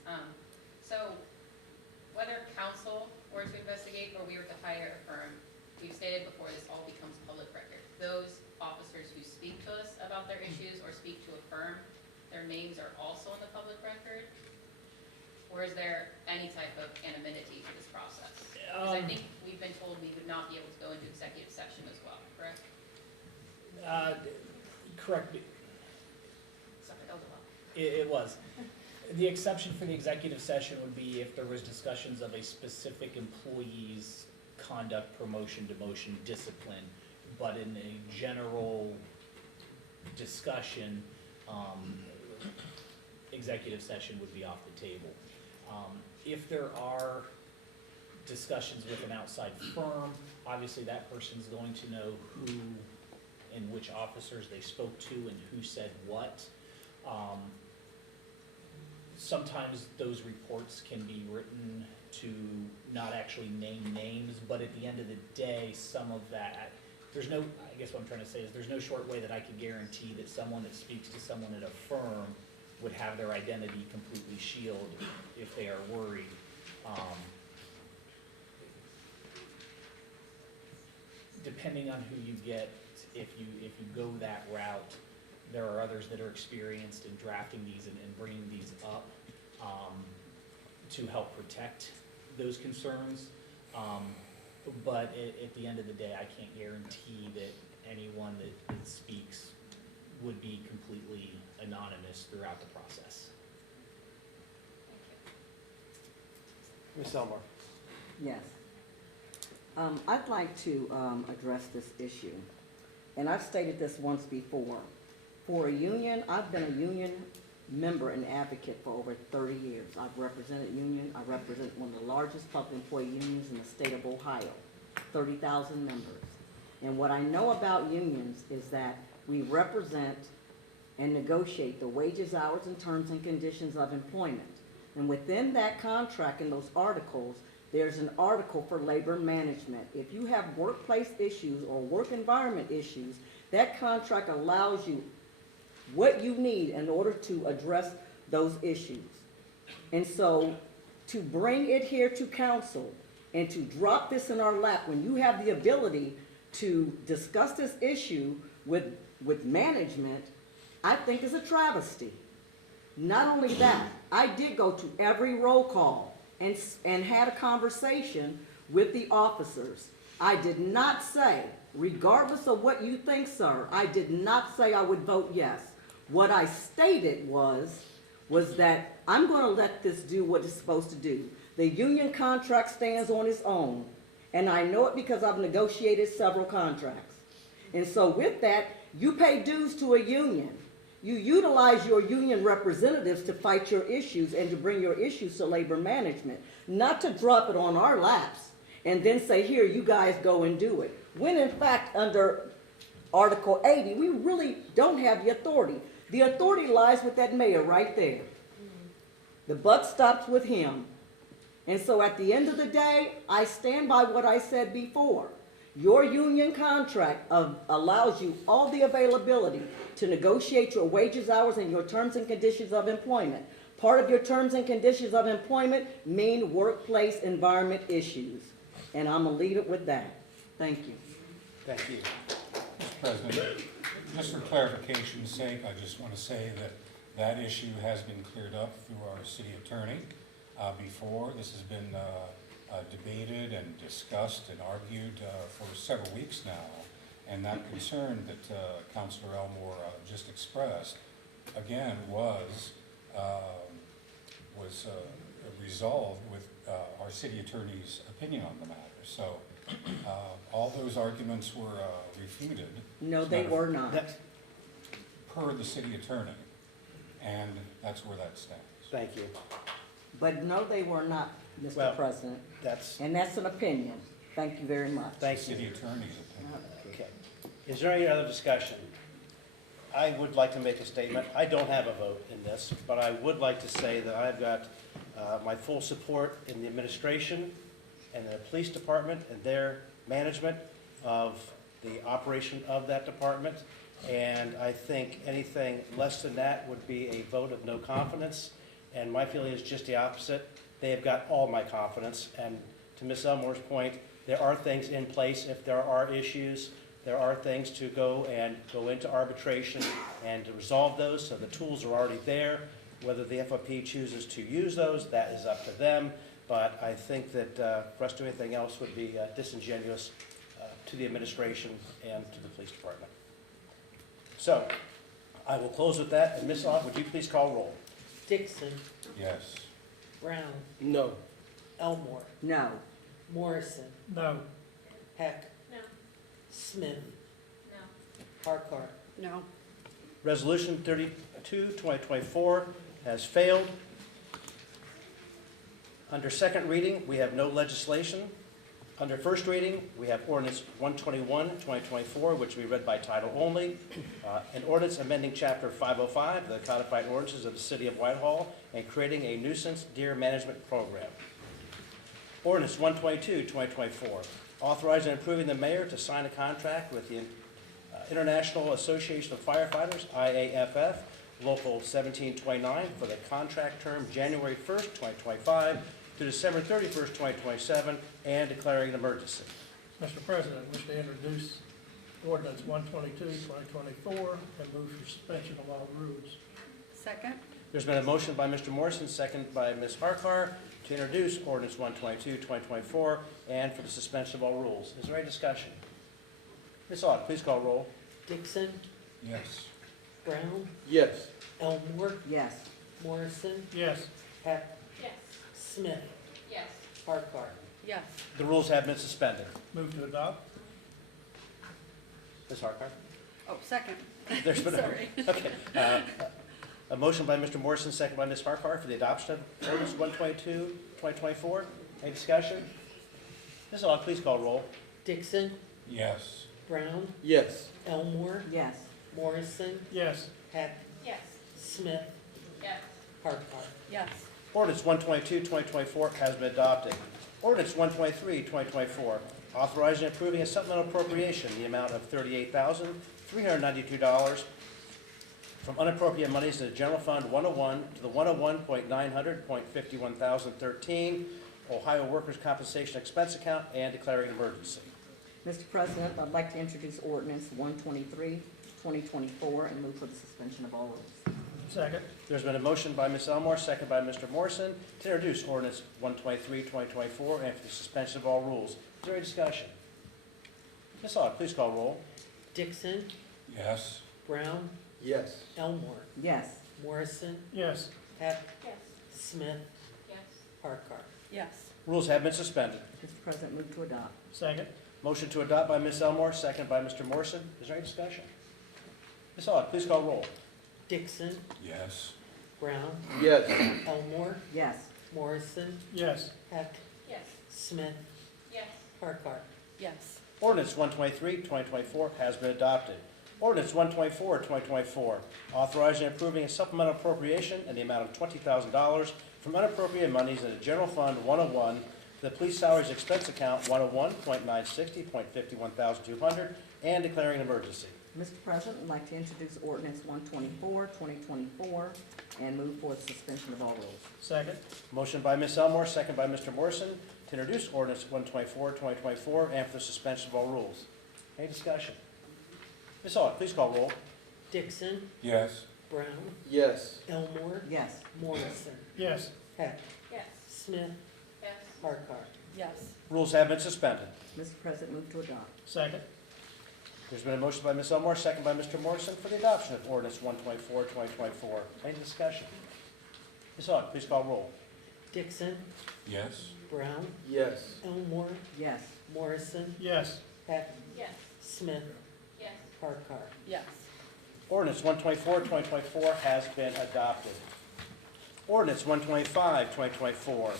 So whether council were to investigate or we were to hire a firm, we've stated before this all becomes public record. Those officers who speak to us about their issues or speak to a firm, their names are also in the public record? Or is there any type of anonymity to this process? Because I think we've been told we would not be able to go into executive session as well, correct? Correct. Sorry, that was a lot. It was. The exception for the executive session would be if there was discussions of a specific employee's conduct, promotion, demotion, discipline, but in a general discussion, executive session would be off the table. If there are discussions with an outside firm, obviously that person's going to know who and which officers they spoke to and who said what. Sometimes those reports can be written to not actually name names, but at the end of the day, some of that, there's no, I guess what I'm trying to say is there's no short way that I could guarantee that someone that speaks to someone at a firm would have their identity completely shielded if they are worried. Depending on who you get, if you go that route, there are others that are experienced in drafting these and bringing these up to help protect those concerns. But at the end of the day, I can't guarantee that anyone that speaks would be completely anonymous throughout the process. Ms. Elmore. Yes. I'd like to address this issue, and I've stated this once before. For a union, I've been a union member and advocate for over 30 years. I've represented union. I represent one of the largest public employee unions in the state of Ohio, 30,000 members. And what I know about unions is that we represent and negotiate the wages, hours, and terms and conditions of employment. And within that contract and those articles, there's an article for labor management. If you have workplace issues or work environment issues, that contract allows you what you need in order to address those issues. And so to bring it here to council and to drop this in our lap when you have the ability to discuss this issue with management, I think is a travesty. Not only that, I did go to every roll call and had a conversation with the officers. I did not say, regardless of what you think, sir, I did not say I would vote yes. What I stated was that I'm going to let this do what it's supposed to do. The union contract stands on its own, and I know it because I've negotiated several contracts. And so with that, you pay dues to a union. You utilize your union representatives to fight your issues and to bring your issues to labor management, not to drop it on our laps and then say, here, you guys go and do it. When in fact, under Article 80, we really don't have the authority. The authority lies with that mayor right there. The buck stops with him. And so at the end of the day, I stand by what I said before. Your union contract allows you all the availability to negotiate your wages, hours, and your terms and conditions of employment. Part of your terms and conditions of employment mean workplace environment issues. And I'm going to leave it with that. Thank you. Thank you. Mr. President, just for clarification's sake, I just want to say that that issue has been cleared up through our city attorney before. This has been debated and discussed and argued for several weeks now. And that concern that Councilor Elmore just expressed, again, was resolved with our city attorney's opinion on the matter. So all those arguments were refuted. No, they were not. Per the city attorney, and that's where that stands. Thank you. But no, they were not, Mr. President. And that's an opinion. Thank you very much. Thank you. City attorney's opinion. Okay. Is there any other discussion? I would like to make a statement. I don't have a vote in this, but I would like to say that I've got my full support in the administration and the police department and their management of the operation of that department. And I think anything less than that would be a vote of no confidence. And my feeling is just the opposite. They have got all my confidence. And to Ms. Elmore's point, there are things in place if there are issues. There are things to go into arbitration and to resolve those. So the tools are already there. Whether the FOP chooses to use those, that is up to them. But I think that for us to do anything else would be disingenuous to the administration and to the police department. So I will close with that. And Ms. Ott, would you please call roll? Dixon. Yes. Brown. No. Elmore. No. Morrison, No. Heck, No. Smith, No. Harkar. No. Resolution 32, 2024 has failed. Under second reading, we have no legislation. Under first reading, we have ordinance 121, 2024, which we read by title only. An ordinance amending Chapter 505 of the codified ordinances of the City of Whitehall and creating a nuisance deer management program. Ordinance 122, 2024, authorizing and approving the mayor to sign a contract with the International Association of Firefighters, IAFF, Local 1729, for the contract term January 1st, 2025 to December 31st, 2027, and declaring an emergency. Mr. President, I wish to introduce ordinance 122, 2024, and move for suspension of all rules. Second? There's been a motion by Mr. Morrison, second by Ms. Harkar, to introduce ordinance 122, 2024, and for the suspension of all rules. Is there any discussion? Ms. Aug, please call roll. Dixon, Yes. Brown, Yes. Elmore, Yes. Morrison, Yes. Heck, Yes. Smith, Yes. Harkar. Yes. The rules have been suspended. Move to adopt? Ms. Harkar? Oh, second. There's been a motion by Mr. Morrison, second by Ms. Harkar, for the adoption of ordinance 122, 2024. Any discussion? Ms. Aug, please call roll. Dixon, Yes. Brown, Yes. Elmore, Yes. Morrison, Yes. Heck, Yes. Smith, Yes. Harkar. Yes. Ordinance 122, 2024 has been adopted. Ordinance 123, 2024, authorizing and approving a supplemental appropriation in the amount of $38,392 from unappropriated monies in the General Fund 101 to the 101.900.51,013 Ohio Workers' Compensation Expense Account and declaring an emergency. Mr. President, I'd like to introduce ordinance 123, 2024, and move for the suspension of all rules. Second? There's been a motion by Ms. Elmore, second by Mr. Morrison, to introduce ordinance 123, 2024, and for the suspension of all rules. Is there any discussion? Ms. Aug, please call roll. Dixon, Yes. Brown, Yes. Elmore, Yes. Morrison, Yes. Heck, Yes. Smith, Yes. Harkar. Yes. Rules have been suspended. Mr. President, move to adopt. Second? Motion to adopt by Ms. Elmore, second by Mr. Morrison. Is there any discussion? Ms. Aug, please call roll. Dixon, Yes. Brown, Yes. Elmore, Yes. Morrison, Yes. Heck, Yes. Smith, Yes. Harkar. Yes. Ordinance 123, 2024 has been adopted. Ordinance 124, 2024, authorizing and approving a supplemental appropriation in the amount of $20,000 from unappropriated monies in the General Fund 101 to the Police Salaries Expense Account 101.960.51,200 and declaring an emergency. Mr. President, I'd like to introduce ordinance 124, 2024, and move for the suspension of all rules. Second? Motion by Ms. Elmore, second by Mr. Morrison, to introduce ordinance 124, 2024, and for the suspension of all rules. Any discussion? Ms. Aug, please call roll. Dixon, Yes. Brown, Yes. Elmore, Yes. Morrison, Yes. Heck, Yes. Smith, Yes. Harkar. Yes. Rules have been suspended. Mr. President, move to adopt. Second? There's been a motion by Ms. Elmore, second by Mr. Morrison, for the adoption of ordinance 124, 2024. Any discussion? Ms. Aug, please call roll. Dixon, Yes. Brown, Yes. Elmore, Yes. Morrison, Yes. Heck, Yes. Smith, Yes. Harkar. Yes. Ordinance 124, 2024 has been adopted. Ordinance 125, 2024,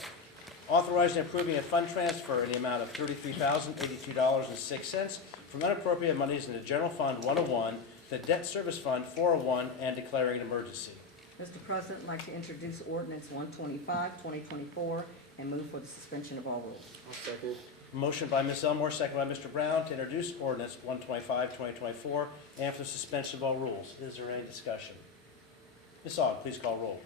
authorizing and approving a fund transfer in the amount of $33,082.06 from unappropriated monies in the General Fund 101, the Debt Service Fund 401, and declaring an emergency. Mr. President, I'd like to introduce ordinance 125, 2024, and move for the suspension of all rules. I'll second. Motion by Ms. Elmore, second by Mr. Brown, to introduce ordinance 125, 2024, and for the suspension of all rules. Is there any discussion? Ms. Aug, please call roll.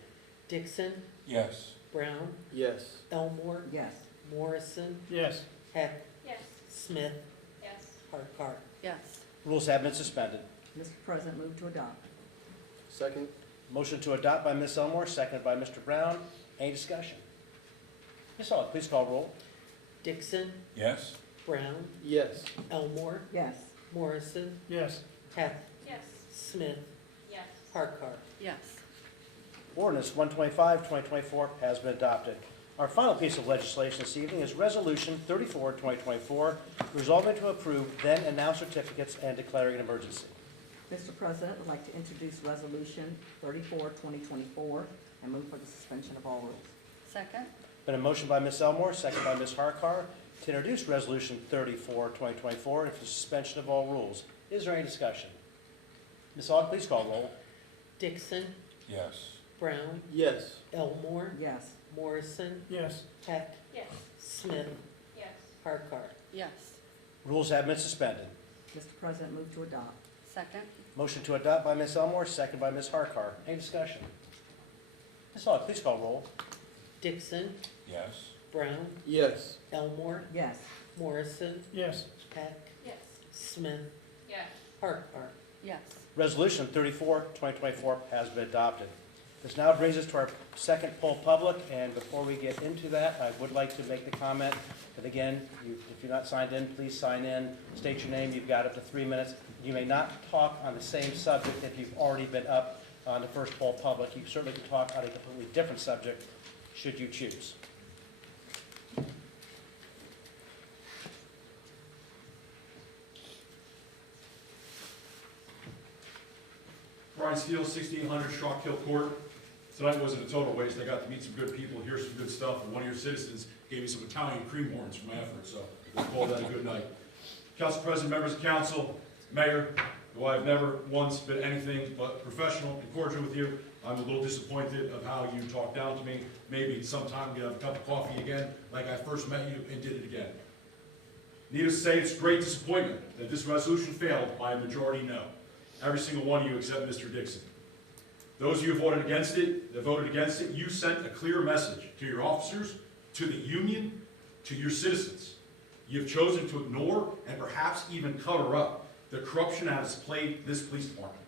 Dixon, Yes. Brown, Yes. Elmore, Yes. Morrison, Yes. Heck, Yes. Smith, Yes. Harkar. Yes. Rules have been suspended. Mr. President, move to adopt. Second. Motion to adopt by Ms. Elmore, seconded by Mr. Brown. Any discussion? Ms. Aug, please call roll. Dixon, Yes. Brown, Yes. Elmore, Yes. Morrison, Yes. Heck, Yes. Smith, Yes. Harkar. Yes. Ordinance 125, 2024 has been adopted. Our final piece of legislation this evening is Resolution 34, 2024, resolving to approve then and now certificates and declaring an emergency. Mr. President, I'd like to introduce Resolution 34, 2024, and move for the suspension of all rules. Second? Been a motion by Ms. Elmore, second by Ms. Harkar, to introduce Resolution 34, 2024, and for the suspension of all rules. Is there any discussion? Ms. Aug, please call roll. Dixon, Yes. Brown, Yes. Elmore, Yes. Morrison, Yes. Heck, Yes. Smith, Yes. Harkar. Yes. Rules have been suspended. Mr. President, move to adopt. Second? Motion to adopt by Ms. Elmore, second by Ms. Harkar. Any discussion? Ms. Aug, please call roll. Dixon, Yes. Brown, Yes. Elmore, Yes. Morrison, Yes. Heck, Yes. Smith, Yes. Harkar. Yes. Resolution 34, 2024 has been adopted. This now brings us to our second poll public, and before we get into that, I would like to make the comment that again, if you're not signed in, please sign in, state your name, you've got up to 3 minutes. You may not talk on the same subject if you've already been up on the first poll public. You certainly can talk on a completely different subject, should you choose. Brian Steele, 1600 Schrock Hill Court. Tonight wasn't a total waste. I got to meet some good people, hear some good stuff, and one of your citizens gave me some Italian cream horns for my efforts, so we'll call that a good night. Council President, members of council, mayor, though I've never once been anything but professional and cordial with you, I'm a little disappointed of how you talked down to me. Maybe sometime we'll have a cup of coffee again, like I first met you and did it again. Needless to say, it's great disappointment that this resolution failed by a majority no. Every single one of you except Mr. Dixon. Those of you who voted against it, you sent a clear message to your officers, to the union, to your citizens. You've chosen to ignore and perhaps even cover up the corruption that has plagued this police department.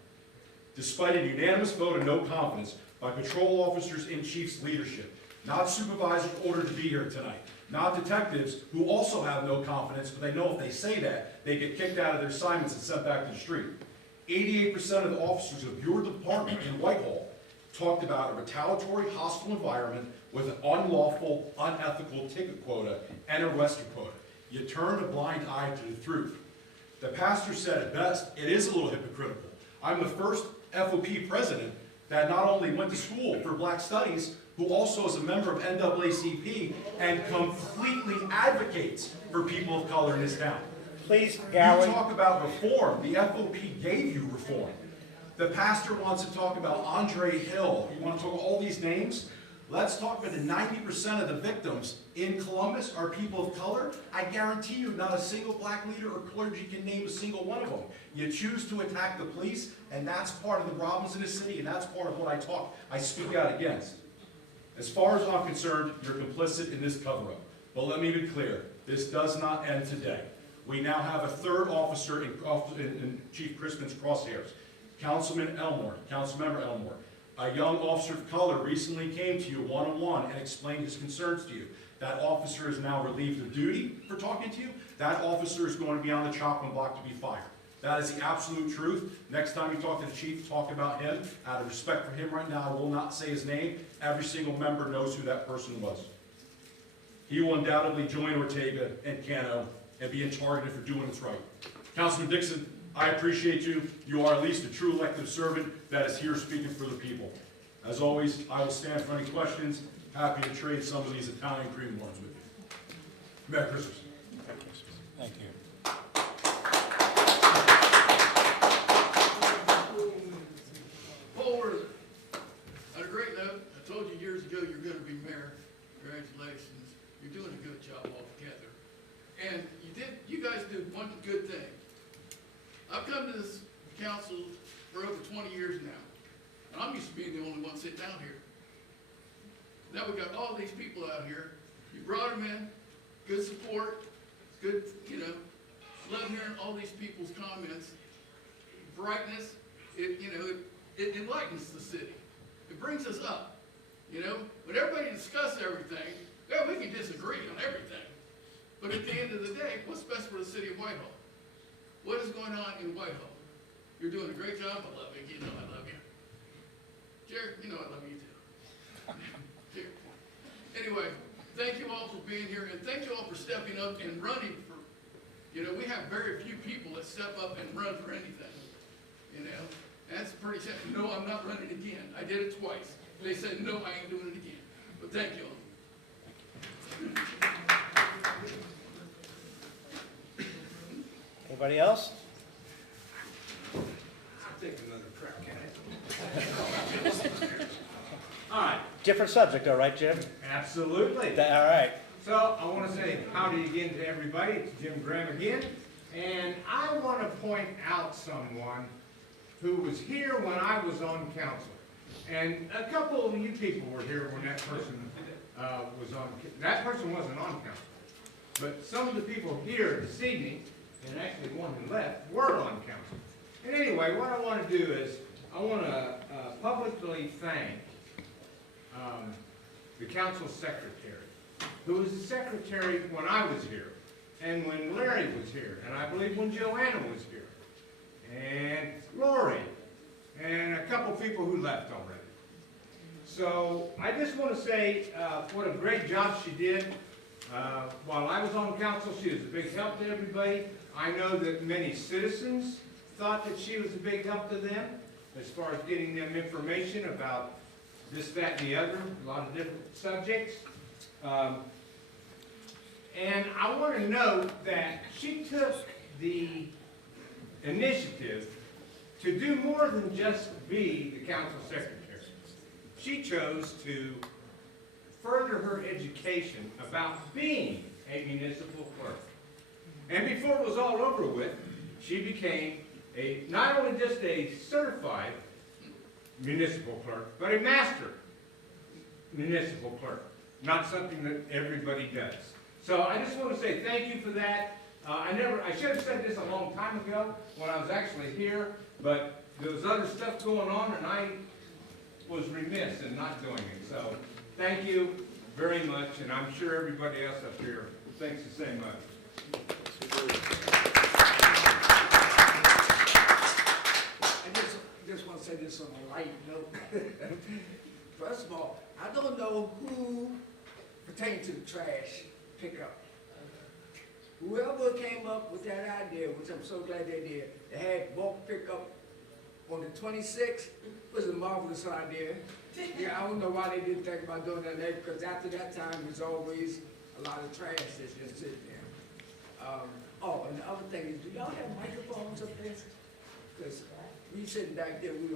Despite a unanimous vote of no confidence by patrol officers in chief's leadership, not supervisors ordered to be here tonight, not detectives who also have no confidence, but they know if they say that, they get kicked out of their assignments and sent back to the street. 88% of the officers of your department in Whitehall talked about a retaliatory, hostile environment with an unlawful, unethical ticket quota and arrest quota. You turned a blind eye to the truth. The pastor said it best, it is a little hypocritical. I'm the first FOP president that not only went to school for black studies, who also is a member of NAACP and completely advocates for people of color in this town. Please, You Gowie. talk about reform. The FOP gave you reform. The pastor wants to talk about Andre Hill. You want to talk about all these names? Let's talk about the 90% of the victims in Columbus are people of color. I guarantee you not a single black leader or clergy can name a single one of them. You choose to attack the police, and that's part of the problems in the city, and that's part of what I speak out against. As far as I'm concerned, you're complicit in this cover-up. But let me be clear, this does not end today. We now have a third officer in Chief Crispin's crosshairs, Councilmember Elmore. A young officer of color recently came to you one-on-one and explained his concerns to you. That officer is now relieved of duty for talking to you. That officer is going to be on the chopping block to be fired. That is the absolute truth. Next time you talk to the chief, talk about him. Out of respect for him right now, I will not say his name. Every single member knows who that person was. He will undoubtedly join Ortega and Cano and be targeted for doing what's right. Councilman Dixon, I appreciate you. You are at least a true elected servant that is here speaking for the people. As always, I will stand for any questions. Happy to trade some of these Italian cream horns with you. Merry Christmas. Thank you. Paul Worther, on a great note, I told you years ago you're going to be mayor. Congratulations. You're doing a good job altogether. And you guys did one good thing. I've come to this council for over 20 years now, and I'm used to being the only one sitting down here. Now we got all these people out here. You brought them in, good support, good, love hearing all these people's comments. Brightness, it enlightens the city. It brings us up. When everybody discusses everything, yeah, we can disagree on everything. But at the end of the day, what's best for the city of Whitehall? What is going on in Whitehall? You're doing a great job. I love you. You know I love you. Jared, you know I love you too. Jared. Anyway, thank you all for being here, and thank you all for stepping up and running for, you know, we have very few people that step up and run for anything, you know? That's pretty sad. No, I'm not running again. I did it twice. They said, no, I ain't doing it again. But thank you all. Anybody else? I'll take another crack at it. All right. Different subject though, right, Jim? Absolutely. All right. So I want to say howdy again to everybody. It's Jim Graham again. And I want to point out someone who was here when I was on council. And a couple of you people were here when that person was on, that person wasn't on council. But some of the people here this evening, and actually one who left, were on council. And anyway, what I want to do is, I want to publicly thank the council secretary, who was the secretary when I was here, and when Larry was here, and I believe when Joanna was here, and Lori, and a couple people who left already. So I just want to say what a great job she did. While I was on council, she was a big help to everybody. I know that many citizens thought that she was a big help to them as far as getting them information about this, that, and the other, a lot of different subjects. And I want to note that she took the initiative to do more than just be the council secretary. She chose to further her education about being a municipal clerk. And before it was all over with, she became not only just a certified municipal clerk, but a master municipal clerk. Not something that everybody does. So I just want to say thank you for that. I should have said this a long time ago when I was actually here, but there was other stuff going on and I was remiss in not doing it. So thank you very much, and I'm sure everybody else up here thinks the same much. I just want to say this on a light note. First of all, I don't know who pertains to the trash pickup. Whoever came up with that idea, which I'm so glad they did, they had bulk pickup on the 26th, was a marvelous idea. Yeah, I don't know why they didn't think about doing that later, because after that time, there's always a lot of trash that's just sitting there. Oh, and the other thing is, do y'all have microphones up there? Because we sitting back there, we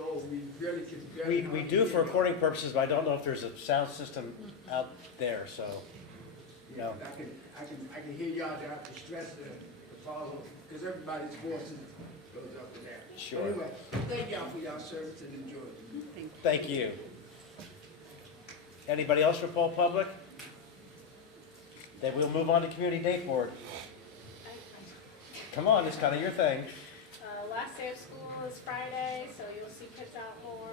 really can. We do for recording purposes, but I don't know if there's a sound system out there, so, no. I can hear y'all have to stress the follow, because everybody's voice goes up in there. Sure. Anyway, thank y'all for y'all service and enjoy it. Thank you. Anybody else for poll public? Then we'll move on to community date board. Come on, it's kind of your thing. Last day of school is Friday, so you'll see kids out more.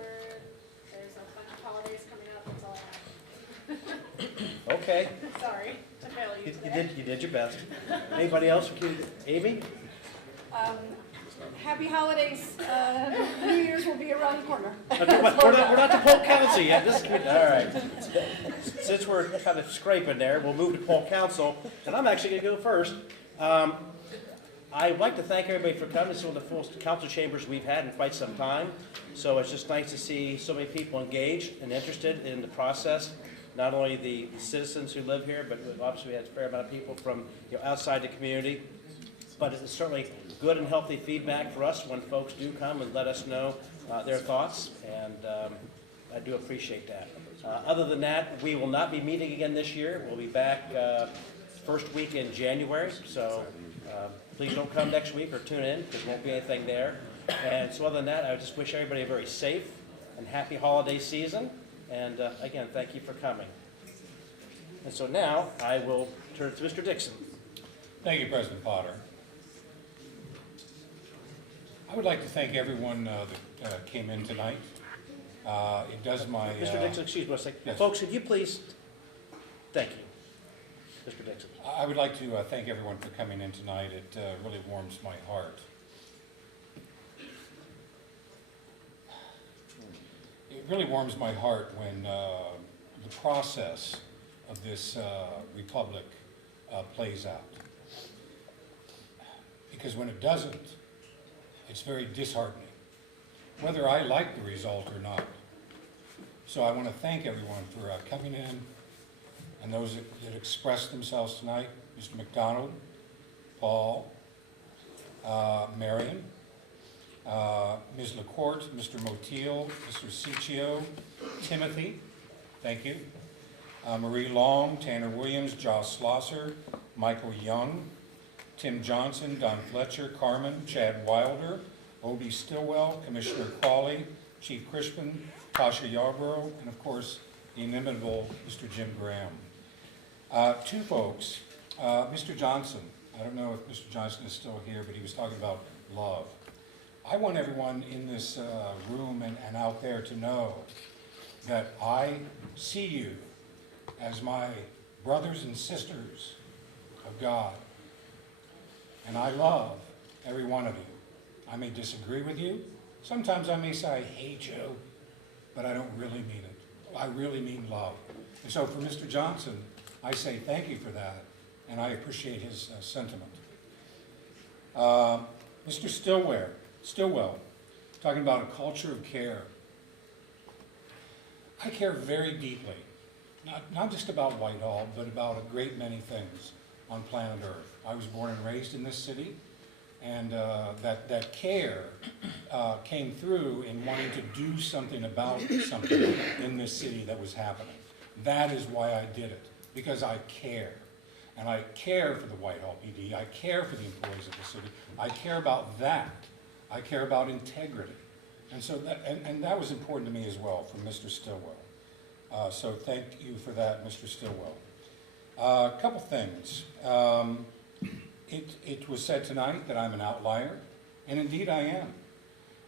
There's a bunch of holidays coming up, that's all I have. Okay. Sorry to fail you today. You did your best. Anybody else? Amy? Happy holidays. New Year's will be around the corner. We're not to poll council yet. All right. Since we're kind of scraping there, we'll move to poll council, and I'm actually going to go first. I'd like to thank everybody for coming. This is one of the fullest council chambers we've had in quite some time. So it's just nice to see so many people engaged and interested in the process. Not only the citizens who live here, but obviously we had a fair amount of people from outside the community. But it's certainly good and healthy feedback for us when folks do come and let us know their thoughts, and I do appreciate that. Other than that, we will not be meeting again this year. We'll be back first week in January, so please don't come next week or tune in, because there won't be anything there. And so other than that, I would just wish everybody a very safe and happy holiday season, and again, thank you for coming. And so now, I will turn to Mr. Dixon. Thank you, President Potter. I would like to thank everyone that came in tonight. It does my... Mr. Dixon, excuse me a second. Yes. Folks, could you please... Thank you. Mr. Dixon. I would like to thank everyone for coming in tonight. It really warms my heart. It really warms my heart when the process of this republic plays out. Because when it doesn't, it's very disheartening, whether I like the result or not. So I want to thank everyone for coming in, and those that expressed themselves tonight, Mr. McDonald, Paul, Marion, Ms. LaCourte, Mr. Motil, Mr. Ciccio, Timothy, thank you, Marie Long, Tanner Williams, Josh Slosser, Michael Young, Tim Johnson, Don Fletcher, Carmen, Chad Wilder, Obie Stillwell, Commissioner Crawley, Chief Crispin, Tasha Yarborough, and of course, the inimitable Mr. Jim Graham. Two folks, Mr. Johnson, I don't know if Mr. Johnson is still here, but he was talking about love. I want everyone in this room and out there to know that I see you as my brothers and sisters of God. And I love every one of you. I may disagree with you. Sometimes I may say, I hate you, but I don't really mean it. I really mean love. And so for Mr. Johnson, I say thank you for that, and I appreciate his sentiment. Mr. Stillwell, talking about a culture of care. I care very deeply, not just about Whitehall, but about a great many things on planet Earth. I was born and raised in this city, and that care came through in wanting to do something about something in this city that was happening. That is why I did it, because I care. And I care for the Whitehall PD, I care for the employees of the city, I care about that. I care about integrity. And so that was important to me as well from Mr. Stillwell. So thank you for that, Mr. Stillwell. A couple things. It was said tonight that I'm an outlier, and indeed I am.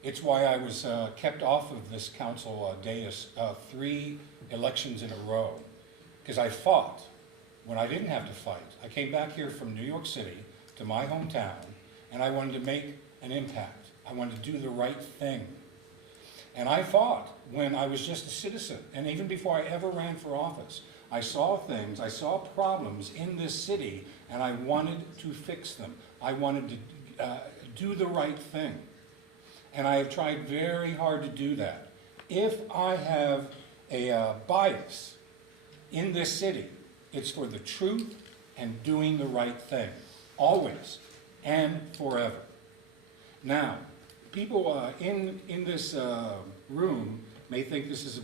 It's why I was kept off of this council dais 3 elections in a row, because I fought when I didn't have to fight. I came back here from New York City to my hometown, and I wanted to make an impact. I wanted to do the right thing. And I fought when I was just a citizen, and even before I ever ran for office. I saw things, I saw problems in this city, and I wanted to fix them. I wanted to do the right thing. And I have tried very hard to do that. If I have a bias in this city, it's for the truth and doing the right thing, always and forever. Now, people in this room may think this is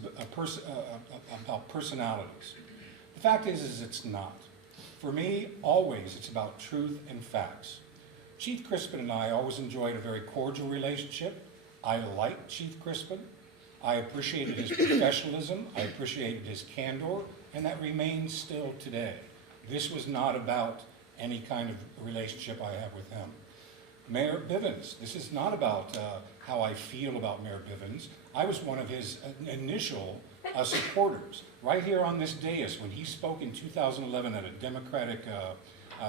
about personalities. The fact is it's not. For me, always it's about truth and facts. Chief Crispin and I always enjoyed a very cordial relationship. I liked Chief Crispin. I appreciated his professionalism. I appreciated his candor, and that remains still today. This was not about any kind of relationship I have with him. Mayor Bivens, this is not about how I feel about Mayor Bivens. I was one of his initial supporters. Right here on this dais, when he spoke in 2011 at a Democratic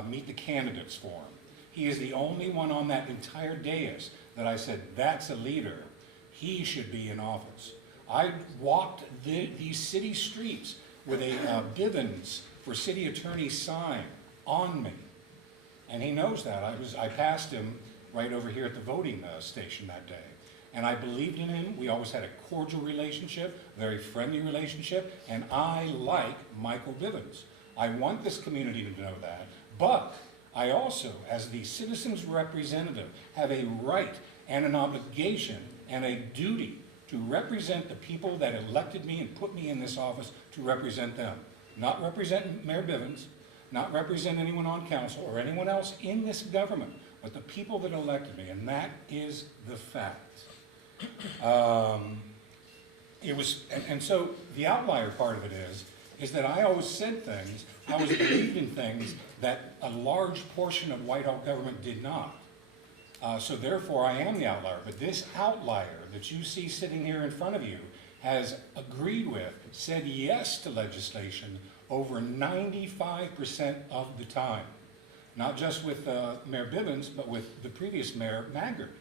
Meet the Candidates forum, he is the only one on that entire dais that I said, that's a leader. He should be in office. I walked these city streets with a Bivens for city attorney sign on me. And he knows that. I passed him right over here at the voting station that day. And I believed in him. We always had a cordial relationship, a very friendly relationship, and I like Michael Bivens. I want this community to know that, but I also, as the citizens' representative, have a right and an obligation and a duty to represent the people that elected me and put me in this office to represent them. Not represent Mayor Bivens, not represent anyone on council or anyone else in this government, but the people that elected me, and that is the fact. So the outlier part of it is that I always said things, I always believed in things that a large portion of Whitehall government did not. So therefore I am the outlier, but this outlier that you see sitting here in front of you has agreed with, said yes to legislation over 95% of the time. Not just with Mayor Bivens, but with the previous Mayor Maggard,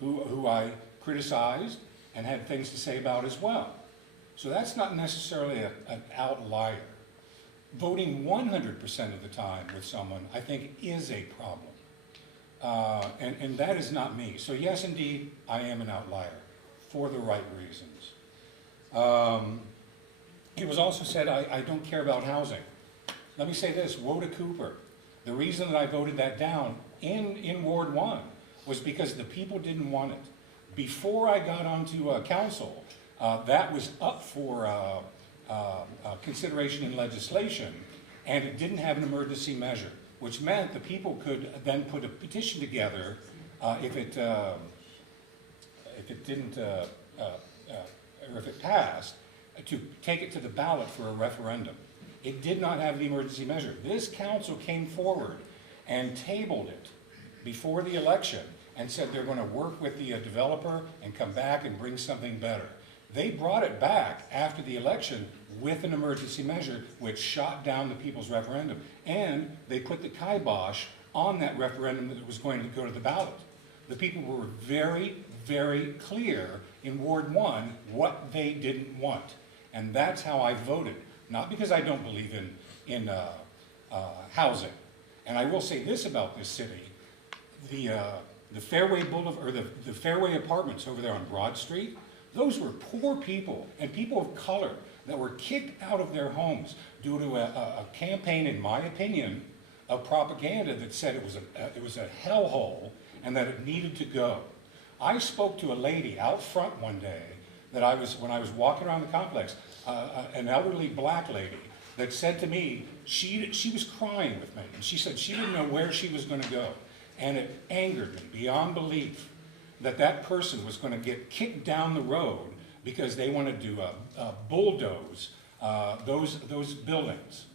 who I criticized and had things to say about as well. So that's not necessarily an outlier. voting 100% of the time with someone, I think, is a problem. And that is not me. So yes, indeed, I am an outlier for the right reasons. It was also said I don't care about housing. Let me say this, Woda Cooper, the reason that I voted that down in Ward 1 was because the people didn't want it. Before I got onto council, that was up for consideration in legislation, and it didn't have an emergency measure, which meant the people could then put a petition together if it didn't, or if it passed, to take it to the ballot for a referendum. It did not have the emergency measure. This council came forward and tabled it before the election and said they're going to work with the developer and come back and bring something better. They brought it back after the election with an emergency measure which shot down the people's referendum. And they put the kibosh on that referendum that was going to go to the ballot. The people were very, very clear in Ward 1 what they didn't want. And that's how I voted. Not because I don't believe in housing. And I will say this about this city. The Fairway Boulevard, or the Fairway Apartments over there on Broad Street, those were poor people and people of color that were kicked out of their homes due to a campaign, in my opinion, of propaganda that said it was a hellhole and that it needed to go. I spoke to a lady out front one day that when I was walking around the complex, an elderly black lady that said to me, she was crying with me, and she said she didn't know where she was going to go. And it angered me beyond belief that that person was going to get kicked down the road because they wanted to bulldoze those buildings.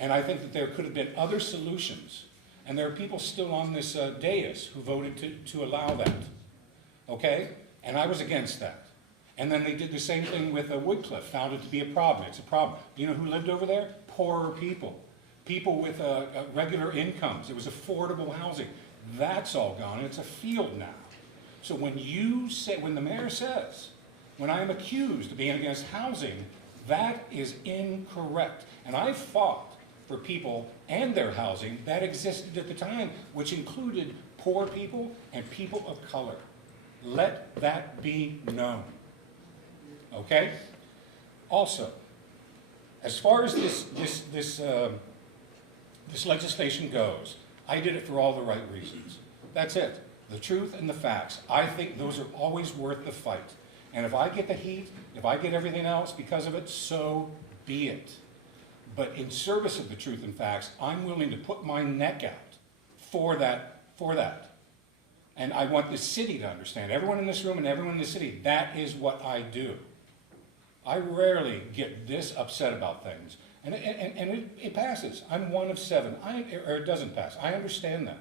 And I think that there could have been other solutions. And there are people still on this dais who voted to allow that. Okay? And I was against that. And then they did the same thing with Woodcliff, found it to be a problem. It's a problem. Do you know who lived over there? Poorer people. People with regular incomes. It was affordable housing. That's all gone. It's a field now. So when the mayor says, when I am accused of being against housing, that is incorrect. And I fought for people and their housing that existed at the time, which included poor people and people of color. Let that be known. Okay? Also, as far as this legislation goes, I did it for all the right reasons. That's it. The truth and the facts. I think those are always worth the fight. And if I get the heat, if I get everything else because of it, so be it. But in service of the truth and facts, I'm willing to put my neck out for that. And I want the city to understand, everyone in this room and everyone in the city, that is what I do. I rarely get this upset about things. And it passes. I'm one of 7. Or it doesn't pass. I understand that.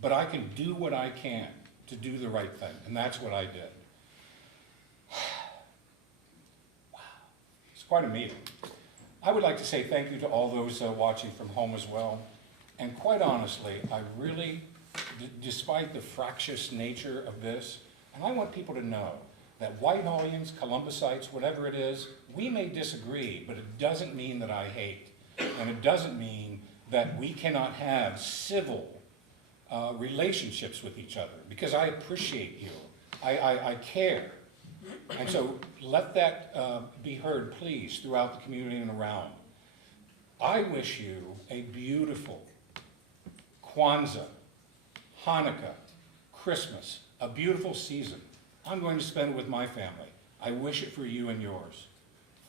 But I can do what I can to do the right thing. And that's what I did. Wow. It's quite a meeting. I would like to say thank you to all those watching from home as well. And quite honestly, I really, despite the fractious nature of this, and I want people to know that Whitehallians, Columbusites, whatever it is, we may disagree, but it doesn't mean that I hate. And it doesn't mean that we cannot have civil relationships with each other, because I appreciate you. I care. And so let that be heard, please, throughout the community and around. I wish you a beautiful Kwanzaa, Hanukkah, Christmas, a beautiful season. I'm going to spend it with my family. I wish it for you and yours.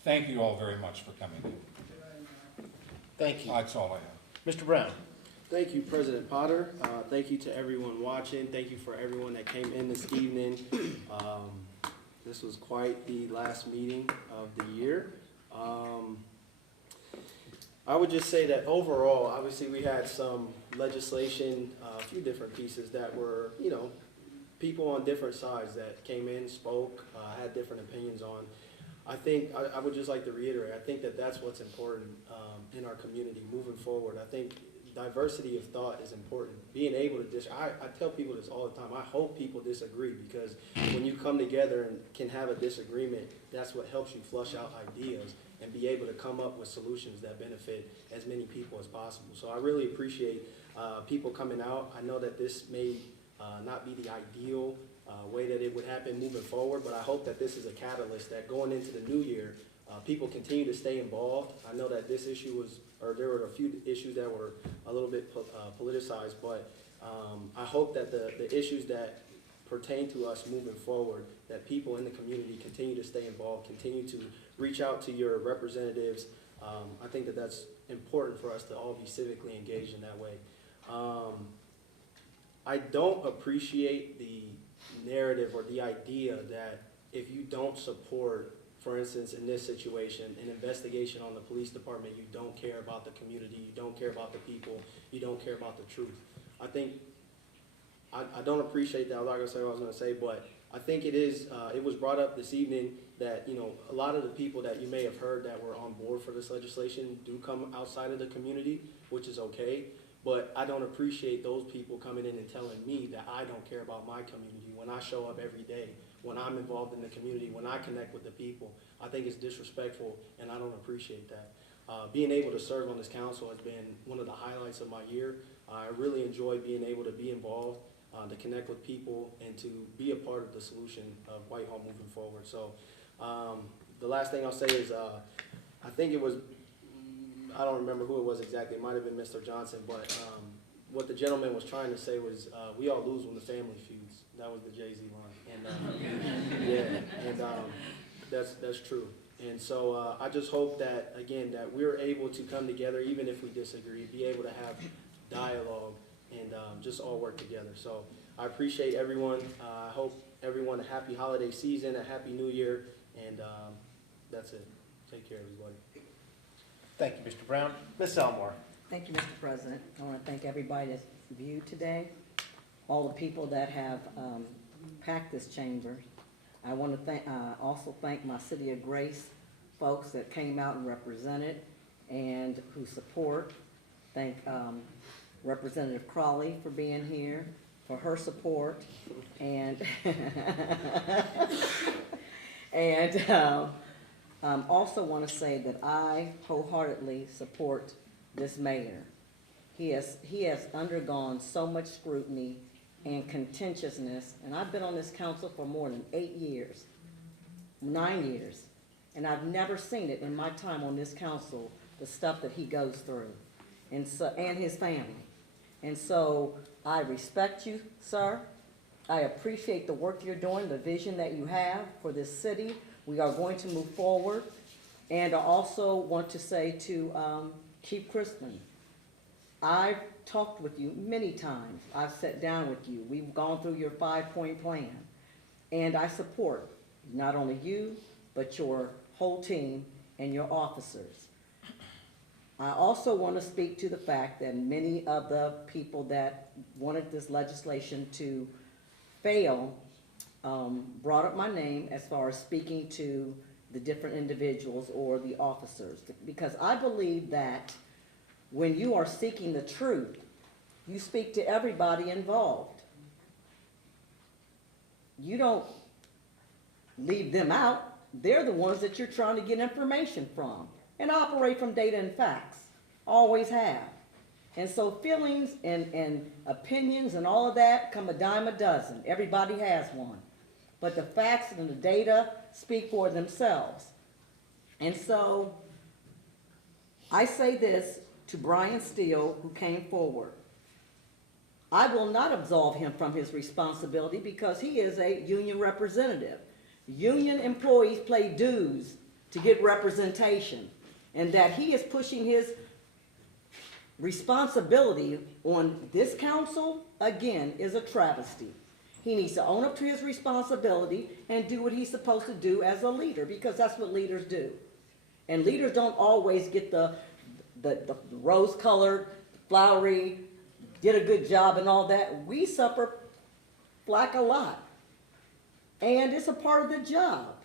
Thank you all very much for coming in. Thank you. That's all I have. Mr. Brown. Thank you, President Potter. Thank you to everyone watching. Thank you for everyone that came in this evening. This was quite the last meeting of the year. I would just say that overall, obviously we had some legislation, a few different pieces that were, people on different sides that came in, spoke, had different opinions on. I think, I would just like to reiterate, I think that that's what's important in our community moving forward. I think diversity of thought is important. Being able to I tell people this all the time. I hope people disagree, because when you come together and can have a disagreement, that's what helps you flush out ideas and be able to come up with solutions that benefit as many people as possible. So I really appreciate people coming out. I know that this may not be the ideal way that it would happen moving forward, but I hope that this is a catalyst that going into the new year, people continue to stay involved. I know that this issue there were a few issues that were a little bit politicized, but I hope that the issues that pertain to us moving forward, that people in the community continue to stay involved, continue to reach out to your representatives. I think that that's important for us to all be civically engaged in that way. I don't appreciate the narrative or the idea that if you don't support, for instance, in this situation, an investigation on the police department, you don't care about the community, you don't care about the people, you don't care about the truth. I think, I don't appreciate that. I'm not gonna say what I was gonna say, but I think it was brought up this evening that, you know, a lot of the people that you may have heard that were on board for this legislation do come outside of the community, which is okay. But I don't appreciate those people coming in and telling me that I don't care about my community when I show up every day, when I'm involved in the community, when I connect with the people. I think it's disrespectful, and I don't appreciate that. Being able to serve on this council has been one of the highlights of my year. I really enjoy being able to be involved, to connect with people, and to be a part of the solution of Whitehall moving forward. So the last thing I'll say is I think it was, I don't remember who it was exactly, it might have been Mr. Johnson, but what the gentleman was trying to say was, we all lose when the family feuds. That was the Jay-Z line. And yeah, and that's true. And so I just hope that, again, that we're able to come together, even if we disagree, be able to have dialogue and just all work together. So I appreciate everyone. I hope everyone a happy holiday season, a happy new year, and that's it. Take care, everybody. Thank you, Mr. Brown. Ms. Elmore. Thank you, Mr. President. I want to thank everybody that's viewed today, all the people that have packed this chamber. I want to also thank my City of Grace folks that came out and represented and who support. Thank Representative Crawley for being here, for her support, and and also want to say that I wholeheartedly support this mayor. He has undergone so much scrutiny and contentiousness, and I've been on this council for more than 8 years, 9 years, and I've never seen it in my time on this council, the stuff that he goes through, and his family. And so I respect you, sir. I appreciate the work you're doing, the vision that you have for this city. We are going to move forward. And I also want to say to Chief Crispin, I've talked with you many times. I've sat down with you. We've gone through your 5-point plan. And I support not only you, but your whole team and your officers. I also want to speak to the fact that many of the people that wanted this legislation to fail brought up my name as far as speaking to the different individuals or the officers. Because I believe that when you are seeking the truth, you speak to everybody involved. You don't leave them out. They're the ones that you're trying to get information from. And operate from data and facts. Always have. And so feelings and opinions and all of that come a dime a dozen. Everybody has one. But the facts and the data speak for themselves. And so I say this to Brian Steele, who came forward. I will not absolve him from his responsibility because he is a union representative. Union employees pay dues to get representation. And that he is pushing his responsibility on this council, again, is a travesty. He needs to own up to his responsibility and do what he's supposed to do as a leader, because that's what leaders do. And leaders don't always get the rose-colored, flowery, did a good job and all that. We suffer flack a lot. And it's a part of the job.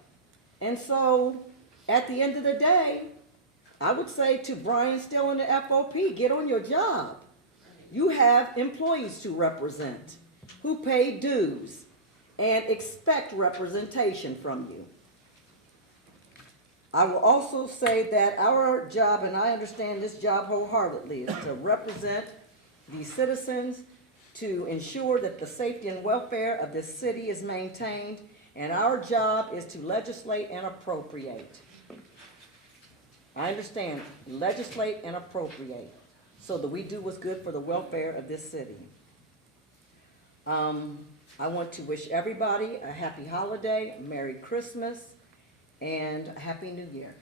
And so, at the end of the day, I would say to Brian Steele and the FOP, get on your job. You have employees to represent who pay dues and expect representation from you. I will also say that our job, and I understand this job wholeheartedly, is to represent the citizens, to ensure that the safety and welfare of this city is maintained, and our job is to legislate and appropriate. I understand, legislate and appropriate, so that we do what's good for the welfare of this city. I want to wish everybody a happy holiday, a Merry Christmas, and a Happy New Year.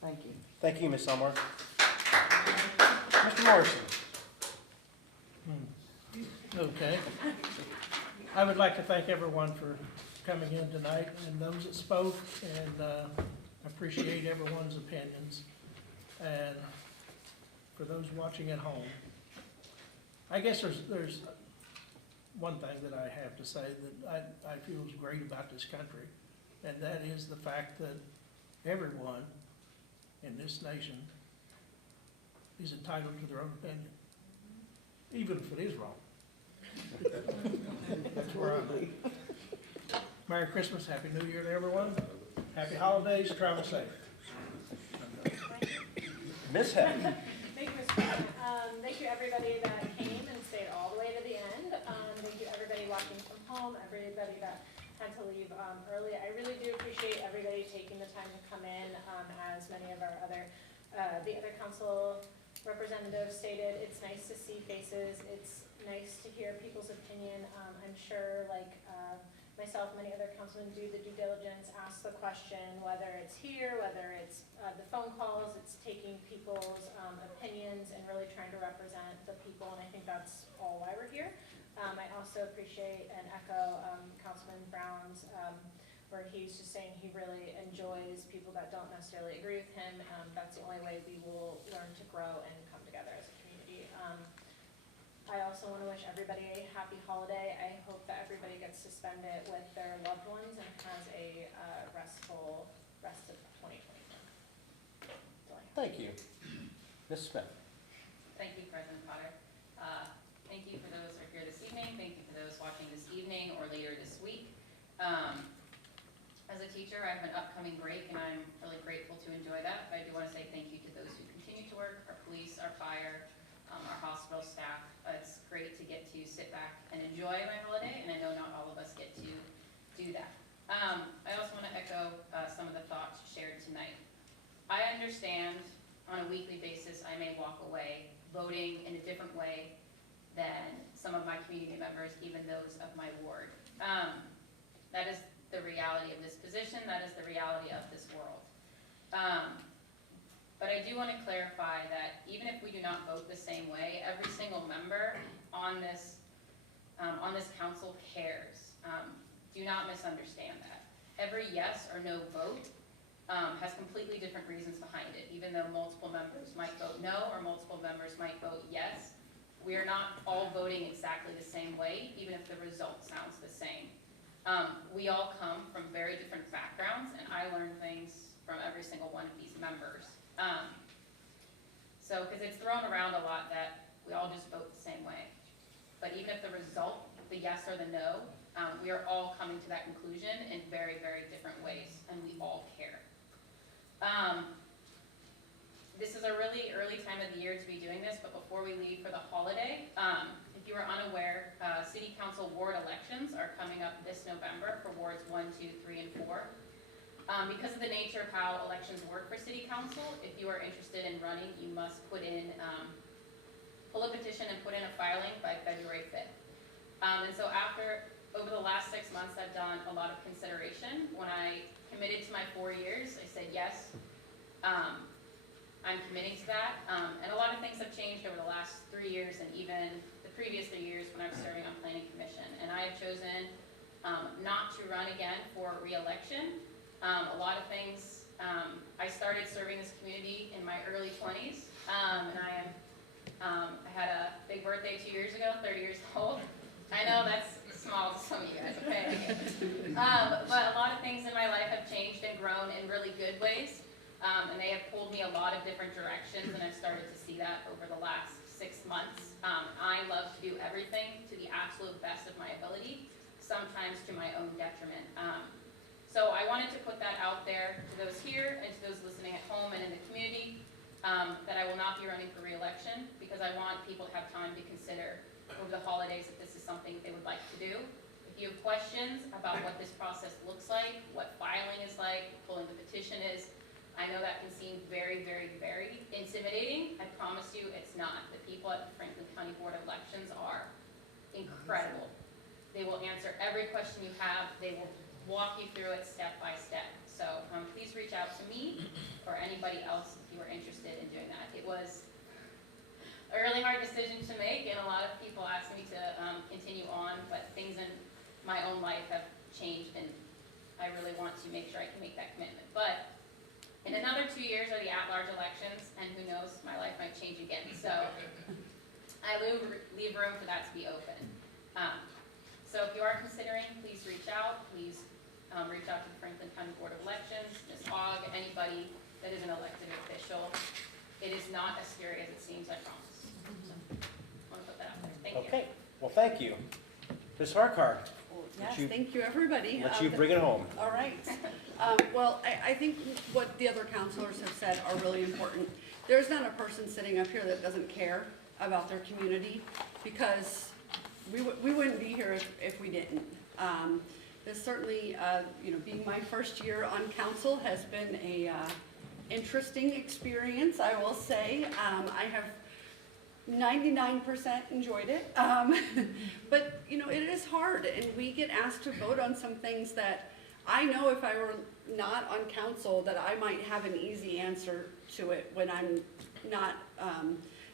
Thank you. Thank you, Ms. Elmore. Mr. Morrison. Okay. I would like to thank everyone for coming in tonight and those that spoke, and appreciate everyone's opinions. And for those watching at home, I guess there's one thing that I have to say that I feel is great about this country, and that is the fact that everyone in this nation is entitled to their own opinion, even if it is wrong. That's where I'm at. Merry Christmas, Happy New Year to everyone. Happy holidays, travel safe. Ms. Heck. Thank you, Mr. President. Thank you, everybody that came and stayed all the way to the end. Thank you, everybody watching from home, everybody that had to leave early. I really do appreciate everybody taking the time to come in. As many of our the other council representatives stated, it's nice to see faces. It's nice to hear people's opinion. I'm sure, like myself, many other councilmen do the due diligence, ask the question, whether it's here, whether it's the phone calls, it's taking people's opinions and really trying to represent the people, and I think that's all why we're here. I also appreciate and echo Councilman Brown's, where he's just saying he really enjoys people that don't necessarily agree with him. That's the only way we will learn to grow and come together as a community. I also want to wish everybody a happy holiday. I hope that everybody gets to spend it with their loved ones and has a restful rest of 2024. Thank you. Ms. Smith. Thank you, President Potter. Thank you for those who are here this evening. Thank you for those watching this evening or later this week. As a teacher, I have an upcoming break, and I'm really grateful to enjoy that. But I do want to say thank you to those who continue to work, our police, our fire, our hospital staff. It's great to get to sit back and enjoy my holiday, and I know not all of us get to do that. I also want to echo some of the thoughts shared tonight. I understand on a weekly basis I may walk away voting in a different way than some of my community members, even those of my ward. That is the reality of this position. That is the reality of this world. But I do want to clarify that even if we do not vote the same way, every single member on this council cares. Do not misunderstand that. Every yes or no vote has completely different reasons behind it. Even though multiple members might vote no or multiple members might vote yes, we are not all voting exactly the same way, even if the result sounds the same. We all come from very different backgrounds, and I learn things from every single one of these members. Because it's thrown around a lot that we all just vote the same way. But even if the result, the yes or the no, we are all coming to that conclusion in very, very different ways, and we all care. This is a really early time of the year to be doing this, but before we leave for the holiday, if you are unaware, City Council ward elections are coming up this November for wards 1, 2, 3, and 4. Because of the nature of how elections work for City Council, if you are interested in running, you must pull a petition and put in a filing by February 5th. And so over the last 6 months, I've done a lot of consideration. When I committed to my 4 years, I said, yes, I'm committing to that. And a lot of things have changed over the last 3 years and even the previous 3 years when I was serving on Planning Commission. And I have chosen not to run again for re-election. A lot of things, I started serving this community in my early 20s, and I had a big birthday 2 years ago, 30 years old. I know that's small to some of you guys, okay? But a lot of things in my life have changed and grown in really good ways, and they have pulled me a lot of different directions, and I've started to see that over the last 6 months. I love to do everything to the absolute best of my ability, sometimes to my own detriment. So I wanted to put that out there to those here and to those listening at home and in the community, that I will not be running for re-election because I want people to have time to consider over the holidays if this is something they would like to do. If you have questions about what this process looks like, what filing is like, pulling the petition is, I know that can seem very, very, very intimidating. I promise you it's not. The people at the Franklin County Board of Elections are incredible. They will answer every question you have. They will walk you through it step by step. So please reach out to me or anybody else if you are interested in doing that. It was a really hard decision to make, and a lot of people asked me to continue on, but things in my own life have changed, and I really want to make sure I can make that commitment. But in another 2 years are the at-large elections, and who knows, my life might change again. So I leave room for that to be open. So if you are considering, please reach out. Please reach out to the Franklin County Board of Elections, Ms. Hogg, anybody that is an elected official. It is not as scary as it seems, I promise. So, I want to put that out there. Thank you. Okay, well, thank you. Ms. Harkar, Yes, you- thank you, everybody. let you bring it home. All right. Well, I think what the other counselors have said are really important. There's not a person sitting up here that doesn't care about their community, because we wouldn't be here if we didn't. This certainly, being my first year on council has been a interesting experience, I will say. I have 99% enjoyed it, but it is hard, and we get asked to vote on some things that I know if I were not on council that I might have an easy answer to it when I'm not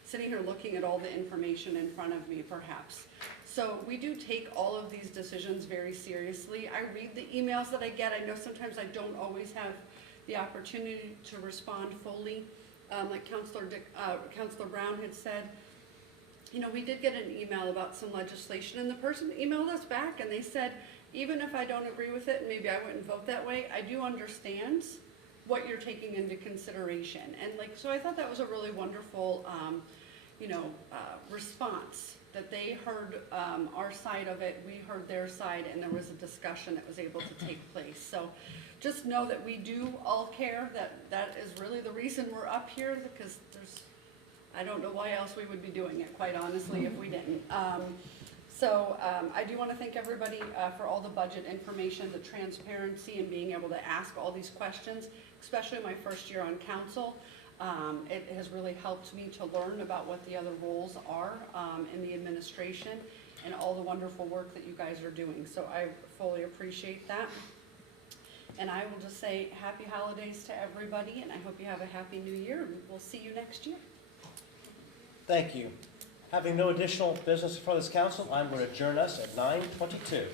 sitting here looking at all the information in front of me, perhaps. So we do take all of these decisions very seriously. I read the emails that I get. I know sometimes I don't always have the opportunity to respond fully. Like Councilor Brown had said, we did get an email about some legislation, and the person emailed us back and they said, even if I don't agree with it, and maybe I wouldn't vote that way, I do understand what you're taking into consideration. And so I thought that was a really wonderful, response, that they heard our side of it, we heard their side, and there was a discussion that was able to take place. So just know that we do all care, that is really the reason we're up here, because I don't know why else we would be doing it, quite honestly, if we didn't. I do want to thank everybody for all the budget information, the transparency, and being able to ask all these questions, especially my first year on council. It has really helped me to learn about what the other roles are in the administration and all the wonderful work that you guys are doing. So I fully appreciate that. And I will just say happy holidays to everybody, and I hope you have a happy new year, and we'll see you next year. Thank you. Having no additional business before this council, I'm going to adjourn us at 9:22.